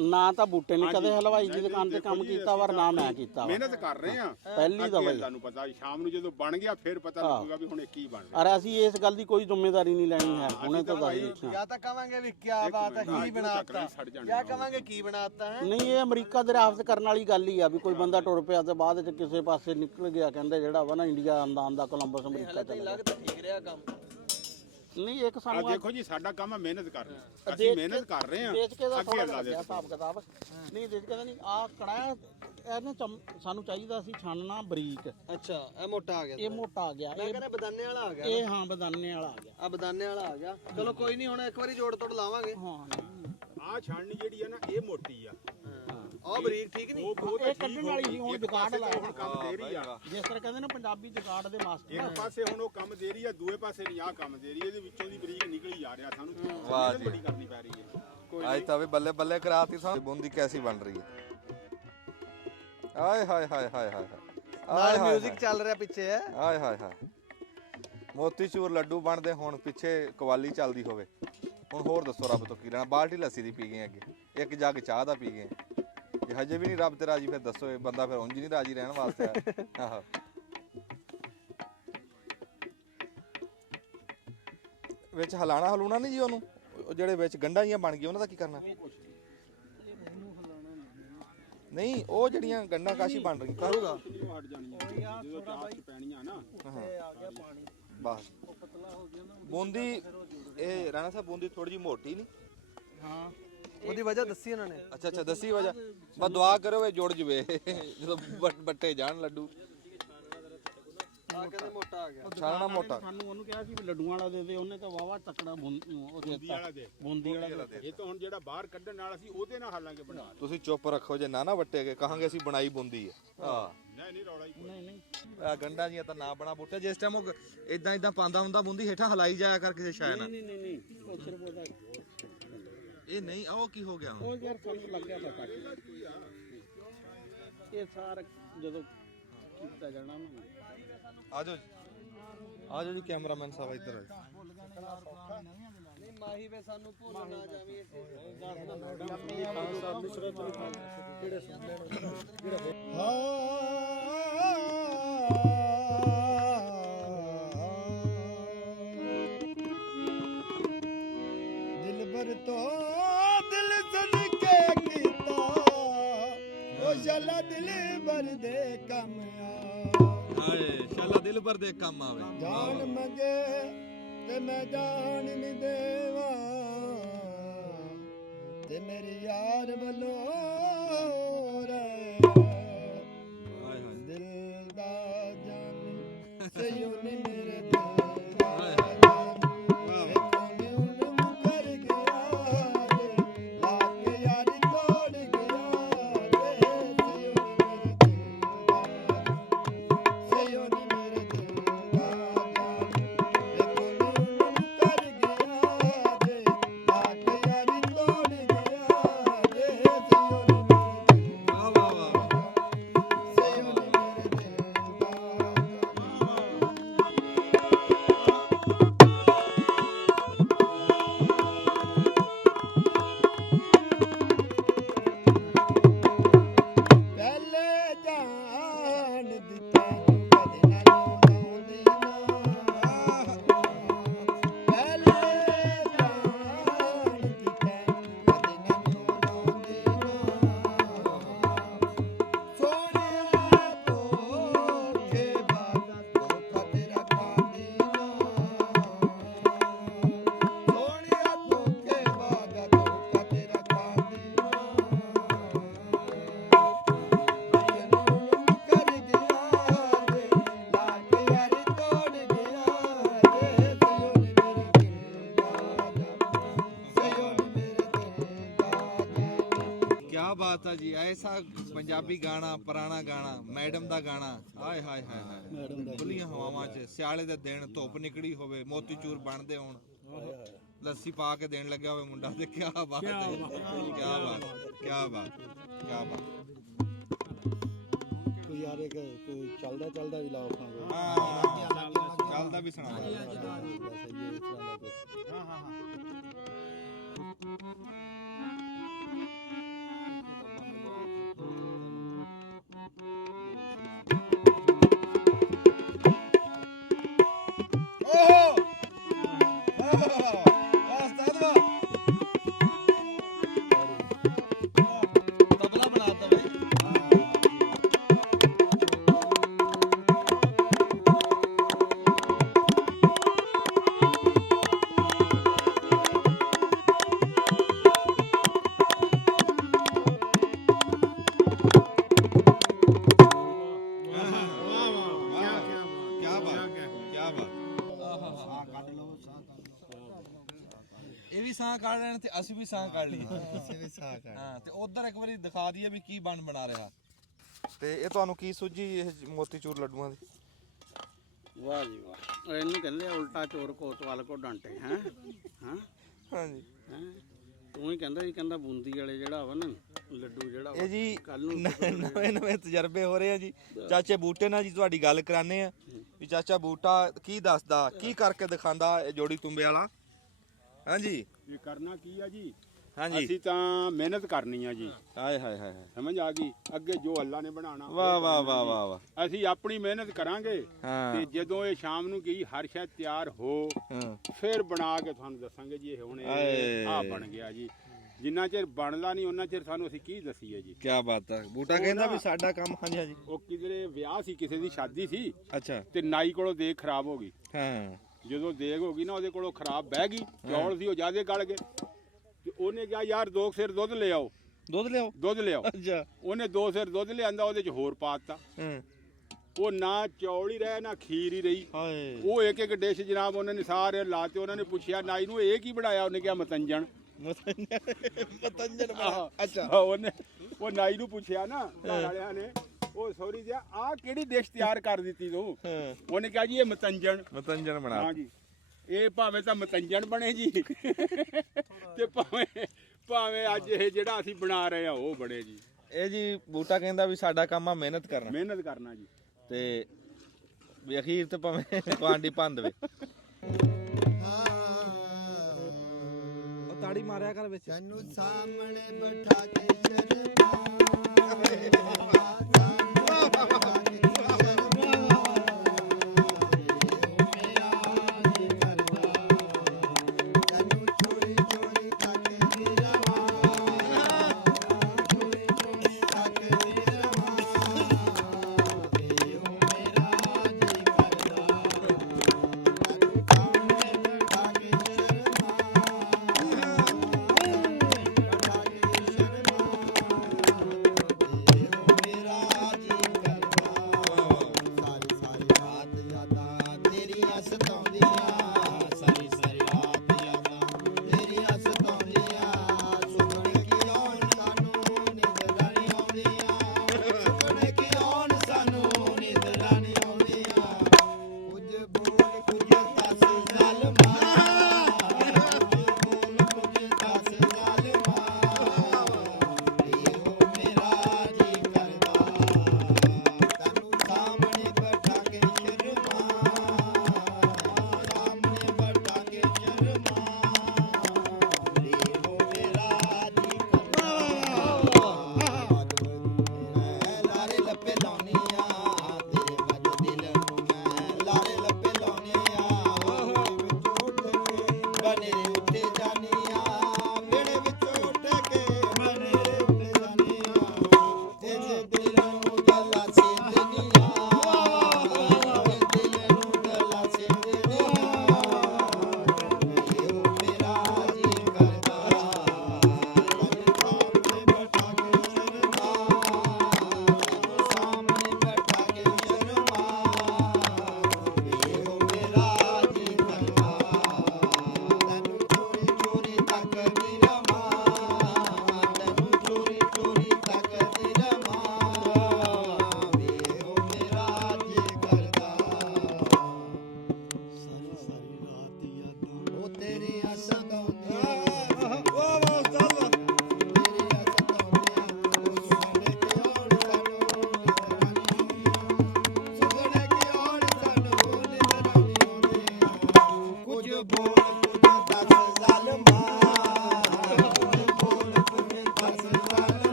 ਨਾ ਤਾਂ ਬੂਟੇ ਨੇ ਕਦੇ ਹਲਵਾਈ ਦੀ ਦੁਕਾਨ ਤੇ ਕੰਮ ਕੀਤਾ ਵਾ ਨਾ ਮੈਂ ਕੀਤਾ ਵਾ ਮਿਹਨਤ ਕਰ ਰਹੇ ਆ ਪਹਿਲੀ ਅੱਗੇ ਦਵਾਈ ਤੁਹਾਨੂੰ ਪਤਾ ਸ਼ਾਮ ਨੂੰ ਜਦੋਂ ਬਣ ਗਿਆ ਫਿਰ ਪਤਾ ਹਾਂ। ਲੱਗੂਗਾ ਵੀ ਹੁਣ ਇਹ ਕੀ ਬਣ ਰਿਹਾ ਅਰੇ ਅਸੀਂ ਇਸ ਗੱਲ ਦੀ ਕੋਈ ਜ਼ਿੰਮੇਵਾਰੀ ਨਹੀਂ ਲੈਣੀ ਹੈ ਹੁਣੇ ਤਾਂ ਦੱਸ ਦਿੱਤਾ ਜਾਂ ਤਾਂ ਕਵਾਂਗੇ ਵੀ ਕੀ ਬਾਤ ਹੈ ਕੀ ਬਣਾਤਾ ਜਾਂ ਕਵਾਂਗੇ ਕੀ ਬਣਾਤਾ ਹੈ ਨਹੀਂ ਇਹ ਅਮਰੀਕਾ ਦੇ ਰਾਫਤ ਕਰਨ ਵਾਲੀ ਗੱਲ ਹੀ ਆ ਵੀ ਕੋਈ ਬੰਦਾ ਟੁਰ ਪਿਆ ਤੇ ਬਾਅਦ ਵਿੱਚ ਕਿਸੇ ਪਾਸੇ ਨਿਕਲ ਗਿਆ ਕਹਿੰਦੇ ਜਿਹੜਾ ਵਾ ਨਾ ਇੰਡੀਆ ਆਂਦਾ ਕੋਲੰਬਸ ਅਮਰੀਕਾ ਚਲਾ ਗਿਆ ਲੱਗਦਾ ਠੀਕ ਰਿਹਾ ਕੰਮ ਨਹੀਂ ਇੱਕ ਆ ਸਾਨੂੰ ਦੇਖੋ ਜੀ ਸਾਡਾ ਕੰਮ ਹੈ ਮਿਹਨਤ ਕਰਨਾ ਅਸੀਂ ਦੇਖ ਮਿਹਨਤ ਕਰ ਰਹੇ ਆ ਦੇਖ ਕੇ ਦਾ ਅੱਗੇ ਥੋੜਾ ਅੱਲਾ ਦੇ ਜਿਹਾ ਹਿਸਾਬ ਕਿਤਾਬ ਨਹੀਂ ਦੇਖ ਕੇ ਦਾ ਨਹੀਂ ਆ ਕੜਾਇਆ ਇਹਨੇ ਸਾਨੂੰ ਚਾਹੀਦਾ ਸੀ ਛਾਨਣਾ ਬਰੀਕ ਅੱਛਾ ਇਹ ਮੋਟਾ ਆ ਗਿਆ ਇਹ ਮੋਟਾ ਆ ਗਿਆ ਮੈਂ ਇਹ ਕਹਿੰਦਾ ਬਦਾਨੇ ਵਾਲਾ ਆ ਗਿਆ ਇਹ ਹਾਂ ਬਦਾਨੇ ਵਾਲਾ ਆ ਗਿਆ ਆ ਬਦਾਨੇ ਵਾਲਾ ਆ ਗਿਆ ਚਲੋ ਕੋਈ ਨਹੀਂ ਹੁਣ ਇੱਕ ਵਾਰੀ ਜੋੜ ਤੋੜ ਲਾਵਾਂਗੇ ਹਾਂ ਆ ਛਾਣਨੀ ਜਿਹੜੀ ਆ ਨਾ ਇਹ ਮੋਟੀ ਆ ਉਹ ਬਰੀਕ ਠੀਕ ਨਹੀਂ ਉਹ ਇਹ ਕੱਢਣ ਵਾਲੀ ਸੀ ਹੁਣ ਜੁਗਾੜ ਲਾਇਆ ਹੁਣ ਕੰਮ ਦੇ ਰਹੀ ਆ ਜਿਸ ਤਰ੍ਹਾਂ ਕਹਿੰਦੇ ਨਾ ਪੰਜਾਬੀ ਜੁਗਾੜ ਦੇ ਮਾਸਟਰ ਇੱਕ ਪਾਸੇ ਹੁਣ ਉਹ ਕੰਮ ਦੇ ਰਹੀ ਆ ਦੂਏ ਪਾਸੇ ਨਹੀਂ ਆ ਕੰਮ ਦੇ ਰਹੀ ਇਹਦੇ ਵਿੱਚੋਂ ਦੀ ਬਰੀਕ ਨਿਕਲੀ ਜਾ ਰਿਹਾ ਸਾਨੂੰ ਵਾਹ ਮਿਹਨਤ ਜੀ। ਬੜੀ ਕਰਨੀ ਪੈ ਰਹੀ ਹੈ ਅੱਜ ਤਾਂ ਵੀ ਬੱਲੇ ਬੱਲੇ ਕਰਾਤੀ ਸਾਂ ਬੂੰਦੀ ਕੈਸੀ ਬਣ ਰਹੀ ਹੈ ਆਏ ਹਾਏ ਹਾਏ ਹਾਏ ਹਾਏ ਨਾਲ ਮਿਊਜ਼ਿਕ ਚੱਲ ਰਿਹਾ ਪਿੱਛੇ ਹੈ ਆਏ ਹਾਏ ਹਾਏ ਮੋਤੀਚੂਰ ਲੱਡੂ ਬਣਦੇ ਹੁਣ ਪਿੱਛੇ ਕਵਾਲੀ ਚੱਲਦੀ ਹੋਵੇ ਹੁਣ ਹੋਰ ਦੱਸੋ ਰੱਬ ਤੋਂ ਕੀ ਲੈਣਾ ਬਾਲਟੀ ਲੱਸੀ ਦੀ ਪੀ ਗਏ ਅੱਗੇ ਇੱਕ ਜੱਗ ਚਾਹ ਦਾ ਪੀ ਗਏ ਜੇ ਹਜੇ ਵੀ ਨਹੀਂ ਰੱਬ ਤੇ ਰਾਜੀ ਫਿਰ ਦੱਸੋ ਇਹ ਬੰਦਾ ਫਿਰ ਉਂਝ ਨਹੀਂ ਰਾਜੀ ਰਹਿਣ ਵਾਸਤੇ ਆਇਆ। ਆਹੋ ਵਿੱਚ ਹਲਾਣਾ ਹਲੂਣਾ ਨਹੀਂ ਜੀ ਉਹਨੂੰ ਉਹ ਜਿਹੜੇ ਵਿੱਚ ਗੰਢਾਂ ਜੀਆਂ ਬਣ ਗਈਆਂ ਉਹਨਾਂ ਦਾ ਕੀ ਕਰਨਾ ਨਹੀਂ ਉਹ ਜਿਹੜੀਆਂ ਗੰਢਾਂ ਕਾਸ਼ੀ ਬਣ ਰਹੀਆਂ ਕਰੂਗਾ ਹਟ ਜਾਣੀ ਆ ਜਦੋਂ ਚਾਹ ਚ ਪੈਣੀਆਂ ਨਾ ਬਸ ਬੂੰਦੀ ਇਹ ਰਾਣਾ ਸਾਹਿਬ ਬੂੰਦੀ ਥੋੜੀ ਜਿਹੀ ਮੋਟੀ ਨਹੀਂ ਹਾਂ ਉਹਦੀ ਵਜ੍ਹਾ ਦੱਸੀ ਉਹਨਾਂ ਨੇ ਅੱਛਾ ਅੱਛਾ ਦੱਸੀ ਵਜ੍ਹਾ ਬਸ ਦੁਆ ਕਰੋ ਇਹ ਜੁੜ ਜਵੇ ਜਦੋਂ ਬੱਟੇ ਜਾਣ ਲੱਡੂ ਆ ਕਹਿੰਦੇ ਮੋਟਾ ਆ ਗਿਆ ਛਾਨਣਾ ਮੋਟਾ ਸਾਨੂੰ ਉਹਨੂੰ ਕਿਹਾ ਸੀ ਵੀ ਲੱਡੂਆਂ ਵਾਲਾ ਦੇ ਦੇ ਉਹਨੇ ਤਾਂ ਵਾਵਾ ਤਕੜਾ ਉਹ ਦੇਤਾ ਵਾਲਾ ਦੇ ਬੂੰਦੀ ਵਾਲਾ ਦੇ ਇਹ ਤਾਂ ਹੁਣ ਜਿਹੜਾ ਬਾਹਰ ਕੱਢਣ ਨਾਲ ਅਸੀਂ ਉਹਦੇ ਨਾਲ ਹਾਲਾਂਗੇ ਬਣਾ ਤੁਸੀਂ ਚੁੱਪ ਰੱਖੋ ਜੇ ਨਾ ਵੱਟੇਗੇ ਕਹਾਂਗੇ ਅਸੀਂ ਬਣਾਈ ਬੁੰਦੀ ਹੈ ਹਾਂ ਨਹੀਂ ਨਹੀਂ ਰੌਲਾ ਹੀ ਕੋਈ ਨਹੀਂ ਨਹੀਂ ਆ ਗੰਡਾ ਜੀਆਂ ਤਾਂ ਨਾ ਬਣਾ ਬੂਟੇ ਜਿਸ ਟਾਈਮ ਉਹ ਇਦਾਂ ਇਦਾਂ ਪਾਉਂਦਾ ਹੁੰਦਾ ਬੁੰਦੀ ਹੇਠਾਂ ਹਲਾਈ ਜਾਇਆ ਕਰ ਕਿਸੇ ਸ਼ਾਇ ਨਾਲ ਨਹੀਂ ਉਹ ਸਿਰਫ ਉਹਦਾ ਇਹ ਨਹੀਂ ਆ ਉਹ ਕੀ ਹੋ ਗਿਆ ਹੁਣ ਉਹ ਯਾਰ ਸਾਨੂੰ ਲੱਗਿਆ ਪਤਾ ਇਹ ਸਾਰਾ ਜਦੋਂ ਕੀਤਾ ਜਾਣਾ ਨਾ ਆਜੋ ਆਜੋ ਜੀ ਕੈਮਰਾਮੈਨ ਸਾਹਿਬ ਇੱਧਰ ਆਜੋ ਨਹੀਂ ਮਾਹੀ ਵੇ ਸਾਨੂੰ ਭੁੱਲ ਨਾ ਜਾਵੀਂ ਇੱਥੇ ਦਿਲਬਰ ਤੋਂ ਦਿਲ ਸਦਕੇ ਕੀਤਾ ਉਹ ਸ਼ਾਲਾ ਦਿਲਬਰ ਦੇ ਕੰਮ ਹਾਏ ਸ਼ਾਲਾ ਦਿਲ ਭਰ ਦੇ ਕੰਮ ਆਵੇ ਜਾਨ ਮੰਗੇ ਤੇ ਮੈਂ ਜਾਨ ਨਹੀਂ ਦੇਵਾਂ ਤੇ ਮੇਰੀ ਯਾਰ ਵੱਲੋਂ ਰਹਿ ਹਾਏ ਹਾਏ ਦਿਲ ਦਾ ਜਾਨ ਸਯੋ ਨੀ ਮੇਰੇ ਦਿਲ ਦਾ ਕੋਨੇ ਹੁਣ ਮੁਕਰ ਗਿਆ ਰੇ ਲਾ ਕੇ ਯਾਰੀ ਤੋੜ ਗਿਆ ਰੇ ਸਯੋ ਨੀ ਮੇਰੇ ਦਿਲ ਦਾ ਕੋਨੇ ਹੁਣ ਮੁਕਰ ਗਿਆ ਰੇ ਲਾ ਕੇ ਯਾਰੀ ਤੋੜ ਗਿਆ ਰੇ ਸਯੋ ਨੀ ਮੇਰੇ ਦਿਲ ਵਾਹ ਵਾਹ ਵਾਹ ਸਯੋ ਨੀ ਮੇਰੇ ਦਿਲ ਦਾ ਪਹਿਲੇ ਜਾਣ ਦਿੱਤਾ ਤੂੰ ਕਦੇ ਨਾ ਲਾਉਂਦੀ ਨਾ ਪਹਿਲੇ ਜਾਣ ਦਿੱਤਾ ਕਦੇ ਨਾ ਲਾਉਂਦੀ ਨਾ ਸੋਹਣਿਆ ਧੋਖੇ ਬਾਦਾ ਧੋਖਾ ਤੇਰਾ ਖਾਂਦੀ ਨਾ ਸੋਹਣਿਆ ਧੋਖੇ ਬਾਦਾ ਧੋਖਾ ਤੇਰਾ ਖਾਂਦੀ ਨਾ ਕਰ ਗਿਆ ਰੇ ਲਾ ਕੇ ਯਾਰੀ ਤੋੜ ਗਿਆ ਰੇ ਸਯੋ ਨੀ ਮੇਰੇ ਦਿਲ ਦਾ ਸਯੋ ਨੀ ਮੇਰੇ ਦਿਲ ਦਾ ਕੀ ਬਾਤ ਹੈ ਜੀ ਐਸਾ ਪੰਜਾਬੀ ਗਾਣਾ ਪੁਰਾਣਾ ਗਾਣਾ ਮੈਡਮ ਦਾ ਗਾਣਾ ਹਾਏ ਹਾਏ ਹਾਏ ਹਾਏ ਖੁੱਲੀਆਂ ਹਵਾਵਾਂ 'ਚ ਸਿਆਲੇ ਦੇ ਦਿਨ ਧੁੱਪ ਨਿਕਲੀ ਹੋਵੇ ਮੋਤੀਚੂਰ ਬਣਦੇ ਹੋਣ ਲੱਸੀ ਪਾ ਕੇ ਦੇਣ ਲੱਗਿਆ ਹੋਵੇ ਮੁੰਡਾ ਤੇ ਕੀ ਬਾਤ ਹੈ ਕੀ ਬਾਤ ਕੀ ਬਾਤ ਕੀ ਬਾਤ ਕੋਈ ਯਾਰ ਇੱਕ ਕੋਈ ਚੱਲਦਾ ਵੀ ਲਾਓ ਚੱਲਦਾ ਵੀ ਸੁਣਾ ਤਬਲਾ ਬਣਾਤਾ ਬਈ ਕਿਆ ਬਾਤ ਕਿਆ ਬਾਤ ਇਹ ਵੀ ਸਾਹ ਕੱਢ ਲੈਣ ਤੇ ਅਸੀਂ ਵੀ ਸਾਹ ਕੱਢ ਲਈਏ ਹਾਂ ਤੇ ਉਧਰ ਇੱਕ ਵਾਰੀ ਦਿਖਾ ਦਈਏ ਵੀ ਕੀ ਬਣਾ ਰਿਹਾ ਤੇ ਇਹ ਤੁਹਾਨੂੰ ਕੀ ਸੂਝੀ ਇਹ ਮੋਤੀਚੂਰ ਲੱਡੂਆਂ ਦੀ ਵਾਹ ਜੀ ਵਾਹ ਇਹਨੂੰ ਕਹਿੰਦੇ ਆ ਉਲਟਾ ਚੋਰ ਕੋਤਵਾਲ ਕੋ ਡਾਂਟੇ ਹੈ ਹਾਂ ਹਾਂਜੀ ਹੈਂ? ਤੂੰ ਹੀ ਕਹਿੰਦਾ ਸੀ ਕਹਿੰਦਾ ਬੂੰਦੀ ਵਾਲੇ ਜਿਹੜਾ ਵਾ ਨਾ ਲੱਡੂ ਜਿਹੜਾ ਵਾ ਇਹ ਜੀ ਕੱਲ ਨੂੰ ਨਵੇਂ ਤਜਰਬੇ ਹੋ ਰਹੇ ਆ ਜੀ ਚਾਚੇ ਬੂਟੇ ਨਾਲ ਜੀ ਤੁਹਾਡੀ ਗੱਲ ਕਰਾਨੇ ਆ ਵੀ ਚਾਚਾ ਬੂਟਾ ਕੀ ਦੱਸਦਾ ਕੀ ਕਰਕੇ ਦਿਖਾਉਂਦਾ ਇਹ ਜੋੜੀ ਤੁੰਬੇ ਵਾਲਾ ਹਾਂਜੀ ਇਹ ਕਰਨਾ ਕੀ ਆ ਜੀ ਹਾਂਜੀ ਅਸੀਂ ਤਾਂ ਮਿਹਨਤ ਕਰਨੀ ਆ ਜੀ ਹਾਏ ਹਾਏ ਹਾਏ ਸਮਝ ਆ ਗਈ ਅੱਗੇ ਜੋ ਅੱਲਾ ਨੇ ਬਣਾਉਣਾ ਵਾਹ ਵਾਹ ਵਾਹ ਵਾਹ ਵਾਹ ਅਸੀਂ ਆਪਣੀ ਮਿਹਨਤ ਕਰਾਂਗੇ ਹਾਂ ਤੇ ਜਦੋਂ ਇਹ ਸ਼ਾਮ ਨੂੰ ਗਈ ਹਰ ਸ਼ੈ ਤਿਆਰ ਹੋ ਹਾਂ ਫਿਰ ਬਣਾ ਕੇ ਤੁਹਾਨੂੰ ਦੱਸਾਂਗੇ ਜੀ ਇਹ ਹੁਣ ਆਏ। ਆ ਬਣ ਗਿਆ ਜੀ ਜਿੰਨਾ ਚਿਰ ਬਣਦਾ ਨਹੀਂ ਉਹਨਾਂ ਚਿਰ ਸਾਨੂੰ ਅਸੀਂ ਕੀ ਦਸੀਏ ਜੀ ਕੀ ਬਾਤ ਹੈ ਬੂਟਾ ਕਹਿੰਦਾ ਵੀ ਸਾਡਾ ਕੰਮ ਹਾਂਜੀ ਹਾਂਜੀ ਉਹ ਕਿਧਰੇ ਵਿਆਹ ਸੀ ਕਿਸੇ ਦੀ ਸ਼ਾਦੀ ਸੀ ਅੱਛਾ ਤੇ ਨਾਈ ਕੋਲੋਂ ਦੇਗ ਖਰਾਬ ਹੋ ਗਈ ਹਾਂ ਜਦੋਂ ਦੇਗ ਹੋ ਗਈ ਨਾ ਉਹਦੇ ਕੋਲੋਂ ਖਰਾਬ ਬਹਿ ਗਈ ਚੌਲ ਸੀ ਉਹ ਜਿਆਦੇ ਗਲ ਗਏ ਤੇ ਉਹਨੇ ਕਿਹਾ ਯਾਰ 2 ਸਿਰ ਦੁੱਧ ਲੈ ਆਓ ਦੁੱਧ ਲਿਆਓ ਅੱਛਾ ਉਹਨੇ 2 ਸਿਰ ਦੁੱਧ ਲਿਆਂਦਾ ਉਹਦੇ ਚ ਹੋਰ ਪਾਤਾ ਹਾਂ ਉਹ ਨਾ ਚੌਲ ਹੀ ਰਹੇ ਨਾ ਖੀਰ ਹੀ ਰਹੀ ਹਾਏ ਉਹ ਇੱਕ ਇੱਕ ਡਿਸ਼ ਜਨਾਬ ਉਹਨਾਂ ਨੇ ਸਾਰੇ ਲਾਤੇ ਉਹਨਾਂ ਨੇ ਪੁੱਛਿਆ ਨਾਈ ਨੂੰ ਇਹ ਕੀ ਬਣਾਇਆ ਉਹਨੇ ਕਿਹਾ ਮਤੰਜਣ ਮਤੰਜਨ ਅੱਛਾ ਉਹਨੇ ਉਹ ਨਾਈ ਨੂੰ ਪੁੱਛਿਆ ਨਾ ਘਰ ਵਾਲਿਆਂ ਨੇ ਉਹ ਸੌਰੀ ਜੀ ਆਹ ਕਿਹੜੀ ਡਿਸ਼ ਤਿਆਰ ਕਰ ਦਿੱਤੀ ਤੂੰ ਹਾਂ ਉਹਨੇ ਕਿਹਾ ਜੀ ਇਹ ਮਤੰਜਨ ਬਣਾ ਹਾਂ ਜੀ ਇਹ ਭਾਵੇਂ ਤਾਂ ਮਤੰਜਣ ਬਣੇ ਜੀ ਤੇ ਭਾਵੇਂ ਅੱਜ ਇਹ ਜਿਹੜਾ ਅਸੀਂ ਬਣਾ ਰਹੇ ਆ ਉਹ ਬਣੇ ਜੀ ਇਹ ਜੀ ਬੂਟਾ ਕਹਿੰਦਾ ਵੀ ਸਾਡਾ ਕੰਮ ਆ ਮਿਹਨਤ ਕਰਨਾ ਜੀ ਤੇ ਵੀ ਅਖੀਰ ਤੇ ਭਾਵੇਂ ਪਾਂਡੀ ਭੰਨ ਦੇਵੇ ਉਹ ਤਾੜੀ ਮਾਰਿਆ ਕਰ ਵਿੱਚ। ਤੈਨੂੰ ਸਾਹਮਣੇ ਬਿਠਾ ਕੇ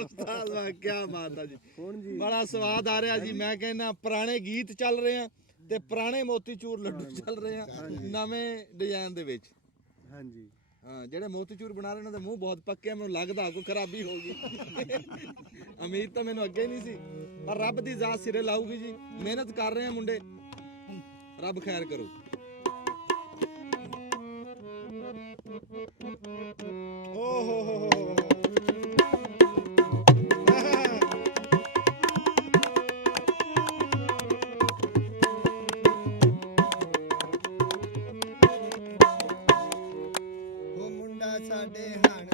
ਉਸਤਾਦ ਵਾਹ ਕੀ ਬਾਤ ਆ ਜੀ। ਬੜਾ ਸਵਾਦ ਆ ਰਿਹਾ ਜੀ। ਮੈਂ ਕਹਿੰਦਾ ਪੁਰਾਣੇ ਗੀਤ ਚੱਲ ਰਹੇ ਆ ਤੇ ਪੁਰਾਣੇ ਮੋਤੀਚੂਰ ਲੱਡੂ ਚੱਲ ਰਹੇ ਆ ਨਵੇਂ ਡਿਜ਼ਾਈਨ ਦੇ ਵਿੱਚ। ਹਾਂਜੀ ਹਾਂ, ਜਿਹੜੇ ਮੋਤੀਚੂਰ ਬਣਾ ਰਹੇ ਉਹਨਾਂ ਦੇ ਮੂੰਹ ਬਹੁਤ ਪੱਕੇ ਆ, ਮੈਨੂੰ ਲੱਗਦਾ ਕੋਈ ਖਰਾਬੀ ਹੋ ਗਈ। ਉਮੀਦ ਤਾਂ ਮੈਨੂੰ ਅੱਗੇ ਨਹੀਂ ਸੀ, ਪਰ ਰੱਬ ਦੀ ਜ਼ਾਤ ਸਿਰੇ ਲਾਊਗੀ ਜੀ। ਮਿਹਨਤ ਕਰ ਰਹੇ ਆ ਮੁੰਡੇ, ਰੱਬ ਖੈਰ ਕਰੂ। ਓ ਹੋ ਸਾਡੇ ਹਣ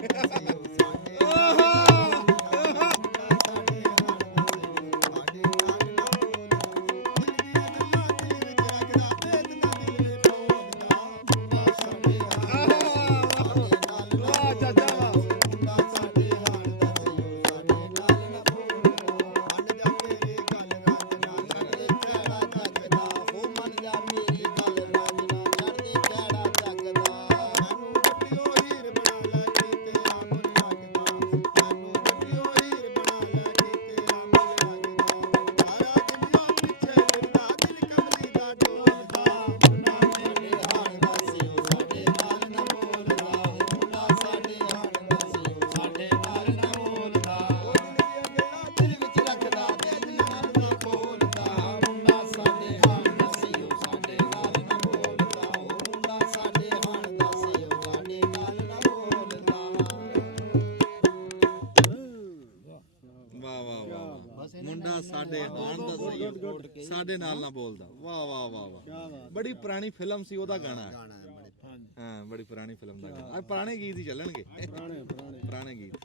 ਦਸਿਓ ਸਾਡੇ ਮੁੰਡਾ ਸਾਡੇ ਹਾਣ ਦਾ ਸਹੀ ਸਾਡੇ ਨਾਲ ਨਾ ਬੋਲਦਾ। ਵਾਹ ਵਾਹ ਵਾਹ ਵਾਹ, ਬੜੀ ਪੁਰਾਣੀ ਫਿਲਮ ਸੀ ਉਹਦਾ ਗਾਣਾ। ਹਾਂ, ਬੜੀ ਪੁਰਾਣੀ ਫਿਲਮ ਦਾ ਗਾਣਾ। ਪੁਰਾਣੇ ਗੀਤ ਹੀ ਚੱਲਣਗੇ, ਪੁਰਾਣੇ ਗੀਤ।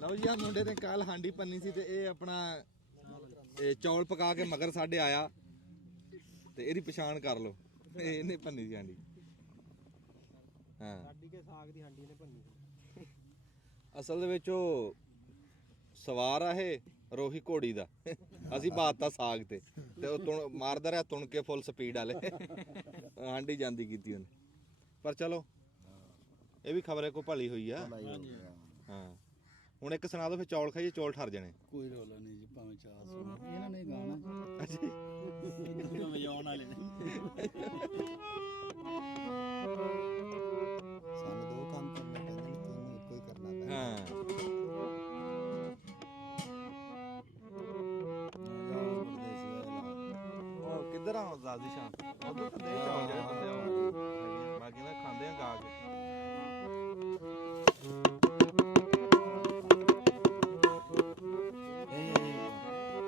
ਲਓ ਜੀ ਆ ਮੁੰਡੇ ਨੇ ਕੱਲ ਹਾਂਡੀ ਪੰਨੀ ਸੀ ਤੇ ਇਹ ਆਪਣਾ ਇਹ ਚੌਲ ਪਕਾ ਕੇ ਮਗਰ ਸਾਡੇ ਆਇਆ ਤੇ ਇਹਦੀ ਪਛਾਣ ਕਰ ਲਓ, ਇਹਨੇ ਪੰਨੀ ਸੀ ਹਾਂਡੀ। ਹਾਂ ਸਾਡੀ ਕੇ ਸਾਗ ਦੀ ਹਾਂਡੀ ਨੇ ਭੰਨੀ ਸੀ। ਅਸਲ ਦੇ ਵਿੱਚ ਉਹ ਸਵਾਰ ਆ ਇਹ ਰੋਹੀ ਘੋੜੀ ਦਾ, ਅਸੀਂ ਬਾਤਾ ਸਾਗ ਤੇ ਉਹ ਮਾਰਦਾ ਰਿਹਾ ਤੁਣ ਕੇ ਫੁੱਲ ਸਪੀਡ ਵਾਲੇ, ਹਾਂਡੀ ਜਾਂਦੀ ਕੀਤੀ ਉਹਨੇ। ਪਰ ਚਲੋ ਇਹ ਵੀ ਖਬਰੇ ਕੋ ਭਲੀ ਹੋਈ ਆ। ਹਾਂ ਹੁਣ ਇੱਕ ਸੁਣਾ ਦੋ ਫਿਰ ਚੌਲ ਖਾਈਏ, ਚੌਲ ਠਰ ਜਾਣੇ। ਕੋਈ ਰੋਲਾ ਨਹੀਂ ਜੀ, ਭਾਵੇਂ ਚਾਹ ਸੁਣੋ ਇਹਨਾਂ ਨੇ ਗਾਣਾ ਵਜਾਉਣ ਵਾਲੇ ਨੇ। ਸਾਨੂੰ ਦੋ ਕੰਮ ਕਰਨੇ ਪੈਂਦੇ ਨੇ, ਤੁਹਾਨੂੰ ਇੱਕੋ ਹੀ ਕਰਨਾ ਪੈਂਦਾ। ਹਾਂ ਉਹ ਕਿੱਧਰ ਆ ਜ਼ਾਦੀ ਸ਼ਾਨ ਉਧਰ ਤਾਂ ਦੇ ਚੌਲ ਜਿਹੜੇ ਬੰਦੇ ਆ ਬਾਕੀ ਨਾ ਖਾਂਦੇ ਆ ਗਾ ਕੇ।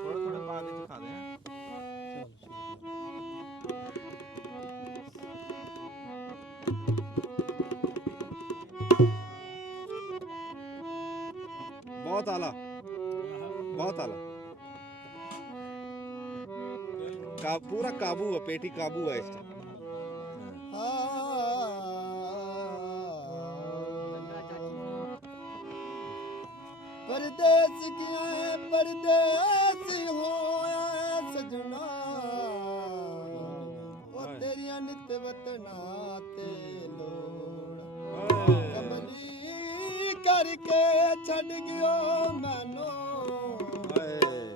ਥੋੜੇ ਥੋੜੇ ਪਾ ਕੇ ਖਾ ਦੇ ਆ। बहुत आला, बहुत आला। पूरा काबू है, पेटी काबू है इस टाइम। परदेस गया है परदेस होया सजना, ओ तेरिया नित वतना ते लोड़ कमली करके छड़ गयो मैनो,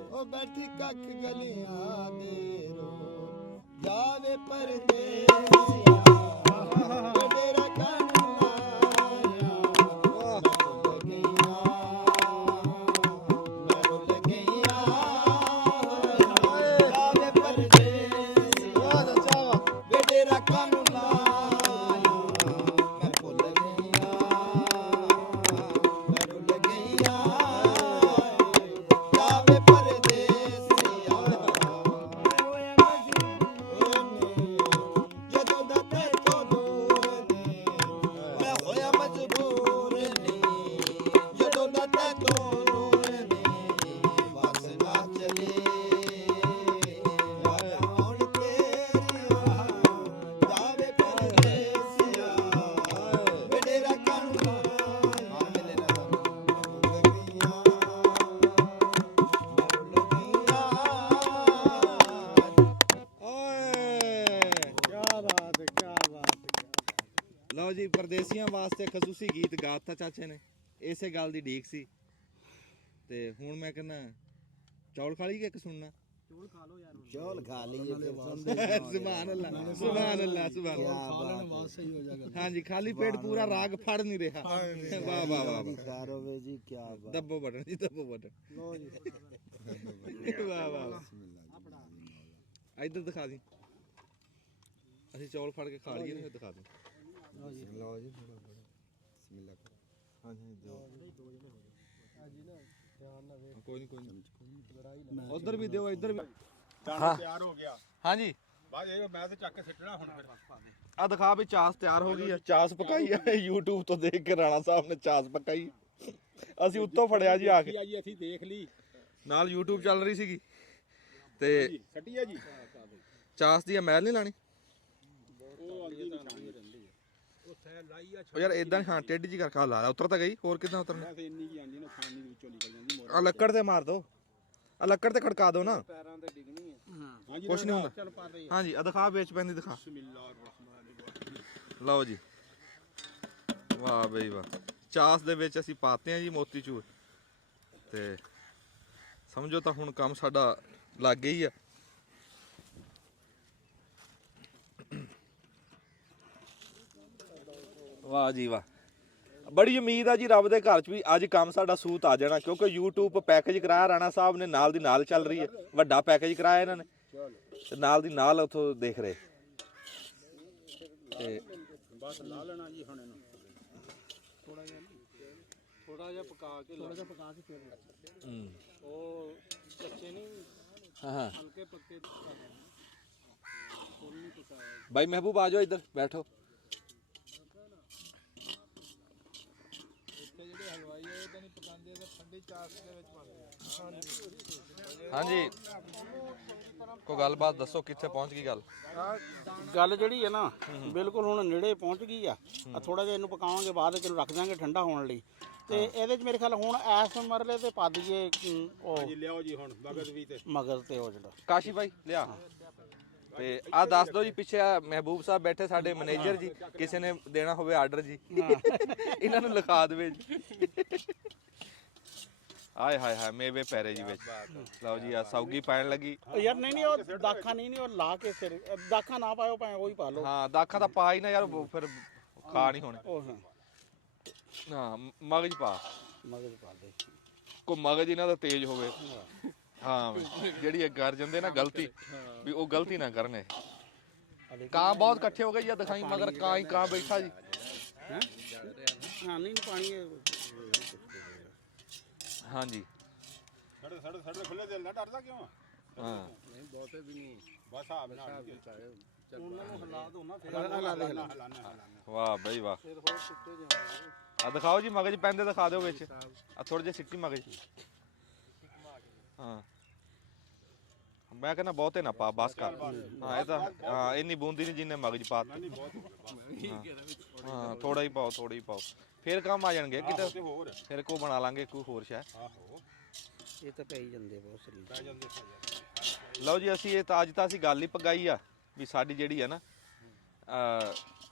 ओ बैठी कख गलियां दे रो जावे परदेसिया डेरा कानू लाया ਲਓ ਜੀ ਪਰਦੇਸੀਆਂ ਵਾਸਤੇ ਖਸੂਸੀ ਗੀਤ ਗਾਤਾ ਚਾਚੇ ਨੇ, ਇਸੇ ਗੱਲ ਦੀ ਢੀਕ ਸੀ। ਤੇ ਹੁਣ ਮੈਂ ਕਹਿੰਦਾ ਚੌਲ ਖਾ ਲਈ ਕਿ ਇੱਕ ਸੁਣਨਾ? चौल खा लीजिए फिर सुन ਸੁਭਾਨ ਅੱਲਾਹ ਸੁਭਾਨ ਅੱਲਾਹ ਸੁਭਾਨ ਅੱਲਾਹ। ਹਾਂਜੀ ਖਾਲੀ ਪੇਟ ਪੂਰਾ ਰਾਗ ਫੜ ਨਹੀਂ ਰਿਹਾ। ਵਾਹ ਵਾਹ ਵਾਹ दे जी क्या बात। ਦੱਬੋ ਬਟਨ ਜੀ ਦੱਬੋ ਬਟਨ। ਵਾਹ ਵਾਹ ਇੱਧਰ ਦਿਖਾ ਦੀ, ਅਸੀਂ ਚੌਲ ਫੜ ਕੇ ਖਾ ਲਈਏ ਨਾ ਫਿਰ ਦਿਖਾ ਦੇ। लो जी बिस्मिल्लाह करो। ਹਾਂਜੀ ਕੋਈ ਨਹੀਂ ਉਧਰ ਵੀ ਦਿਓ ਇੱਧਰ ਵੀ। ਦਾਣਾ ਤਿਆਰ ਹੋ ਗਿਆ। ਹਾਂਜੀ ਬਾਅਦ ਇਹ ਮੈਂ ਤੇ ਚੱਕ ਕੇ ਸਿੱਟਣਾ ਹੁਣ ਫਿਰ। ਆ ਦਿਖਾ ਵੀ ਚਾਸ ਤਿਆਰ ਹੋ ਗਈ ਆ। ਚਾਸ ਪਕਾਈ ਆ YouTube ਤੋਂ ਦੇਖ ਕੇ ਰਾਣਾ ਸਾਹਿਬ ਨੇ ਚਾਸ ਪਕਾਈ, ਅਸੀਂ ਉੱਤੋਂ ਫੜਿਆ ਜੀ ਆ ਕੇ। ਜੀ ਅਸੀਂ ਦੇਖ ਲਈ, ਨਾਲ YouTube ਚੱਲ ਰਹੀ ਸੀਗੀ ਤੇ ਸੱਟੀ ਆ ਜੀ। ਚਾਸ ਦੀ ਮੈਲ ਨਹੀਂ ਲਾਣੀ ਉਹ ਅੱਗੇ ਨਿਸ਼ਾਨੀ ਰਹਿੰਦੀ ਹੈ। ਉਹ ਸੈ ਲਾਈ ਆ ਉਹ ਯਾਰ ਇਦਾਂ ਹਾਂ ਟੇਢੀ ਜੀ ਕਰਕੇ ਲਾ ਲਾ, ਉਤਰ ਤਾਂ ਗਈ, ਹੋਰ ਕਿੱਦਾਂ ਉਤਰਨਾ? ਵੈਸੇ ਇੰਨੀ ਕੀ ਆਂਦੀ ਨਾ ਛਾਨੀ ਦੇ ਵਿੱਚੋਂ ਨਿਕਲ ਜਾਂਦੀ ਮੋੜ। ਆ ਲੱਕੜ ਤੇ ਮਾਰ ਦੋ, ਆ ਲੱਕੜ ਤੇ ਖੜਕਾ ਦੋ ਨਾ, ਪੈਰਾਂ ਤੇ ਡਿੱਗਣੀ ਹੈ। ਹਾਂਜੀ ਕੁਛ ਨਹੀਂ ਹੁੰਦਾ। ਚੱਲ ਪਾ ਦੇ। ਹਾਂਜੀ ਆ ਦਿਖਾ ਵਿੱਚ ਪੈਂਦੀ ਦਿਖਾ। ਬਿਸਮਿਲ੍ਲਾਹਿਰ ਰਹਿਮਾਨਿਰ ਰਹੀਮ। ਲਓ ਜੀ ਵਾਹ ਬਈ ਵਾਹ, ਚਾਸ ਦੇ ਵਿੱਚ ਅਸੀਂ ਪਾਤੇ ਆ ਜੀ ਮੋਤੀਚੂਰ ਤੇ ਸਮਝੋ ਤਾਂ ਹੁਣ ਕੰਮ ਸਾਡਾ ਲੱਗ ਗਈ ਆ। ਵਾਹ ਜੀ ਵਾਹ, ਬੜੀ ਉਮੀਦ ਆ ਜੀ ਰੱਬ ਦੇ ਘਰ ਚ ਵੀ ਅੱਜ ਕੰਮ ਸਾਡਾ ਸੂਤ ਆ ਜਾਣਾ, ਕਿਉਂਕਿ YouTube ਪੈਕੇਜ ਕਰਾਇਆ ਰਾਣਾ ਸਾਹਿਬ ਨੇ, ਨਾਲ ਦੀ ਨਾਲ ਚੱਲ ਰਹੀ ਹੈ। ਵੱਡਾ ਪੈਕੇਜ ਕਰਾਇਆ ਇਹਨਾਂ ਨੇ ਤੇ ਨਾਲ ਦੀ ਨਾਲ ਉੱਥੋਂ ਦੇਖ ਰਹੇ ਤੇ ਬਸ ਲਾ ਲੈਣਾ ਜੀ ਹੁਣ ਇਹਨੂੰ। ਥੋੜਾ ਜਿਹਾ ਪਕਾ ਕੇ ਫਿਰ ਉਹ ਕੱਚੇ ਨਹੀਂ ਹਾਂ ਹਲਕੇ ਪੱਕੇ ਫੁੱਲ ਨਹੀਂ ਪਕਾਇਆ। भाई महबूब आ जाओ इधर बैठो। ਹਲਵਾਈ ਇਹ ਤਾਂ ਨਹੀਂ ਪਕਾਉਂਦੇ ਤਾਂ ਠੰਡੀ ਚਾਸ ਦੇ ਵਿੱਚ ਪਾਉਂਦੇ ਆ। ਹਾਂਜੀ ਕੋਈ ਗੱਲਬਾਤ ਦੱਸੋ, ਕਿੱਥੇ ਪਹੁੰਚ ਗਈ ਗੱਲ? ਗੱਲ ਜਿਹੜੀ ਹੈ ਨਾ ਬਿਲਕੁਲ ਹੁਣ ਨੇੜੇ ਪਹੁੰਚ ਗਈ ਆ। ਥੋੜਾ ਜਿਹਾ ਇਹਨੂੰ ਪਕਾਵਾਂਗੇ, ਬਾਅਦ ਵਿੱਚ ਇਹਨੂੰ ਰੱਖ ਦਾਂਗੇ ਠੰਡਾ ਹੋਣ ਲਈ। ਤੇ ਇਹਦੇ 'ਚ ਮੇਰੇ ਖਿਆਲ ਹੁਣ ਇਸ ਮਰਲੇ ਤੇ ਪਾ ਦਈਏ ਉਹ ਜੀ ਲਿਆਓ ਜੀ ਹੁਣ ਮਗਜ਼ ਵੀ ਤੇ ਮਗਰ ਤੇ ਉਹ ਜਿਹੜਾ ਕਾਸ਼ੀ ਭਾਈ ਲਿਆ। ਤੇ ਆ ਦੱਸ ਦਿਓ ਜੀ, ਪਿੱਛੇ ਆ ਮਹਿਬੂਬ ਸਾਹਿਬ ਬੈਠੇ ਸਾਡੇ ਮੈਨੇਜਰ ਜੀ, ਕਿਸੇ ਨੇ ਦੇਣਾ ਹੋਵੇ ਆਰਡਰ ਜੀ ਇਹਨਾਂ ਨੂੰ ਲਿਖਾ ਦੇਵੇ ਜੀ। ਆਏ ਹਾਏ ਹਾਏ ਮੇਵੇ ਪੈਰੇ ਜੀ ਵਿੱਚ। ਲਓ ਜੀ ਆ ਸੌਗੀ ਪੈਣ ਲੱਗੀ। ਯਾਰ ਨਹੀਂ ਉਹ ਦਾਖਾ ਨਹੀਂ ਉਹ ਲਾ ਕੇ ਫਿਰ ਦਾਖਾ ਨਾ ਪਾਇਓ, ਭਾਵੇਂ ਉਹ ਹੀ ਪਾ ਲਓ। ਹਾਂ ਦਾਖਾ ਤਾਂ ਪਾ ਹੀ ਨਾ ਯਾਰ, ਉਹ ਫਿਰ ਖਾ ਨਹੀਂ ਹੋਣੇ। ਉਹ ਹਾਂ ਹਾਂ ਮਗਜ ਪਾ, ਮਗਰ ਪਾ ਦੇ। ਕੋ ਮਗਜ ਇਹਨਾਂ ਦਾ ਤੇਜ਼ ਹੋਵੇ। ਹਾਂ ਵੀ ਜਿਹੜੀ ਇਹ ਕਰ ਜਾਂਦੇ ਨਾ ਗਲਤੀ, ਵੀ ਉਹ ਗਲਤੀ ਨਾ ਕਰਨੇ। ਕਾਂ ਬਹੁਤ ਇਕੱਠੇ ਹੋ ਗਏ ਜਾਂ ਦਿਖਾਈ ਮਗਰ ਕਾਂ ਹੀ ਕਾਂ ਬੈਠਾ ਜੀ। ਹਾਂ ਨਹੀਂ ਪਾਣੀ ਹਾਂਜੀ ਸਾਡੇ ਖੁੱਲੇ ਦਿਲ ਨਾਲ ਡਰਦਾ ਕਿਉਂ ਆ? ਹਾਂ ਬਸ ਆ ਬਣਾ ਉਹਨਾਂ ਨੂੰ ਹਿਲਾ ਦੋ ਨਾ, ਫਿਰ ਵਾਹ ਬਈ ਵਾਹ। ਆ ਦਿਖਾਓ ਜੀ ਮਗਜ ਪੈਂਦੇ, ਦਿਖਾ ਦਿਓ ਵਿੱਚ ਆ ਥੋੜੇ ਜਿਹੇ ਸਿੱਟੀ ਮਗਜ। ਹਾਂ ਮੈਂ ਕਹਿੰਦਾ ਬਹੁਤੇ ਨਾ ਪਾ, ਬਸ ਕਰ। ਹਾਂ ਇਹ ਤਾਂ ਹਾਂ ਇੰਨੀ ਬੂੰਦੀ ਨਹੀਂ ਜਿੰਨੇ ਮਗਜ ਪਾ ਦਿੱਤੇ। ਹਾਂ ਥੋੜਾ ਹੀ ਪਾਓ, ਥੋੜਾ ਹੀ ਪਾਓ, ਫਿਰ ਕੰਮ ਆ ਜਾਣਗੇ ਕਿਤੇ। ਫਿਰ ਕੋ ਬਣਾ ਲਾਂਗੇ ਕੋਈ ਹੋਰ ਸ਼ਾਇ। ਇਹ ਤਾਂ ਪਈ ਜਾਂਦੇ ਬਹੁਤ ਸਰੀ। ਲਓ ਜੀ ਅਸੀਂ ਇਹ ਤਾਂ ਅੱਜ ਤਾਂ ਅਸੀਂ ਗੱਲ ਹੀ ਪਗਾਈ ਆ ਵੀ ਸਾਡੀ ਜਿਹੜੀ ਹੈ ਨਾ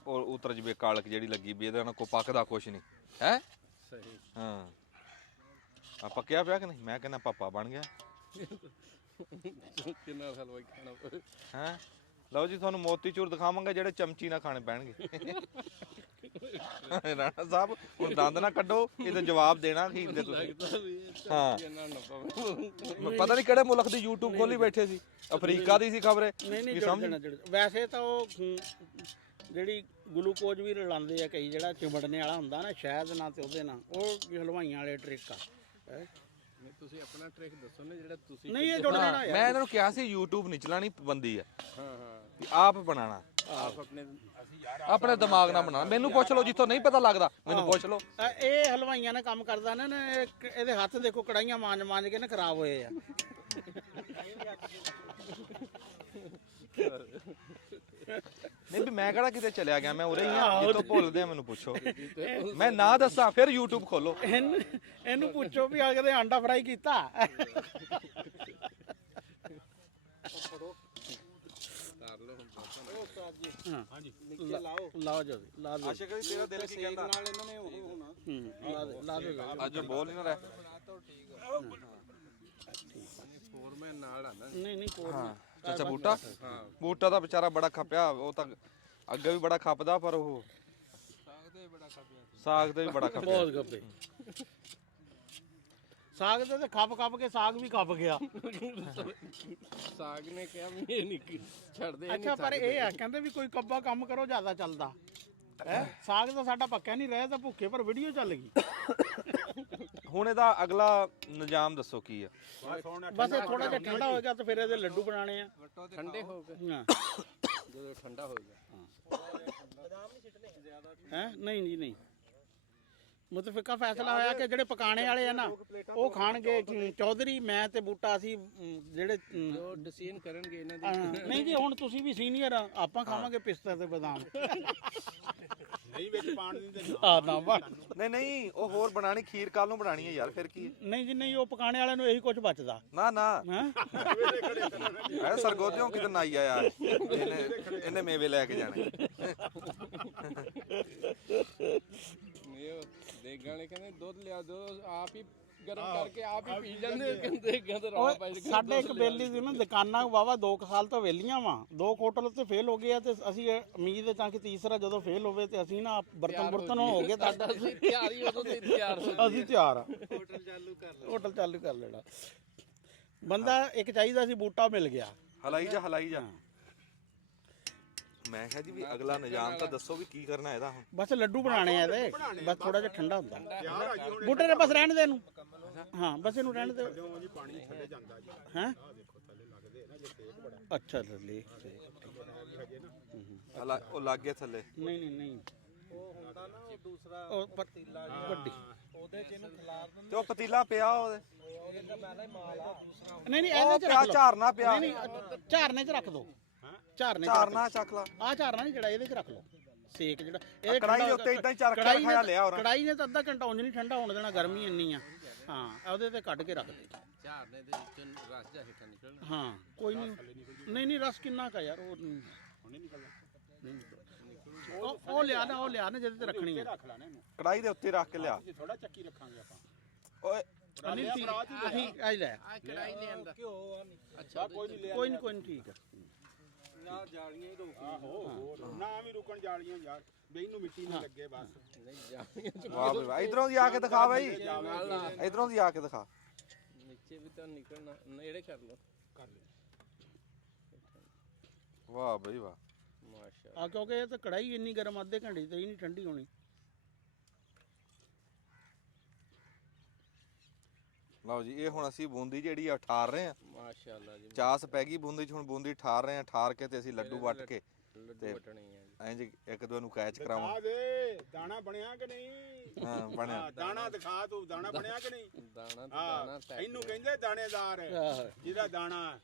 ਉਹ ਉਤਰ ਜਵੇ ਕਾਲਕ ਜਿਹੜੀ ਲੱਗੀ ਵੀ ਇਹਦੇ ਨਾਲ ਕੋ ਪੱਕਦਾ ਕੁਛ ਨਹੀਂ ਹੈ। ਸਹੀ। ਹਾਂ ਆ ਪੱਕਿਆ ਪਿਆ ਕਿ ਨਹੀਂ? ਮੈਂ ਕਹਿੰਦਾ ਪਾਪਾ ਬਣ ਗਿਆ। ਕਿੰਨਾ ਹਲਵਾਈ ਖਾਣਾ ਪਵੇ। ਹੈਂ ਲਓ ਜੀ ਤੁਹਾਨੂੰ ਮੋਤੀਚੂਰ ਦਿਖਾਵਾਂਗੇ ਜਿਹੜੇ ਚਮਚੀ ਨਾਲ ਖਾਣੇ ਪੈਣਗੇ। ਰਾਣਾ ਸਾਹਿਬ ਹੁਣ ਦੰਦ ਨਾ ਕੱਢੋ, ਇਹਦਾ ਜਵਾਬ ਦੇਣਾ ਖੀਰ ਦੇ ਤੁਸੀਂ। ਹਾਂ ਪਤਾ ਨਹੀਂ ਕਿਹੜੇ ਮੁਲਕ ਦੀ YouTube ਖੋਲੀ ਬੈਠੇ ਸੀ, ਅਫਰੀਕਾ ਦੀ ਸੀ ਖਬਰੇ। ਨਹੀਂ ਵੈਸੇ ਤਾਂ ਉਹ ਜਿਹੜੀ ਗਲੂਕੋਜ਼ ਵੀ ਰਲਾਉਂਦੇ ਆ ਕਈ, ਜਿਹੜਾ ਚਿਮੜਨੇ ਵਾਲਾ ਹੁੰਦਾ ਨਾ ਸ਼ਹਿਦ ਨਾਲ ਤੇ ਉਹਦੇ ਨਾਲ, ਉਹ ਹਲਵਾਈਆਂ ਵਾਲੇ ਟ੍ਰਿਕ ਆ। ਤੁਸੀਂ ਆਪਣਾ ਟ੍ਰਿਕ ਦੱਸੋ ਨਾ ਜਿਹੜਾ ਤੁਸੀਂ। ਨਹੀਂ ਇਹ ਜੁੜ ਜਾਣਾ ਮੈਂ ਯਾਰ। ਇਹਨਾਂ ਨੂੰ ਕਿਹਾ ਸੀ YouTube ਨਹੀਂ ਚਲਾਣੀ, ਪਾਬੰਦੀ ਹੈ। ਹਾਂ ਵੀ ਆਪ ਬਣਾਣਾ, ਆਪ ਆਪਣੇ ਦਿਮਾਗ ਨਾਲ ਬਣਾਣਾ। ਮੈਨੂੰ ਪੁੱਛ ਲਓ, ਜਿੱਥੋਂ ਨਹੀਂ ਪਤਾ ਲੱਗਦਾ ਮੈਨੂੰ ਪੁੱਛ ਲਓ। ਇਹ ਹਲਵਾਈਆਂ ਨੇ ਕੰਮ ਕਰਦਾ ਨਾ ਇਹਦੇ ਹੱਥ ਦੇਖੋ ਕੜਾਈਆਂ ਮਾਂਜ ਕੇ ਨਾ ਖਰਾਬ ਹੋਏ ਆ। ਨਹੀਂ ਵੀ ਮੈਂ ਕਿਹੜਾ ਕਿਤੇ ਚਲਿਆ ਗਿਆ, ਮੈਂ ਉਰੇ ਹੀ ਆ। ਜਿੱਥੋਂ ਭੁੱਲਦੇ ਆ ਮੈਨੂੰ ਪੁੱਛੋ, ਮੈਂ ਨਾ ਦੱਸਾਂ ਫਿਰ YouTube ਖੋਲੋ। ਇਹਨੂੰ ਪੁੱਛੋ ਵੀ ਆ ਕਦੇ ਆਂਡਾ ਫਰਾਈ ਕੀਤਾ। ਹਾਂਜੀ ਲਾਓ ਜੀ, ਲਾ ਦਿਓ। ਆਸ਼ਿਕ ਜੀ ਤੇਰਾ ਦਿਲ ਕੀ ਕਹਿੰਦਾ? ਨਾਲ ਇਹਨਾਂ ਨੇ ਉਹ ਹੋਣਾ। ਲਾ ਦਿਓ। ਅੱਜ ਬੋਲ ਨਹੀਂ ਨਾ ਰਿਹਾ। ਫੋਰਮੈਨ ਨਾਲ ਆ ਨਾ। ਨਹੀਂ ਹਾਂ ਚਾਚਾ ਬੂਟਾ, ਬੂਟਾ ਦਾ ਵਿਚਾਰਾ ਬੜਾ ਖਪਿਆ। ਉਹ ਤਾਂ ਅੱਗੇ ਵੀ ਬੜਾ ਖਪਦਾ, ਪਰ ਉਹ ਸਾਗ ਤੇ ਵੀ ਬੜਾ ਖਪਿਆ। ਬਹੁਤ ਗੱਪੇ ਸਾਗ ਤੇ ਖੱਪ ਕੇ ਸਾਗ ਵੀ ਖੱਪ ਗਿਆ। ਸਾਗ ਨੇ ਕਿਹਾ ਵੀ ਇਹ ਨਹੀਂ ਛੱਡਦੇ। ਅੱਛਾ ਪਰ ਇਹ ਆ ਕਹਿੰਦੇ ਵੀ ਕੋਈ ਕੱਬਾ ਕੰਮ ਕਰੋ ਜ਼ਿਆਦਾ ਚੱਲਦਾ ਹੈ। ਸਾਗ ਤਾਂ ਸਾਡਾ ਪੱਕਿਆ ਨਹੀਂ ਰਿਹਾ, ਤਾਂ ਭੁੱਖੇ ਪਰ ਵੀਡੀਓ ਚੱਲ ਗਈ। ਹੁਣ ਇਹਦਾ ਅਗਲਾ ਨਿਜ਼ਾਮ ਦੱਸੋ ਕੀ ਆ? ਬਸ ਇਹ ਥੋੜਾ ਜਿਹਾ ਠੰਡਾ ਹੋ ਗਿਆ ਤਾਂ ਫਿਰ ਇਹਦੇ ਲੱਡੂ ਬਣਾਣੇ ਆ। ਠੰਡੇ ਹੋ ਗਏ ਹਾਂ ਜਦੋਂ ਠੰਡਾ ਹੋ ਗਿਆ। ਹੈ ਨਹੀਂ ਜੀ ਨਹੀਂ, ਮੁਤਫਿਕਾ ਫੈਸਲਾ ਹੋਇਆ ਕਿ ਜਿਹੜੇ ਪਕਾਣੇ ਵਾਲੇ ਆ ਨਾ ਉਹ ਖਾਣਗੇ ਚੌਧਰੀ, ਮੈਂ ਤੇ ਬੂਟਾ ਅਸੀਂ ਜਿਹੜੇ ਡਿਸੀਜਨ ਕਰਨਗੇ ਇਹਨਾਂ ਦੀ। ਨਹੀਂ ਜੀ ਹੁਣ ਤੁਸੀਂ ਵੀ ਸੀਨੀਅਰ ਆ, ਆਪਾਂ ਖਾਵਾਂਗੇ ਪਿਸਤਾ ਤੇ ਬਦਾਮ। ਨਹੀਂ ਵਿੱਚ ਪਾਣ ਨਹੀਂ ਦਿੰਦੇ। ਆ ਨਾ ਬਣ ਨਹੀਂ ਉਹ ਹੋਰ ਬਣਾਣੀ, ਖੀਰ ਕੱਲ ਨੂੰ ਬਣਾਣੀ ਹੈ ਯਾਰ, ਫਿਰ ਕੀ ਹੈ? ਨਹੀਂ ਜੀ ਨਹੀਂ, ਉਹ ਪਕਾਣੇ ਵਾਲਿਆਂ ਨੂੰ ਇਹੀ ਕੁਝ ਬਚਦਾ। ਨਾ ਨਾ ਹੈਂ ਐ ਸਰਗੋਧਿਓਂ ਕਿਤੇ ਨਾ ਆਇਆ ਯਾਰ, ਇਹਨੇ ਮੇਵੇ ਲੈ ਕੇ ਜਾਣੇ। ਦੇਗਾਂ ਵਾਲੇ ਕਹਿੰਦੇ ਦੁੱਧ ਲਿਆ ਦਿਓ, ਆਪ ਹੀ ਗਰਮ ਕਰਕੇ ਆਪ ਹੀ ਪੀ ਜਾਂਦੇ। ਕਹਿੰਦੇ ਰੌਲਾ ਪੈ ਜਾਂਦਾ। ਸਾਡੇ ਇੱਕ ਬੇਲੀ ਸੀ ਨਾ, ਦੁਕਾਨਾਂ ਵਾਵਾ 2 ਸਾਲ ਤੋਂ ਵੇਲੀਆਂ ਵਾ, 2 ਹੋਟਲ ਤੇ ਫੇਲ ਹੋ ਗਏ ਆ। ਤੇ ਅਸੀਂ ਉਮੀਦ ਤਾਂ ਕਿ ਤੀਸਰਾ ਜਦੋਂ ਫੇਲ ਹੋਵੇ ਤੇ ਅਸੀਂ ਨਾ ਬਰਤਨ ਹੋ ਗਏ ਸਾਡਾ। ਤਿਆਰ ਹੀ ਉਦੋਂ ਤੇ ਤਿਆਰ ਹੋ। ਅਸੀਂ ਤਿਆਰ ਆ, ਹੋਟਲ ਚਾਲੂ ਕਰ ਲੈਣਾ। ਬੰਦਾ ਇੱਕ ਚਾਹੀਦਾ ਸੀ, ਬੂਟਾ ਮਿਲ ਗਿਆ। ਹਲਾਈ ਜਾ। ਮੈਂ ਕਿਹਾ ਜੀ ਵੀ ਅਗਲਾ ਨਿਜ਼ਾਮ ਤਾਂ ਦੱਸੋ ਵੀ ਕੀ ਕਰਨਾ ਇਹਦਾ ਹੁਣ। ਬਸ ਲੱਡੂ ਬਣਾਣੇ ਆ ਇਹਦੇ, ਬਸ ਥੋੜਾ ਜਿਹਾ ਠੰਡਾ ਹੁੰਦਾ ਬੂਟੇ ਨੇ, ਬਸ ਰਹਿਣ ਦੇ ਇਹਨੂੰ। ਹਾਂ ਬਸ ਇਹਨੂੰ ਰਹਿਣ ਦੇ। ਪਾਣੀ ਥੱਲੇ ਜਾਂਦਾ ਜੀ। ਹੈਂ ਦੇਖੋ ਥੱਲੇ ਲੱਗਦੇ ਨਾ ਜੇ ਤੇਜ਼ ਬੜਾ। ਅੱਛਾ ਲੈ ਉਹ ਲੱਗ ਗਿਆ ਥੱਲੇ। ਨਹੀਂ ਉਹ ਵੱਡੀ ਤੇ ਉਹ ਪਤੀਲਾ ਪਿਆ ਉਹਦੇ ਨਹੀਂ ਇਹਦੇ ਚ ਪਿਆ ਰੱਖ ਲਓ ਝਾਰਨਾ ਪਿਆ ਨਹੀਂ ਝਾਰਨੇ ਚ ਰੱਖ ਦੋ ਝਾਰਨੇ ਚ ਝਾਰਨਾ ਚੱਕ ਲਾ ਆ ਝਾਰਨਾ ਨਹੀਂ ਜਿਹੜਾ ਇਹਦੇ ਚ ਰੱਖ ਲਓ ਸੇਕ ਜਿਹੜਾ ਕੜਾਈ ਦੇ ਉੱਤੇ ਇਦਾਂ ਹੀ ਚਰਖਾ ਕੜਾਈ ਰਖਾਇਆ ਲਿਆ ਹੋਰ ਕੜਾਈ ਨੇ ਤਾਂ ਅੱਧਾ ਘੰਟਾ ਉਂਝ ਨਹੀਂ ਠੰਡਾ ਹੋਣ ਦੇਣਾ ਗਰਮੀ ਇੰਨੀ ਆ ਹਾਂ ਉਹਦੇ ਤੇ ਕੱਢ ਕੇ ਰੱਖ ਦੇ ਝਾਰਨੇ ਦੇ ਵਿੱਚੋਂ ਰਸ ਜਾ ਹੇਠਾਂ ਨਿਕਲਣਾ ਹਾਂ ਕੋਈ ਨਹੀਂ ਨਹੀਂ ਰਸ ਕਿੰਨਾ ਕਾ ਯਾਰ ਉਹ ਹੁਣੇ ਨਿਕਲਦਾ ਉਹ ਲਿਆ ਨਾ ਜਿਹਦੇ ਤੇ ਰੱਖਣੀ ਹੈ ਰੱਖ ਲੈਣਾ ਇਹਨੂੰ ਕੜਾਈ ਦੇ ਉੱਤੇ ਰੱਖ ਕੇ ਲਿਆ ਥੋੜਾ ਚੱਕੀ ਰੱਖਾਂਗੇ ਆਪਾਂ ਓਏ ਨਹੀਂ ਠੀਕ ਅਸੀਂ ਆਈ ਲੈ ਕੜਾਈ ਦੇ ਅੰਦਰ ਅੱਛਾ ਕੋਈ ਨਹੀਂ ਕੋਈ ਨਹੀਂ ਠੀਕ ਹੈ ਨਾ ਜਾਲੀਆਂ ਹੀ ਰੋਕ ਹੋਰ ਨਾ ਵੀ ਰੁਕਣ ਜਾਲੀਆਂ ਯਾਰ ਬਈ ਇਹਨੂੰ ਮਿੱਟੀ ਨਾ ਲੱਗੇ ਬਸ ਨਹੀਂ ਜਾਲੀਆਂ ਵਾਹ ਬਈ ਵਾਹ ਇਧਰੋਂ ਦੀ ਆ ਕੇ ਦਿਖਾ ਬਈ ਇਧਰੋਂ ਦੀ ਆ ਕੇ ਦਿਖਾ ਨੀਚੇ ਵੀ ਤਾਂ ਨਿਕਲਣਾ ਨੇੜੇ ਕਰ ਲਓ ਵਾਹ ਬਈ ਵਾਹ ਮਾਸ਼ਾ ਆ ਕਿਉਂਕਿ ਇਹ ਤਾਂ ਕੜਾਈ ਇੰਨੀ ਗਰਮ ਅੱਧੇ ਘੰਟੇ ਤੇ ਹੀ ਨਹੀਂ ਠੰਡੀ ਹੋਣੀ ਲਓ ਜੀ ਇਹ ਹੁਣ ਅਸੀਂ ਬੂੰਦੀ ਜਿਹੜੀ ਆ ਠਾਰ ਰਹੇ ਆ ਮਾਸ਼ਾਅੱਲਾ ਜੀ ਚਾਸ ਪੈ ਗਈ ਬੂੰਦੀ ਚ ਹੁਣ ਬੂੰਦੀ ਠਾਰ ਰਹੇ ਆ ਠਾਰ ਕੇ ਤੇ ਅਸੀਂ ਲੱਡੂ ਵੱਟ ਕੇ ਲੱਡੂ ਵਟਣੇ ਆ ਇੰਜ ਇੱਕ ਦੋ ਨੂੰ ਕੈਚ ਕਰਾਵਾਂ ਆ ਦੇ ਦਾਣਾ ਬਣਿਆ ਕਿ ਨਹੀਂ ਹਾਂ ਬਣਿਆ ਹਾਂ, ਦਾਣਾ ਦਿਖਾ ਤੂੰ ਦਾਣਾ ਬਣਿਆ ਕਿ ਨਹੀਂ ਦਾਣਾ ਤੇ ਹਾਂ ਦਾਣਾ ਇਹਨੂੰ ਕਹਿੰਦੇ ਦਾਣੇਦਾਰ ਜਿਹਦਾ ਦਾਣਾ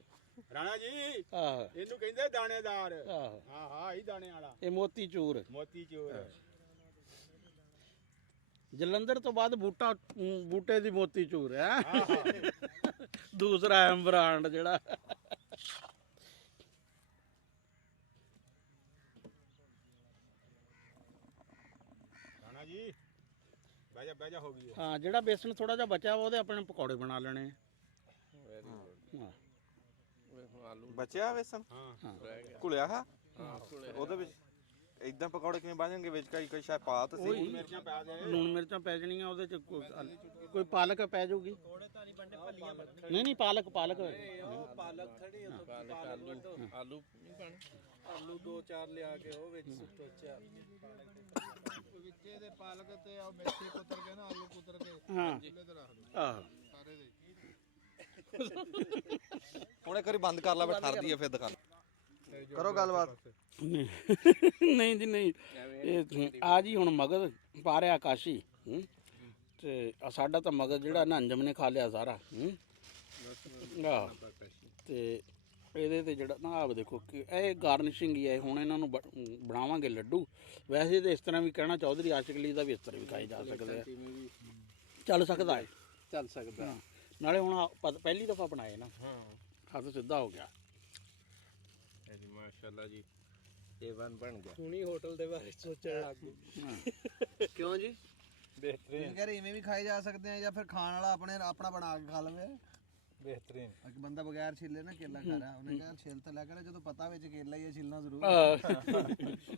ਰਾਣਾ ਜੀ ਆਹ ਇਹਨੂੰ ਕਹਿੰਦੇ ਦਾਣੇਦਾਰ ਆਹ ਹਾਂ ਹਾਂ ਇਹ ਦਾਣੇ ਵਾਲਾ ਇਹ ਮੋਤੀ ਚੂਰ ਮੋਤੀ ਚੂਰ ਜਲੰਧਰ ਤੋਂ ਬਾਅਦ ਬੂਟੇ ਦੀ ਮੋਤੀ ਚੂਰ ਹੈ ਦੂਸਰਾ ਐਮ ਬ੍ਰਾਂਡ ਜਿਹੜਾ ਰਾਣਾ ਜੀ ਬਹਿ ਜਾ ਹੋ ਗਈ ਹੈ ਹਾਂ ਜਿਹੜਾ ਬੇਸਣ ਥੋੜਾ ਜਿਹਾ ਬਚਿਆ ਵਾ ਉਹਦੇ ਆਪਣੇ ਪਕੌੜੇ ਬਣਾ ਲੈਣੇ ਵੈਰੀ ਗੁੱਡ ਹਾਂ ਹੁਣ ਆਲੂ ਬਚਿਆ ਵੇਸਣ ਹਾਂ ਘੁਲਿਆ ਹਾਂ ਹਾਂ ਕੋਲੇ ਉਹਦੇ ਵਿੱਚ ਇਦਾਂ ਪਕੌੜੇ ਕਿਵੇਂ ਬਣ ਜਾਣਗੇ ਵਿੱਚ ਕਈ ਸ਼ਾਇਦ ਪਾ ਤਾਂ ਸਹੀ ਮਿਰਚਾਂ ਪਾ ਦੇ ਲੂਣ ਮਿਰਚਾਂ ਪੈ ਜਾਣੀਆਂ ਉਹਦੇ ਚ ਕੋਈ ਪਾਲਕ ਪੈ ਜਾਊਗੀ ਨਹੀਂ ਪਾਲਕ ਪਾਲਕ ਆਲੂ ਨਹੀਂ ਪਾਣੇ ਆਲੂ 2-4 ਲਿਆ ਕੇ ਉਹ ਵਿੱਚ ਸੁੱਟੋ ਚਾਰ ਵਿੱਚੇ ਦੇ ਪਾਲਕ ਤੇ ਆ ਮੇਥੇ ਕੁਤਰ ਕੇ ਨਾ ਆਲੂ ਕੁਤਰ ਕੇ ਹਾਂ ਚੁੱਲ੍ਹੇ ਤੇ ਰੱਖ ਦੋ ਆਹ ਸਾਰੇ ਦੇ ਹੁਣ ਇੱਕ ਵਾਰੀ ਬੰਦ ਕਰ ਲਾ ਮੈਂ ਠਰਦੀ ਆ ਫਿਰ ਦਿਖਾ ਕਰੋ ਗੱਲਬਾਤ ਨਹੀਂ ਜੀ ਨਹੀਂ ਇਹ ਆ ਜੀ ਹੁਣ ਮਗਜ਼ ਪਾ ਰਿਹਾ ਆਕਾਸ਼ੀ ਤੇ ਸਾਡਾ ਤਾਂ ਮਗਜ਼ ਜਿਹੜਾ ਨਾ ਅੰਜਮ ਨੇ ਖਾ ਲਿਆ ਸਾਰਾ ਆਹ ਤੇ ਇਹਦੇ ਤੇ ਜਿਹੜਾ ਨਾ ਆਪ ਦੇਖੋ ਕਿ ਇਹ ਗਾਰਨਿਸ਼ਿੰਗ ਹੀ ਹੈ ਹੁਣ ਇਹਨਾਂ ਨੂੰ ਬਣਾਵਾਂਗੇ ਲੱਡੂ ਵੈਸੇ ਤਾਂ ਇਸ ਤਰ੍ਹਾਂ ਵੀ ਕਹਿਣਾ ਚੌਧਰੀ ਆਸ਼ਿਕ ਅਲੀ ਦਾ ਵੀ ਇਸ ਤਰ੍ਹਾਂ ਵੀ ਖਾਏ ਜਾ ਸਕਦੇ ਆ ਚੱਲ ਸਕਦਾ ਹੈ ਚੱਲ ਸਕਦਾ ਨਾਲੇ ਹੁਣ ਪਹਿਲੀ ਦਫਾ ਬਣਾਏ ਨਾ ਹੱਥ ਸਿੱਧਾ ਹੋ ਗਿਆ ਜੀ ਮਾਸ਼ਾਅੱਲਾ ਜੀ A1 ਬਣ ਗਿਆ ਹੁਣੀ ਹੋਟਲ ਦੇ ਬਾਰੇ ਸੋਚਣ ਲੱਗ ਗਏ ਕਿਉਂ ਜੀ ਤੁਸੀਂ ਕਹ ਰਹੇ ਇਵੇਂ ਵੀ ਖਾਏ ਜਾ ਸਕਦੇ ਆ ਜਾਂ ਫਿਰ ਖਾਣ ਵਾਲਾ ਆਪਣਾ ਬਣਾ ਕੇ ਖਾ ਲਵੇ ਬਿਹਤਰੀਨ ਇੱਕ ਬੰਦਾ ਬਗੈਰ ਛਿੱਲੇ ਨਾ ਕੇਲਾ ਖਾ ਰਿਹਾ ਉਹਨੇ ਕਿਹਾ ਛਿੱਲ ਤਾਂ ਲੈ ਕੇ ਜਦੋਂ ਪਤਾ ਵਿੱਚ ਕੇਲਾ ਹੀ ਹੈ ਛਿੱਲਣਾ ਜ਼ਰੂਰ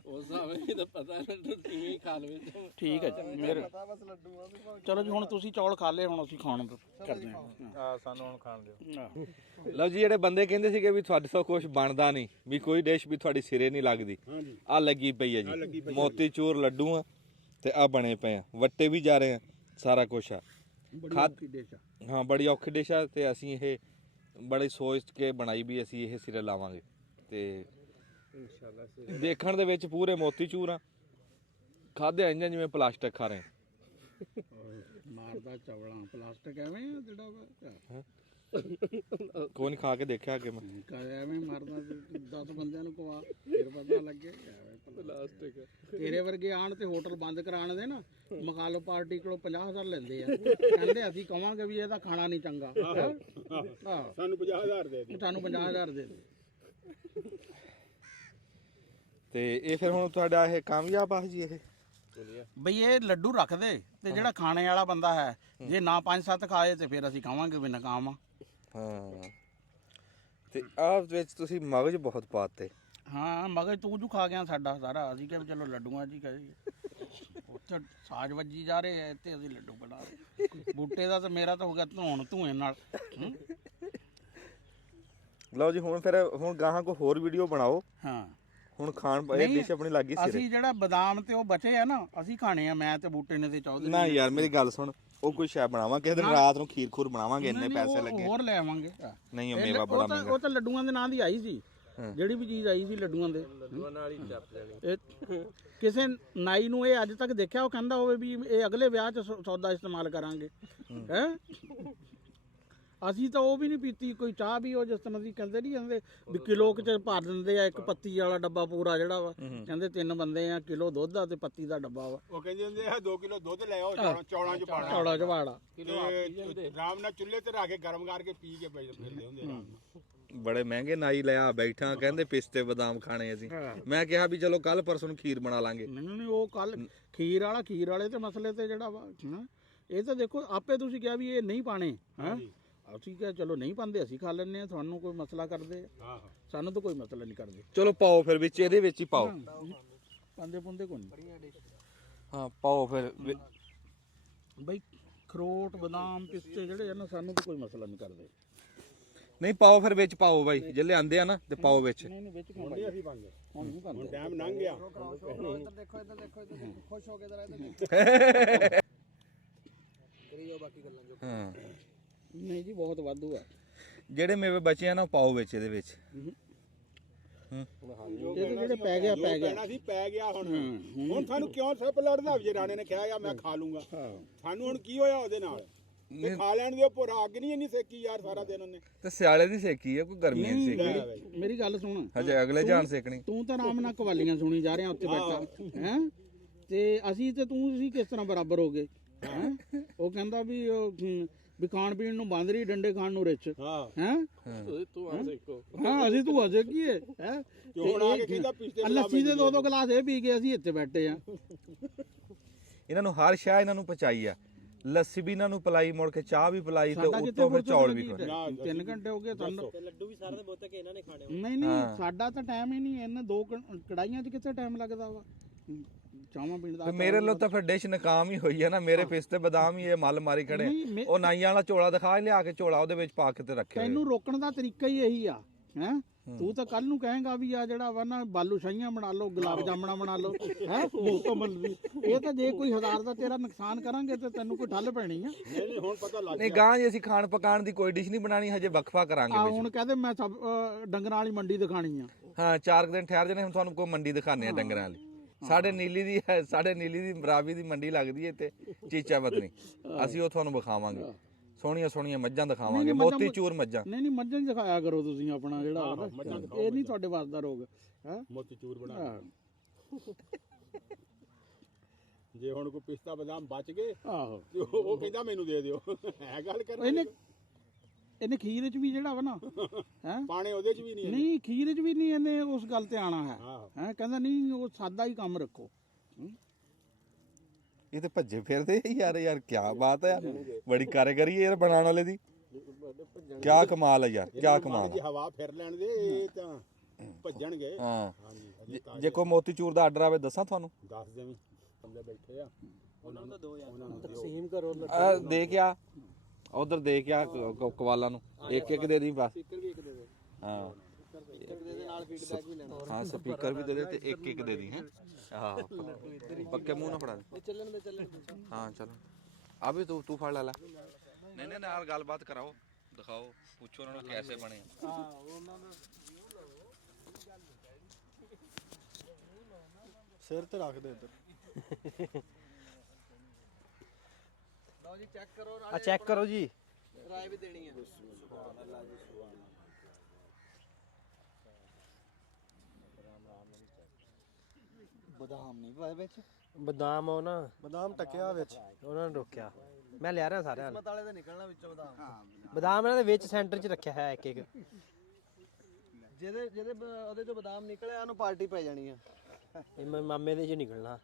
ਉਸ ਸਾਵੇਂ ਤਾਂ ਪਤਾ ਲੱਡੂ ਕਿਵੇਂ ਹੀ ਖਾ ਲਵੇ ਠੀਕ ਹੈ ਜੀ ਮੇਰੇ ਪਤਾ ਬਸ ਲੱਡੂ ਆ ਵੀ ਚਲੋ ਜੀ ਹੁਣ ਤੁਸੀਂ ਚੌਲ ਖਾ ਲਏ ਹੁਣ ਅਸੀਂ ਖਾਣ ਕਰਦੇ ਹਾਂ ਆ ਸਾਨੂੰ ਹੁਣ ਖਾਣ ਦਿਓ ਲਓ ਜੀ ਜਿਹੜੇ ਬੰਦੇ ਕਹਿੰਦੇ ਸੀਗੇ ਵੀ ਤੁਹਾਡੇ ਤੋਂ ਕੁਝ ਬਣਦਾ ਨਹੀਂ ਵੀ ਕੋਈ ਡਿਸ਼ ਵੀ ਤੁਹਾਡੀ ਸਿਰੇ ਨਹੀਂ ਲੱਗਦੀ ਆ ਲੱਗੀ ਪਈ ਹੈ ਜੀ ਮੋਤੀ ਚੂਰ ਲੱਡੂ ਆ ਤੇ ਆ ਬਣੇ ਪਏ ਆ ਵੱਟੇ ਵੀ ਜਾ ਰਹੇ ਆ ਸਾਰਾ ਕੁਝ ਆ ਬੜੀ ਔਖੀ ਡਿਸ਼ ਆ ਹਾਂ ਬੜੀ ਔਖੀ ਡਿਸ਼ ਆ ਤੇ ਅਸੀਂ ਇਹ ਬੜੀ ਸੋਚ ਕੇ ਬਣਾਈ ਵੀ ਅਸੀਂ ਇਹ ਸਿਰੇ ਲਾਵਾਂਗੇ ਤੇ ਇਨਸ਼ਾਅੱਲਾ ਦੇਖਣ ਦੇ ਵਿੱਚ ਪੂਰੇ ਮੋਤੀ ਚੂਰ ਆ ਖਾਦੇ ਇੰਜਾਂ ਜਿਵੇਂ ਪਲਾਸਟਿਕ ਖਾ ਰਹੇ ਮਾਰਦਾ ਚਵਲਾਂ ਪਲਾਸਟਿਕ ਐਵੇਂ ਆ ਜਿਹੜਾ ਵਾ ਕੋਈ ਨਹੀਂ ਖਾ ਕੇ ਦੇਖਿਆ ਅੱਗੇ ਮੈਂ ਐਵੇਂ ਮਾਰਦਾ 10 ਬੰਦਿਆਂ ਨੂੰ ਕਵਾ ਫਿਰ ਪਤਾ ਲੱਗੇ ਪਲਾਸਟਿਕ ਤੇਰੇ ਵਰਗੇ ਆਣ ਤੇ ਹੋਟਲ ਬੰਦ ਕਰਾਣ ਦੇ ਨਾ ਮਖਾਲੋ ਪਾਰਟੀ ਕੋਲੋਂ 50,000 ਲੈਂਦੇ ਆ ਕਹਿੰਦੇ ਅਸੀਂ ਕਵਾਂਗੇ ਵੀ ਇਹਦਾ ਖਾਣਾ ਨਹੀਂ ਚੰਗਾ ਆਹ ਸਾਨੂੰ 50,000 ਦੇ ਦੇ ਤੁਹਾਨੂੰ 50,000 ਦੇ ਦੇ ਤੇ ਇਹ ਫਿਰ ਹੁਣ ਤੁਹਾਡਾ ਇਹ ਕਾਮਯਾਬ ਆ ਜੀ ਇਹ ਬਈ ਇਹ ਲੱਡੂ ਰੱਖ ਦੇ ਤੇ ਜਿਹੜਾ ਖਾਣੇ ਵਾਲਾ ਬੰਦਾ ਹੈ ਜੇ ਨਾ 5-7 ਖਾਏ ਤੇ ਫਿਰ ਅਸੀਂ ਕਹਾਂਗੇ ਵੀ ਨਕਾਮ ਆ ਹਾਂ ਤੇ ਆਹ ਵਿੱਚ ਤੁਸੀਂ ਮਗਜ ਬਹੁਤ ਪਾਤੇ ਹਾਂ ਮਗਰ ਤੂੰ ਜੂ ਖਾ ਗਿਆ ਸਾਡਾ ਸਾਰਾ ਅਸੀਂ ਕਿਹਾ ਵੀ ਚਲੋ ਲੱਡੂਆਂ ਜੀ ਕਹੇ ਉੱਥੇ ਸਾਜ ਵੱਜੀ ਜਾ ਰਹੇ ਐ ਤੇ ਅਸੀਂ ਲੱਡੂ ਬਣਾ ਰਹੇ ਬੂਟੇ ਦਾ ਤਾਂ ਮੇਰਾ ਤਾਂ ਹੋ ਗਿਆ ਧੂਏ ਨਾਲ ਲਓ ਜੀ ਹੁਣ ਫਿਰ ਹੁਣ ਗਾਹਾਂ ਕੋਈ ਹੋਰ ਵੀਡੀਓ ਬਣਾਓ ਹਾਂ ਹੁਣ ਖਾਣ ਇਹ ਡਿਸ਼ ਆਪਣੀ ਲੱਗੀ ਸਿਰੇ ਅਸੀਂ ਜਿਹੜਾ ਬਦਾਮ ਤੇ ਉਹ ਬਚੇ ਆ ਨਾ ਅਸੀਂ ਖਾਣੇ ਆ ਮੈਂ ਤੇ ਬੂਟੇ ਨੇ ਤੇ ਚੌਧਰੀ ਨਾ ਯਾਰ ਮੇਰੀ ਗੱਲ ਸੁਣ ਉਹ ਕੋਈ ਸ਼ੈ ਬਣਾਵਾਂ ਕਿਸੇ ਦਿਨ ਰਾਤ ਨੂੰ ਖੀਰ ਖੂਰ ਬਣਾਵਾਂਗੇ ਇੰਨੇ ਨਹੀਂ, ਪੈਸੇ ਉਹ ਲੱਗੇ ਹੋਰ ਲੈ ਆਵਾਂਗੇ ਨਹੀਂ ਉਹ ਮੇਵਾ ਬੜਾ ਮਹਿੰਗਾ ਉਹ ਤਾਂ ਲੱਡੂਆਂ ਦੇ ਨਾਂ ਦੀ ਆਈ ਸੀ ਜਿਹੜੀ ਵੀ ਚੀਜ਼ ਆਈ ਸੀ ਲੱਡੂਆਂ ਦੇ ਲੱਡੂਆਂ ਨਾਲ ਹੀ ਚੱਪ ਲੈਣੀ। ਇਹ ਕਿਸੇ ਨਾਈ ਨੂੰ ਇਹ ਅੱਜ ਤੱਕ ਦੇਖਿਆ ਉਹ ਕਹਿੰਦਾ ਹੋਵੇ ਵੀ ਇਹ ਅਗਲੇ ਵਿਆਹ 'ਚ ਸੌਦਾ ਇਸਤੇਮਾਲ ਕਰਾਂਗੇ ਹੈ। ਅਸੀਂ ਤਾਂ ਉਹ ਵੀ ਨਹੀਂ ਪੀਤੀ ਕੋਈ ਚਾਹ ਵੀ, ਉਹ ਜਿਸ ਤਰ੍ਹਾਂ ਦੀ ਕਹਿੰਦੇ ਨਹੀਂ ਜਾਂਦੇ ਵੀ ਕਿਲੋ ਚ ਭਰ ਦਿੰਦੇ ਆ, ਇੱਕ ਪੱਤੀ ਵਾਲਾ ਡੱਬਾ ਪੂਰਾ ਜਿਹੜਾ ਵਾ, ਕਹਿੰਦੇ 3 ਬੰਦੇ ਆ, ਕਿਲੋ ਦੁੱਧ ਆ ਤੇ ਪੱਤੀ ਦਾ ਡੱਬਾ ਵਾ। ਉਹ ਕਹਿੰਦੇ ਹੁੰਦੇ ਆ 2 ਕਿਲੋ ਦੁੱਧ ਲੈ ਆਓ, ਚੌਲਾਂ 'ਚ ਪਾਣਾ, ਚੌੜਾ ਚਵਾੜਾ ਤੇ ਆਰਾਮ ਨਾਲ ਚੁੱਲ੍ਹੇ ਤੇ ਰੱਖ ਕੇ ਗਰਮ ਕਰਕੇ ਪੀ ਕੇ ਫਿਰਦੇ ਹੁੰਦੇ ਆਰਾਮ ਨਾਲ। ਬੜੇ ਮਹਿੰਗੇ ਨਾਈ ਲਿਆ ਬੈਠਾ, ਕਹਿੰਦੇ ਪਿਸਤੇ ਬਦਾਮ ਖਾਣੇ ਅਸੀਂ। ਮੈਂ ਕਿਹਾ ਵੀ ਚਲੋ ਕੱਲ ਪਰਸੋਂ ਨੂੰ ਖੀਰ ਬਣਾ ਲਾਂਗੇ। ਨਹੀਂ ਉਹ ਕੱਲ ਖੀਰ ਵਾਲੇ ਤੇ ਮਸਲੇ ਤੇ ਜਿਹੜਾ ਵਾ ਇਹ ਤਾਂ ਦੇਖੋ ਆਪੇ ਤੁਸੀਂ ਕਿਹਾ ਵੀ ਇਹ ਨਹੀਂ ਪਾਣੇ ਹੈ, ਅਸੀਂ ਕਿਹਾ ਚਲੋ ਨਹੀਂ ਪਾਉਂਦੇ ਅਸੀਂ ਖਾ ਲੈਂਦੇ ਆ, ਤੁਹਾਨੂੰ ਕੋਈ ਮਸਲਾ ਕਰਦੇ ਆ, ਸਾਨੂੰ ਤਾਂ ਕੋਈ ਮਸਲਾ ਨਹੀਂ ਕਰਦੇ। ਚਲੋ ਪਾਓ ਫਿਰ ਵਿੱਚ ਇਹਦੇ ਵਿੱਚ ਹੀ ਪਾਓ, ਪਾਉਂਦੇ ਪੁੰਦੇ ਕੋਈ ਨਹੀਂ। ਹਾਂ ਪਾਓ ਫਿਰ ਬਈ ਖਰੋਟ ਬਦਾਮ ਪਿਸਤੇ ਜਿਹੜੇ ਆ ਨਾ ਸਾਨੂੰ ਤਾਂ ਕੋਈ ਮਸਲਾ ਨਹੀਂ ਕਰਦੇ। ਨਹੀਂ ਪਾਓ ਫਿਰ ਵਿੱਚ ਪਾਓ ਬਾਈ, ਜੇ ਲਿਆਂਦੇ ਆ ਨਾ ਤੇ ਪਾਓ ਵਿੱਚ। ਨਹੀਂ ਵਿੱਚ ਕਿਉਂ ਨਹੀਂ ਅਸੀਂ ਪਾਉਂਦੇ, ਹੁਣ ਨਹੀਂ ਪਾਉਂਦੇ। ਟਾਈਮ ਲੰਘ ਗਿਆ। ਇੱਧਰ ਦੇਖੋ ਇੱਧਰ ਦੇਖੋ ਇੱਧਰ ਦੇਖੋ, ਖੁਸ਼ ਹੋ ਕੇ ਜ਼ਰਾ ਇੱਧਰ ਦੇਖੋ। ਕਰੀਓ ਬਾਕੀ ਗੱਲਾਂ ਜੋ। ਹਾਂ ਨਹੀਂ ਜੀ ਬਹੁਤ ਵਾਧੂ ਆ। ਜਿਹੜੇ ਮੇਵੇ ਬਚੇ ਆ ਨਾ ਪਾਓ ਵਿੱਚ ਇਹਦੇ ਵਿੱਚ। ਇਹ ਤਾਂ ਜਿਹੜੇ ਪੈ ਗਿਆ ਕਹਿਣਾ ਸੀ ਪੈ ਗਿਆ। ਹੁਣ ਸਾਨੂੰ ਕਿਉਂ ਸੱਪ ਲੜਦਾ? ਜੇ ਰਾਣੇ ਨੇ ਕਿਹਾ ਆ ਮੈਂ ਖਾ ਲੂੰਗਾ, ਸਾਨੂੰ ਹੁਣ ਕੀ ਹੋਇਆ ਉਹਦੇ ਨਾਲ? ਤੇ ਖਾ ਲੈਣ ਦਿਓ, ਭੋਰਾ ਅੱਗ ਨਹੀਂ ਇੰਨੀ ਸੇਕੀ ਯਾਰ ਸਾਰਾ ਦਿਨ ਉਹਨੇ। ਤੇ ਸਿਆਲੇ ਦੀ ਸੇਕੀ ਆ, ਕੋਈ ਗਰਮੀਆਂ ਦੀ ਸੇਕੀ? ਮੇਰੀ ਗੱਲ ਸੁਣ, ਹਜੇ ਅਗਲੇ ਜਾਣ ਸੇਕਣੀ। ਤੂੰ ਤਾਂ ਆਰਾਮ ਨਾਲ ਕਵਾਲੀਆਂ ਸੁਣੀ ਜਾ ਰਿਹਾ ਉੱਥੇ ਬੈਠਾ ਹੈ, ਤੇ ਅਸੀਂ ਤੇ ਤੁਸੀਂ ਕਿਸ ਤਰ੍ਹਾਂ ਬਰਾਬਰ ਹੋ ਗਏ ਹੈ? ਉਹ ਕਹਿੰਦਾ ਵੀ ਵੀ ਖਾਣ ਪੀਣ ਨੂੰ ਬਾਂਦਰੀ, ਡੰਡੇ ਖਾਣ ਨੂੰ ਰਿਚ ਹੈ। ਤੂੰ ਆ ਦੇਖੋ ਹਾਂ ਅਸੀਂ ਤੂੰ ਹਜੇ ਕੀ ਹੈ ਲੱਸੀ ਦੇ 2 ਗਲਾਸ ਇਹ ਪੀ ਕੇ ਅਸੀਂ ਇੱਥੇ ਬੈਠੇ ਆ। ਇਹਨਾਂ ਨੂੰ ਹਰ ਸ਼ਾਇ ਇਹਨਾਂ ਨੂੰ ਪਚਾਈ ਆ, ਲੱਸੀ ਵੀ ਇਹਨਾਂ ਨੂੰ ਪਿਲਾਈ, ਮੁੜ ਕੇ ਚਾਹ ਵੀ ਪਿਲਾਈ, ਤੇ ਉੱਤੋਂ ਫਿਰ ਚੌਲ ਵੀ ਖਾਣੇ। 3 ਘੰਟੇ ਹੋ ਗਏ ਸਾਨੂੰ। ਲੱਡੂ ਵੀ ਸਾਰੇ ਦੇ ਬੋਤੇ ਕੇ ਇਹਨਾਂ ਨੇ ਖਾਣੇ। ਨਹੀਂ ਸਾਡਾ ਤਾਂ ਟਾਈਮ ਹੀ ਨਹੀਂ, ਇਹਨਾਂ 2 ਕੜਾਈਆਂ 'ਚ ਕਿੱਥੇ ਟਾਈਮ ਲੱਗਦਾ ਵਾ ਚਾਹਾਂ ਪੀਣ ਦਾ। ਮੇਰੇ ਲੋ ਤਾਂ ਫਿਰ ਡਿਸ਼ ਨਕਾਮ ਹੀ ਹੋਈ ਹੈ ਨਾ। ਮੇਰੇ ਪਿਸਤੇ ਬਦਾਮ ਹੀ ਇਹ ਮੱਲ ਮਾਰੀ ਖੜੇ। ਉਹ ਨਾਈਆਂ ਵਾਲਾ ਝੋਲਾ ਦਿਖਾ, ਲਿਆ ਕੇ ਝੋਲਾ ਉਹਦੇ ਵਿੱਚ ਪਾ ਕੇ ਤੇ ਰੱਖਿਆ। ਤੈਨੂੰ ਰੋਕਣ ਦਾ ਤਰੀਕਾ ਹੀ ਇਹੀ ਆ ਹੈ। ਤੂੰ ਤਾਂ ਕੱਲ ਨੂੰ ਕਹੇਗਾ ਵੀ ਆ ਜਿਹੜਾ ਵਾ ਨਾ ਬਾਲੂ ਸ਼ਾਹੀਆਂ ਬਣਾ ਲਓ, ਗੁਲਾਬ ਜਾਮਣਾ ਬਣਾ ਲਓ ਹੈ ਮੁਕਮਲ ਵੀ। ਇਹ ਤਾਂ ਜੇ ਕੋਈ 1000 ਦਾ ਤੇਰਾ ਨੁਕਸਾਨ ਕਰਾਂਗੇ ਤੇ ਤੈਨੂੰ ਕੋਈ ਠੱਲ ਪੈਣੀ ਆ। ਨਹੀਂ ਹੁਣ ਪਤਾ ਲੱਗ ਨਹੀਂ ਗਾਂ ਜੀ ਅਸੀਂ ਖਾਣ ਪਕਾਣ ਦੀ ਕੋਈ ਡਿਸ਼ ਨਹੀਂ ਬਣਾਣੀ, ਹਜੇ ਵਕਫਾ ਕਰਾਂਗੇ ਵਿੱਚ। ਹੁਣ ਕਹਦੇ ਮੈਂ ਸਭ ਡੰਗਰਾਂ ਵਾਲੀ ਮੰਡੀ ਦਿਖਾਣੀ ਆ। ਹਾਂ 4 ਦਿਨ ਠਹਿਰ ਜਾਣੇ, ਹੁਣ ਤੁਹਾਨੂੰ ਕੋਈ ਮੰਡੀ ਦਿਖਾਣੇ ਆ ਡੰਗਰਾਂ ਵਾਲੀ। ਸਾਡੇ ਨੀਲੀ ਦੀ ਰਾਵੀ ਦੀ ਮੰਡੀ ਲੱਗਦੀ ਹੈ ਤੇ ਚੀਚਾ ਬਤਨੀ, ਅਸੀਂ ਉਹ ਤੁਹਾਨੂੰ ਵਿਖਾਵਾਂਗੇ। ਸੋਹਣੀਆਂ ਸੋਹਣੀਆਂ ਮੱਝਾਂ ਦਿਖਾਵਾਂਗੇ, ਮੋਤੀ ਚੂਰ ਮੱਝਾਂ। ਨਹੀਂ ਮੱਝਾਂ ਹੀ ਦਿਖਾਇਆ ਕਰੋ ਤੁਸੀਂ ਆਪਣਾ ਜਿਹੜਾ ਇਹ ਨਹੀਂ ਤੁਹਾਡੇ ਵਾਸ ਦਾ ਰੋਗ ਹੈ। ਮੋਤੀ ਚੂਰ ਬਣਾ। ਜੇ ਹੁਣ ਕੋਈ ਪਿਸਤਾ ਬਦਾਮ ਬਚ ਗਏ ਆਹੋ ਤੇ ਉਹ ਕਹਿੰਦਾ ਮੈਨੂੰ ਦੇ ਦਿਓ। ਹੈ ਗੱਲ ਕਰ। ਇਹਨੇ ਖੀਰ 'ਚ ਵੀ ਜਿਹੜਾ ਵਾ ਨਾ ਹੈ ਪਾਣੇ ਉਹਦੇ 'ਚ ਵੀ ਨਹੀਂ। ਨਹੀਂ ਖੀਰ 'ਚ ਵੀ ਨਹੀਂ ਇਹਨੇ ਉਸ ਗੱਲ ਤੇ ਆਣਾ ਹੈ। ਕਹਿੰਦਾ ਨਹੀਂ ਉਹ ਸਾਦਾ ਹੀ ਕੰਮ ਰੱਖੋ। ਇਹ ਤੇ ਭੱਜੇ ਫਿਰਦੇ ਯਾਰ ਕੀ ਬਾਤ ਹੈ ਯਾਰ, ਬੜੀ ਕਾਰੀਗਰੀ ਯਾਰ ਬਣਾਉਣ ਵਾਲੇ ਦੀ। ਕੀ ਕਮਾਲ ਹੈ ਯਾਰ, ਕੀ ਕਮਾਲ ਜੇ ਹਵਾ ਫਿਰ ਲੈਣ ਦੇ ਇਹ ਤਾਂ ਭੱਜਣਗੇ। ਹਾਂ ਜੇ ਕੋਈ ਮੋਤੀ ਚੂਰ ਦਾ ਆਰਡਰ ਆਵੇ ਦੱਸਾਂ ਤੁਹਾਨੂੰ? ਦੱਸ ਦੇਵੀਂ, ਬੰਦੇ ਬੈਠੇ ਆ ਉਹਨਾਂ ਨੂੰ ਦੋ ਯਾਰ ਤਕਸੀਮ ਕਰੋ। ਦੇ ਕੇ ਆ ਉਧਰ, ਦੇ ਕੇ ਆ ਕਵਾਲਾਂ ਨੂੰ ਇੱਕ ਦੇ ਦੀ ਬਸ। ਸਪੀਕਰ ਵੀ ਇੱਕ ਦੇ ਦੇ। ਹਾਂ ਇੱਕ ਦੇ ਦੇ ਨਾਲ ਫੀਡਬੈਕ ਵੀ ਲੈਣਾ। ਹਾਂ ਸਪੀਕਰ ਵੀ ਦੇ ਦੇ ਤੇ ਇੱਕ ਦੇ ਦੀ ਹੈ। ਹਾਂ ਪੱਕੇ ਮੂੰਹ ਨਾ ਫੜਾ ਦੇ। ਚੱਲਣ ਦੇ ਹਾਂ ਚਲੋ ਆ ਵੀ ਤੂੰ ਫੜ ਲੈ। ਨਹੀਂ ਨਾਲ ਗੱਲਬਾਤ ਕਰਾਓ, ਦਿਖਾਓ, ਪੁੱਛੋ ਉਹਨਾਂ ਨੂੰ ਕੈਸੇ ਬਣੇ। ਹਾਂ ਉਹਨਾਂ ਦਾ ਸਿਰ ਤੇ ਰੱਖ ਦੇ ਇੱਧਰ। ਲਓ ਜੀ ਚੈੱਕ ਕਰੋ, ਆ ਚੈੱਕ ਕਰੋ ਜੀ, ਰਾਏ ਵੀ ਦੇਣੀ ਹੈ। ਬਦਾਮ ਨਹੀਂ ਪਾਏ ਵਿੱਚ, ਬਦਾਮ ਉਹ ਨਾ ਬਦਾਮ ਟਕਿਆ ਵਿੱਚ। ਉਹਨਾਂ ਨੇ ਰੋਕਿਆ। ਮੈਂ ਲਿਆ ਰਿਹਾ ਸਾਰਿਆਂ ਨੂੰ। ਮਤਾਲੇ ਦੇ ਨਿਕਲਣਾ ਵਿੱਚੋਂ ਬਦਾਮ। ਬਦਾਮ ਇਹਨਾਂ ਦੇ ਵਿੱਚ ਸੈਂਟਰ 'ਚ ਰੱਖਿਆ ਹੈ ਇੱਕ ਜਿਹਦੇ ਉਹਦੇ ਚੋਂ ਬਦਾਮ ਨਿਕਲਿਆ ਉਹਨੂੰ ਪਾਰਟੀ ਪੈ ਜਾਣੀ ਆ। ਇਹ ਮਾਮੇ ਦੇ 'ਚ ਨਿਕਲਣਾ।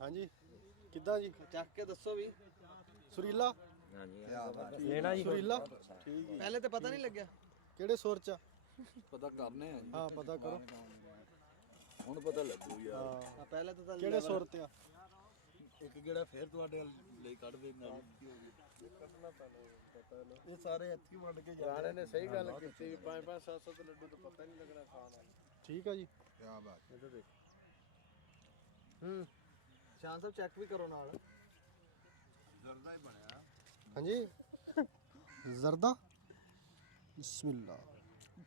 ਹਾਂਜੀ ਕਿੱਦਾਂ ਜੀ? ਚੱਕ ਕੇ ਦੱਸੋ ਵੀ। ਸੁਰੀਲਾ ਲੈਣਾ ਜੀ। ਸੁਰੀਲਾ ਠੀਕ ਹੈ। ਪਹਿਲੇ ਤੇ ਪਤਾ ਨਹੀਂ ਲੱਗਿਆ। ਕਿਹੜੇ ਸੁਰ ਚ? ਪਤਾ ਕਰਨੇ ਆ ਹਾਂ ਪਤਾ ਕਰੋ, ਹੁਣ ਪਤਾ ਲੱਗੂ ਯਾਰ। ਹਾਂ ਪਹਿਲੇ ਤਾਂ ਕਿਹੜੇ ਸੁਰ ਤੇ ਆ? ਇੱਕ ਗੇੜਾ ਫੇਰ ਤੁਹਾਡੇ ਲਈ ਕੱਢ ਦੇਣਾ। ਇਹ ਸਾਰੇ ਇੱਥੇ ਵੰਡ ਕੇ ਰਾਣੇ ਨੇ ਸਹੀ ਗੱਲ ਕੀਤੀ ਵੀ 5-5 7-7 ਲੱਡੂ ਤਾਂ ਪਤਾ ਨਹੀਂ ਲੱਗਣਾ ਖਾਣ ਵਾਲਾ। ਠੀਕ ਆ ਜੀ। ਕੀ ਬਾਤ। ਇਹ ਦੇਖ ਸ਼ਾਨ ਸਾਹਿਬ ਚੈੱਕ ਵੀ ਕਰੋ ਨਾਲ। ਜ਼ਰਦਾ ਹੀ ਬਣਿਆ। ਹਾਂਜੀ ਜ਼ਰਦਾ ਬਿਸਮਿਲ੍ਲਾ।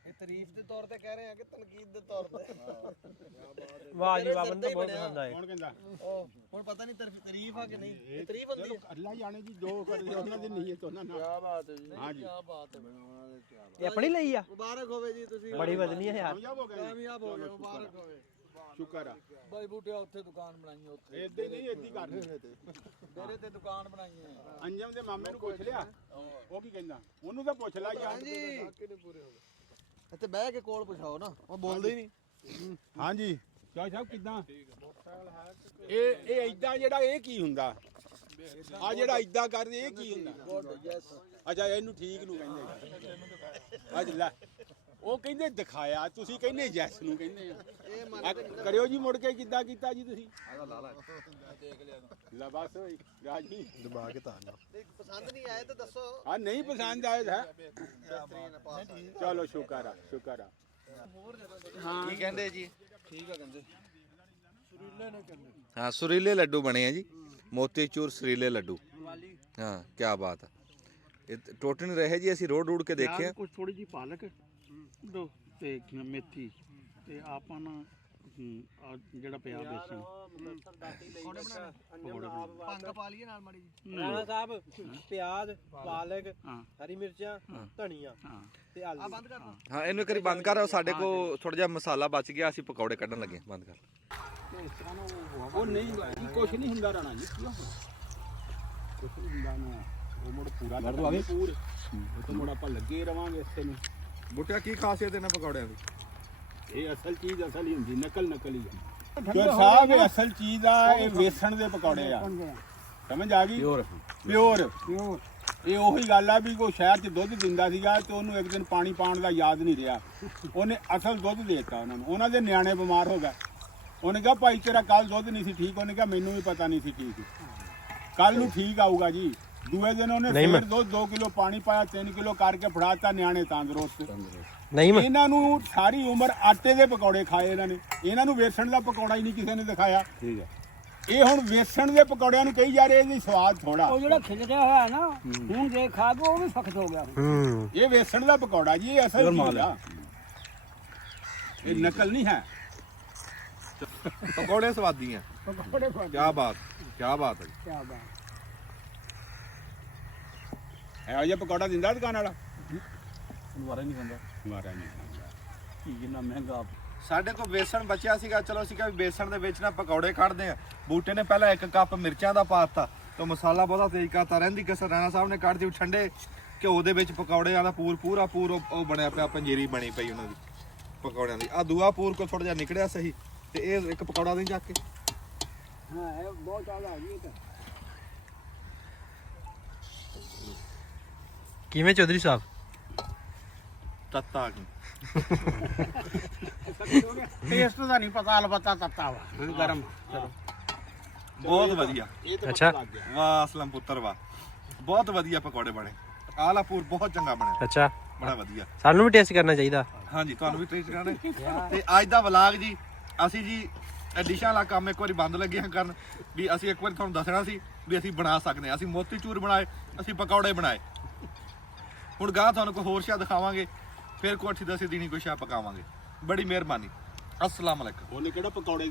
ਇਹ ਤਾਰੀਫ ਦੇ ਤੌਰ ਤੇ ਕਹਿ ਰਹੇ ਆ ਕਿ ਤਨਕੀਦ ਦੇ ਤੌਰ ਤੇ? ਵਾਹ ਜੀ ਵਾਹ, ਮੈਨੂੰ ਬਹੁਤ ਪਸੰਦ ਆਏ। ਕੌਣ ਕਹਿੰਦਾ? ਉਹ ਹੁਣ ਪਤਾ ਨਹੀਂ ਤਾਰੀਫ ਆ ਕਿ ਨਹੀਂ। ਇਹ ਤਾਰੀਫ ਹੁੰਦੀ ਹੈ। ਅੱਲਾ ਜਾਣੇ ਜੀ ਜੋ ਕਰਦੇ ਉਹਨਾਂ ਦੀ ਨੀਅਤ ਉਹਨਾਂ ਨਾਲ। ਕੀ ਬਾਤ ਹੈ ਜੀ, ਹਾਂ ਜੀ, ਕੀ ਬਾਤ ਹੈ ਬਣਾਉਣਾ ਦੇ ਕੀ ਇਹ ਆਪਣੀ ਲਈ ਆ, ਮੁਬਾਰਕ ਹੋਵੇ ਜੀ, ਤੁਸੀਂ ਬੜੀ ਵਧਨੀ ਹੈ ਯਾਰ। ਕਾਮਯਾਬ ਹੋ ਗਏ। ਕਾਮਯਾਬ ਹੋ ਗਏ, ਮੁਬਾਰਕ ਹੋਵੇ। ਸ਼ੁਕਰ ਆ। ਬਾਈ ਬੂਟਿਆ ਉੱਥੇ ਦੁਕਾਨ ਬਣਾਈ, ਉੱਥੇ ਏਦਾਂ ਨਹੀਂ ਏਦਾਂ ਕਰ ਡੇਰੇ ਤੇ ਦੁਕਾਨ ਬਣਾਈ ਹੈ। ਅੰਜਮ ਦੇ ਮਾਮੇ ਨੂੰ ਪੁੱਛ ਲਿਆ, ਉਹ ਕੀ ਕਹਿੰਦਾ? ਉਹਨੂੰ ਤਾਂ ਪੁੱਛ ਲੈ ਯਾਰ। ਇੱਥੇ ਬਹਿ ਕੇ ਕੋਲ ਪੁਛਾਓ ਨਾ, ਉਹ ਬੋਲਦੇ ਹੀ ਨਹੀਂ। ਹਾਂਜੀ ਚਾਹ ਸਾਹਿਬ ਕਿਦਾਂ? ਇਹ ਇਦਾਂ ਜਿਹੜਾ ਇਹ ਕੀ ਹੁੰਦਾ? ਆ ਜਿਹੜਾ ਇਦਾਂ ਕਰਦੇ ਇਹ ਕੀ ਹੁੰਦਾ? ਅੱਛਾ ਇਹਨੂੰ ਠੀਕ ਨੂੰ ਕਹਿੰਦੇ। ਅੱਜ ਲੈ ਉਹ ਕਹਿੰਦੇ ਦਿਖਾਇਆ, ਤੁਸੀਂ ਕਹਿੰਦੇ ਜੈਸ ਨੂੰ ਕਹਿੰਦੇ ਆ। ਕਰਿਓ ਜੀ ਮੁੜ ਕੇ ਕਿੱਦਾਂ ਕੀਤਾ ਜੀ ਤੁਸੀਂ? ਲੈ ਬਸ ਹੋਈ ਰਾਜੀ ਦਬਾ ਕੇ ਤਾਂ ਪਸੰਦ ਨਹੀਂ ਆਏ ਤਾਂ ਦੱਸੋ। ਆ ਨਹੀਂ ਪਸੰਦ ਆਏ ਹੈ। ਚਲੋ ਸ਼ੁਕਰ ਆ, ਸ਼ੁਕਰ ਆ। ਕੀ ਕਹਿੰਦੇ ਜੀ? ਠੀਕ ਆ ਕਹਿੰਦੇ। ਹਾਂ ਸੁਰੀਲੇ ਲੱਡੂ ਬਣੇ ਆ ਜੀ, ਮੋਤੀਚੂਰ ਸੁਰੀਲੇ ਲੱਡੂ। ਹਾਂ ਕੀ ਬਾਤ ਹੈ। ਇਹ ਟੋਟਨ ਰਹੇ ਜੀ, ਅਸੀਂ ਰੋਡ ਕੇ ਦੇਖਿਆ। ਕੁਝ ਥੋੜੀ ਜੀ ਪਾਲਕ ਦੋ ਤੇ ਮੇਥੀ ਤੇ ਆਪਾਂ ਨਾ ਜਿਹੜਾ ਪਿਆ ਬੇਸਣ ਭੰਗ ਪਾ ਲਈਏ ਨਾਲ ਮਾੜੀ ਜੀ। ਰਾਣਾ ਸਾਹਿਬ ਪਿਆਜ਼, ਪਾਲਕ, ਹਰੀ ਮਿਰਚਾਂ, ਧਨੀਆ ਤੇ ਆ ਆਲੂ। ਬੰਦ ਕਰ ਦੋ। ਹਾਂ ਇਹਨੂੰ ਇੱਕ ਵਾਰੀ ਬੰਦ ਕਰ। ਸਾਡੇ ਕੋਲ ਥੋੜਾ ਜਿਹਾ ਮਸਾਲਾ ਬਚ ਗਿਆ, ਅਸੀਂ ਪਕੌੜੇ ਕੱਢਣ ਲੱਗੇ। ਬੰਦ ਕਰ। ਉਹ ਨਹੀਂ ਕੁਛ ਨਹੀਂ ਹੁੰਦਾ ਰਾਣਾ ਜੀ, ਕੁਛ ਨਹੀਂ ਹੁੰਦਾ ਨਾ। ਉਹ ਮੁੜ ਪੂਰਾ ਕਰ ਲਾਂਗੇ ਪੂਰ। ਉਹ ਤੋਂ ਮੁੜ ਆਪਾਂ ਲੱਗੇ ਰਵਾਂਗੇ ਇਸੇ ਨੂੰ। ਬੁੱਟਿਆ ਕੀ ਖਾਸੀਅਤ ਇਹਨਾਂ ਪਕੌੜਿਆਂ ਦੀ? ਇਹ ਅਸਲ ਚੀਜ਼ ਅਸਲ ਹੀ ਹੁੰਦੀ, ਨਕਲ ਨਕਲ ਹੀ ਹੈ। ਜੋ ਸਾਹਿਬ ਇਹ ਅਸਲ ਚੀਜ਼ ਆ, ਇਹ ਵੇਸਣ ਦੇ ਪਕੌੜੇ ਆ। ਸਮਝ ਆ ਗਈ? ਪਿਓਰ। ਇਹ ਉਹੀ ਗੱਲ ਆ ਵੀ ਕੋਈ ਸ਼ਹਿਰ 'ਚ ਦੁੱਧ ਦਿੰਦਾ ਸੀਗਾ ਤੇ ਉਹਨੂੰ ਇੱਕ ਦਿਨ ਪਾਣੀ ਪਾਉਣ ਦਾ ਯਾਦ ਨਹੀਂ ਰਿਹਾ, ਉਹਨੇ ਅਸਲ ਦੁੱਧ ਦੇ ਦਿੱਤਾ ਉਹਨਾਂ ਨੂੰ। ਉਹਨਾਂ ਦੇ ਨਿਆਣੇ ਬਿਮਾਰ ਹੋ ਗਏ। ਉਹਨੇ ਕਿਹਾ ਭਾਈ ਤੇਰਾ ਕੱਲ ਦੁੱਧ ਨਹੀਂ ਸੀ ਠੀਕ। ਉਹਨੇ ਕਿਹਾ ਮੈਨੂੰ ਵੀ ਪਤਾ ਨਹੀਂ ਸੀ ਠੀਕ, ਕੱਲ ਨੂੰ ਠੀਕ ਆਊਗਾ ਜੀ। ਦੂਏ ਦਿਨ ਉਹਨੇ ਫਿਰ ਦੁੱਧ 2 ਕਿਲੋ ਪਾਣੀ ਪਾਇਆ, 3 ਕਿਲੋ ਕਰਕੇ ਫੜਾਤਾ। ਨਿਆਣੇ ਤੰਦਰੁਸਤ। ਨਹੀਂ ਇਹਨਾਂ ਨੂੰ ਸਾਰੀ ਉਮਰ ਆਟੇ ਦੇ ਪਕੌੜੇ ਖਾਏ ਇਹਨਾਂ ਨੇ, ਇਹਨਾਂ ਨੂੰ ਵੇਸਣ ਦਾ ਪਕੌੜਾ ਹੀ ਨਹੀਂ ਕਿਸੇ ਨੇ ਦਿਖਾਇਆ। ਠੀਕ ਹੈ। ਇਹ ਹੁਣ ਵੇਸਣ ਦੇ ਪਕੌੜਿਆਂ ਨੂੰ ਕਹੀ ਜਾ ਰਹੇ ਇਹਦੀ ਸਵਾਦ ਥੋੜਾ। ਉਹ ਜਿਹੜਾ ਖਿਲਰਿਆ ਹੋਇਆ ਨਾ ਹੁਣ ਜੇ ਖਾ ਕੇ ਉਹ ਵੀ ਸਖਤ ਹੋ ਗਿਆ। ਇਹ ਵੇਸਣ ਦਾ ਪਕੌੜਾ ਜੀ, ਇਹ ਅਸਲ ਚੀਜ਼ ਆ, ਇਹ ਨਕਲ ਨਹੀਂ ਹੈ। ਪਕੌੜੇ ਸਵਾਦੀ ਆ। ਕੀ ਬਾਤ, ਕੀ ਬਾਤ ਹੈ। ਕੀ ਬਾਤ। ਇਹੋ ਜਿਹਾ ਪਕੌੜਾ ਦਿੰਦਾ ਦੁਕਾਨ ਵਾਲਾ? ਦੁਬਾਰਾ ਨਹੀਂ ਖਾਂਦਾ। ਮਾਰਾ ਨਹੀਂ ਖਾਂਦਾ। ਕੀ ਕਿੰਨਾ ਮਹਿੰਗਾ। ਸਾਡੇ ਕੋਲ ਬੇਸਣ ਬਚਿਆ ਸੀਗਾ, ਚਲੋ ਅਸੀਂ ਕਿਹਾ ਵੀ ਬੇਸਣ ਦੇ ਵਿੱਚ ਨਾ ਪਕੌੜੇ ਕੱਢਦੇ ਆ। ਬੂਟੇ ਨੇ ਪਹਿਲਾਂ 1 ਕੱਪ ਮਿਰਚਾਂ ਦਾ ਪਾਤਾ, ਤਾਂ ਮਸਾਲਾ ਬਹੁਤਾ ਤੇਜ਼ ਕਰਤਾ। ਰਹਿੰਦੀ ਕਸਰ ਰਾਣਾ ਸਾਹਿਬ ਨੇ ਕੱਢ ਦਿੱਤੀ ਠੰਡੇ ਘਿਓ ਦੇ ਵਿੱਚ ਪਕੌੜਿਆਂ ਦਾ ਪੂਰਾ ਉਹ ਬਣਿਆ ਪਿਆ, ਪੰਜੀਰੀ ਬਣੀ ਪਈ ਉਹਨਾਂ ਦੀ ਪਕੌੜਿਆਂ ਦੀ। ਆ ਦੂਆ ਪੂਰ ਕੋ ਥੋੜਾ ਜਿਹਾ ਨਿਕਲਿਆ ਸਹੀ, ਤੇ ਇਹ ਇੱਕ ਪਕੌੜਾ ਦੇਂ ਜਾ ਕੇ। ਹਾਂ ਇਹ ਬਹੁਤ ਜ਼ਿਆਦਾ ਆ ਗਈ। ਕਿਵੇਂ ਚੌਧਰੀ ਸਾਹਿਬ? ਤੱਤਾ ਕੀ ਟੇਸਟ ਦਾ ਨਹੀਂ ਪਤਾ, ਅਲਬਤਾ ਤੱਤਾ ਵਾ ਗਰਮ। ਚਲੋ ਬਹੁਤ ਵਧੀਆ। ਅੱਛਾ ਵਾਹ ਅਸਲਮ ਪੁੱਤਰ ਵਾਹ, ਬਹੁਤ ਵਧੀਆ ਪਕੌੜੇ ਬਣੇ। ਆਲਾ ਪੂਰ ਬਹੁਤ ਚੰਗਾ ਬਣਿਆ, ਅੱਛਾ, ਬੜਾ ਵਧੀਆ। ਸਾਨੂੰ ਵੀ ਟੇਸਟ ਕਰਨਾ ਚਾਹੀਦਾ। ਹਾਂਜੀ ਤੁਹਾਨੂੰ ਵੀ ਟੇਸਟ ਕਰਾਣੇ। ਤੇ ਅੱਜ ਦਾ ਵਲਾਗ ਜੀ, ਅਸੀਂ ਜੀ ਡਿਸ਼ਾਂ ਵਾਲਾ ਕੰਮ ਇੱਕ ਵਾਰੀ ਬੰਦ ਲੱਗੇ ਹਾਂ ਕਰਨ, ਵੀ ਅਸੀਂ ਇੱਕ ਵਾਰੀ ਤੁਹਾਨੂੰ ਦੱਸਣਾ ਸੀ ਵੀ ਅਸੀਂ ਬਣਾ ਸਕਦੇ ਹਾਂ। ਅਸੀਂ ਮੋਤੀਚੂਰ ਬਣਾਏ, ਅਸੀਂ ਪਕੌੜੇ ਬਣਾਏ। ਹੁਣ ਗਾਂ ਤੁਹਾਨੂੰ ਕੋਈ ਹੋਰ ਸ਼ਾ ਦਿਖਾਵਾਂਗੇ, ਫਿਰ ਕੋਈ 8-10 ਦਿਨੀ ਕੋਈ ਸ਼ਾ ਪਕਾਵਾਂਗੇ। ਬੜੀ ਮਿਹਰਬਾਨੀ। ਅਸਲਾਮ ਅਲੈਕੁਮ। ਉਹਨੇ ਕਿਹੜਾ ਪਕੌੜੇ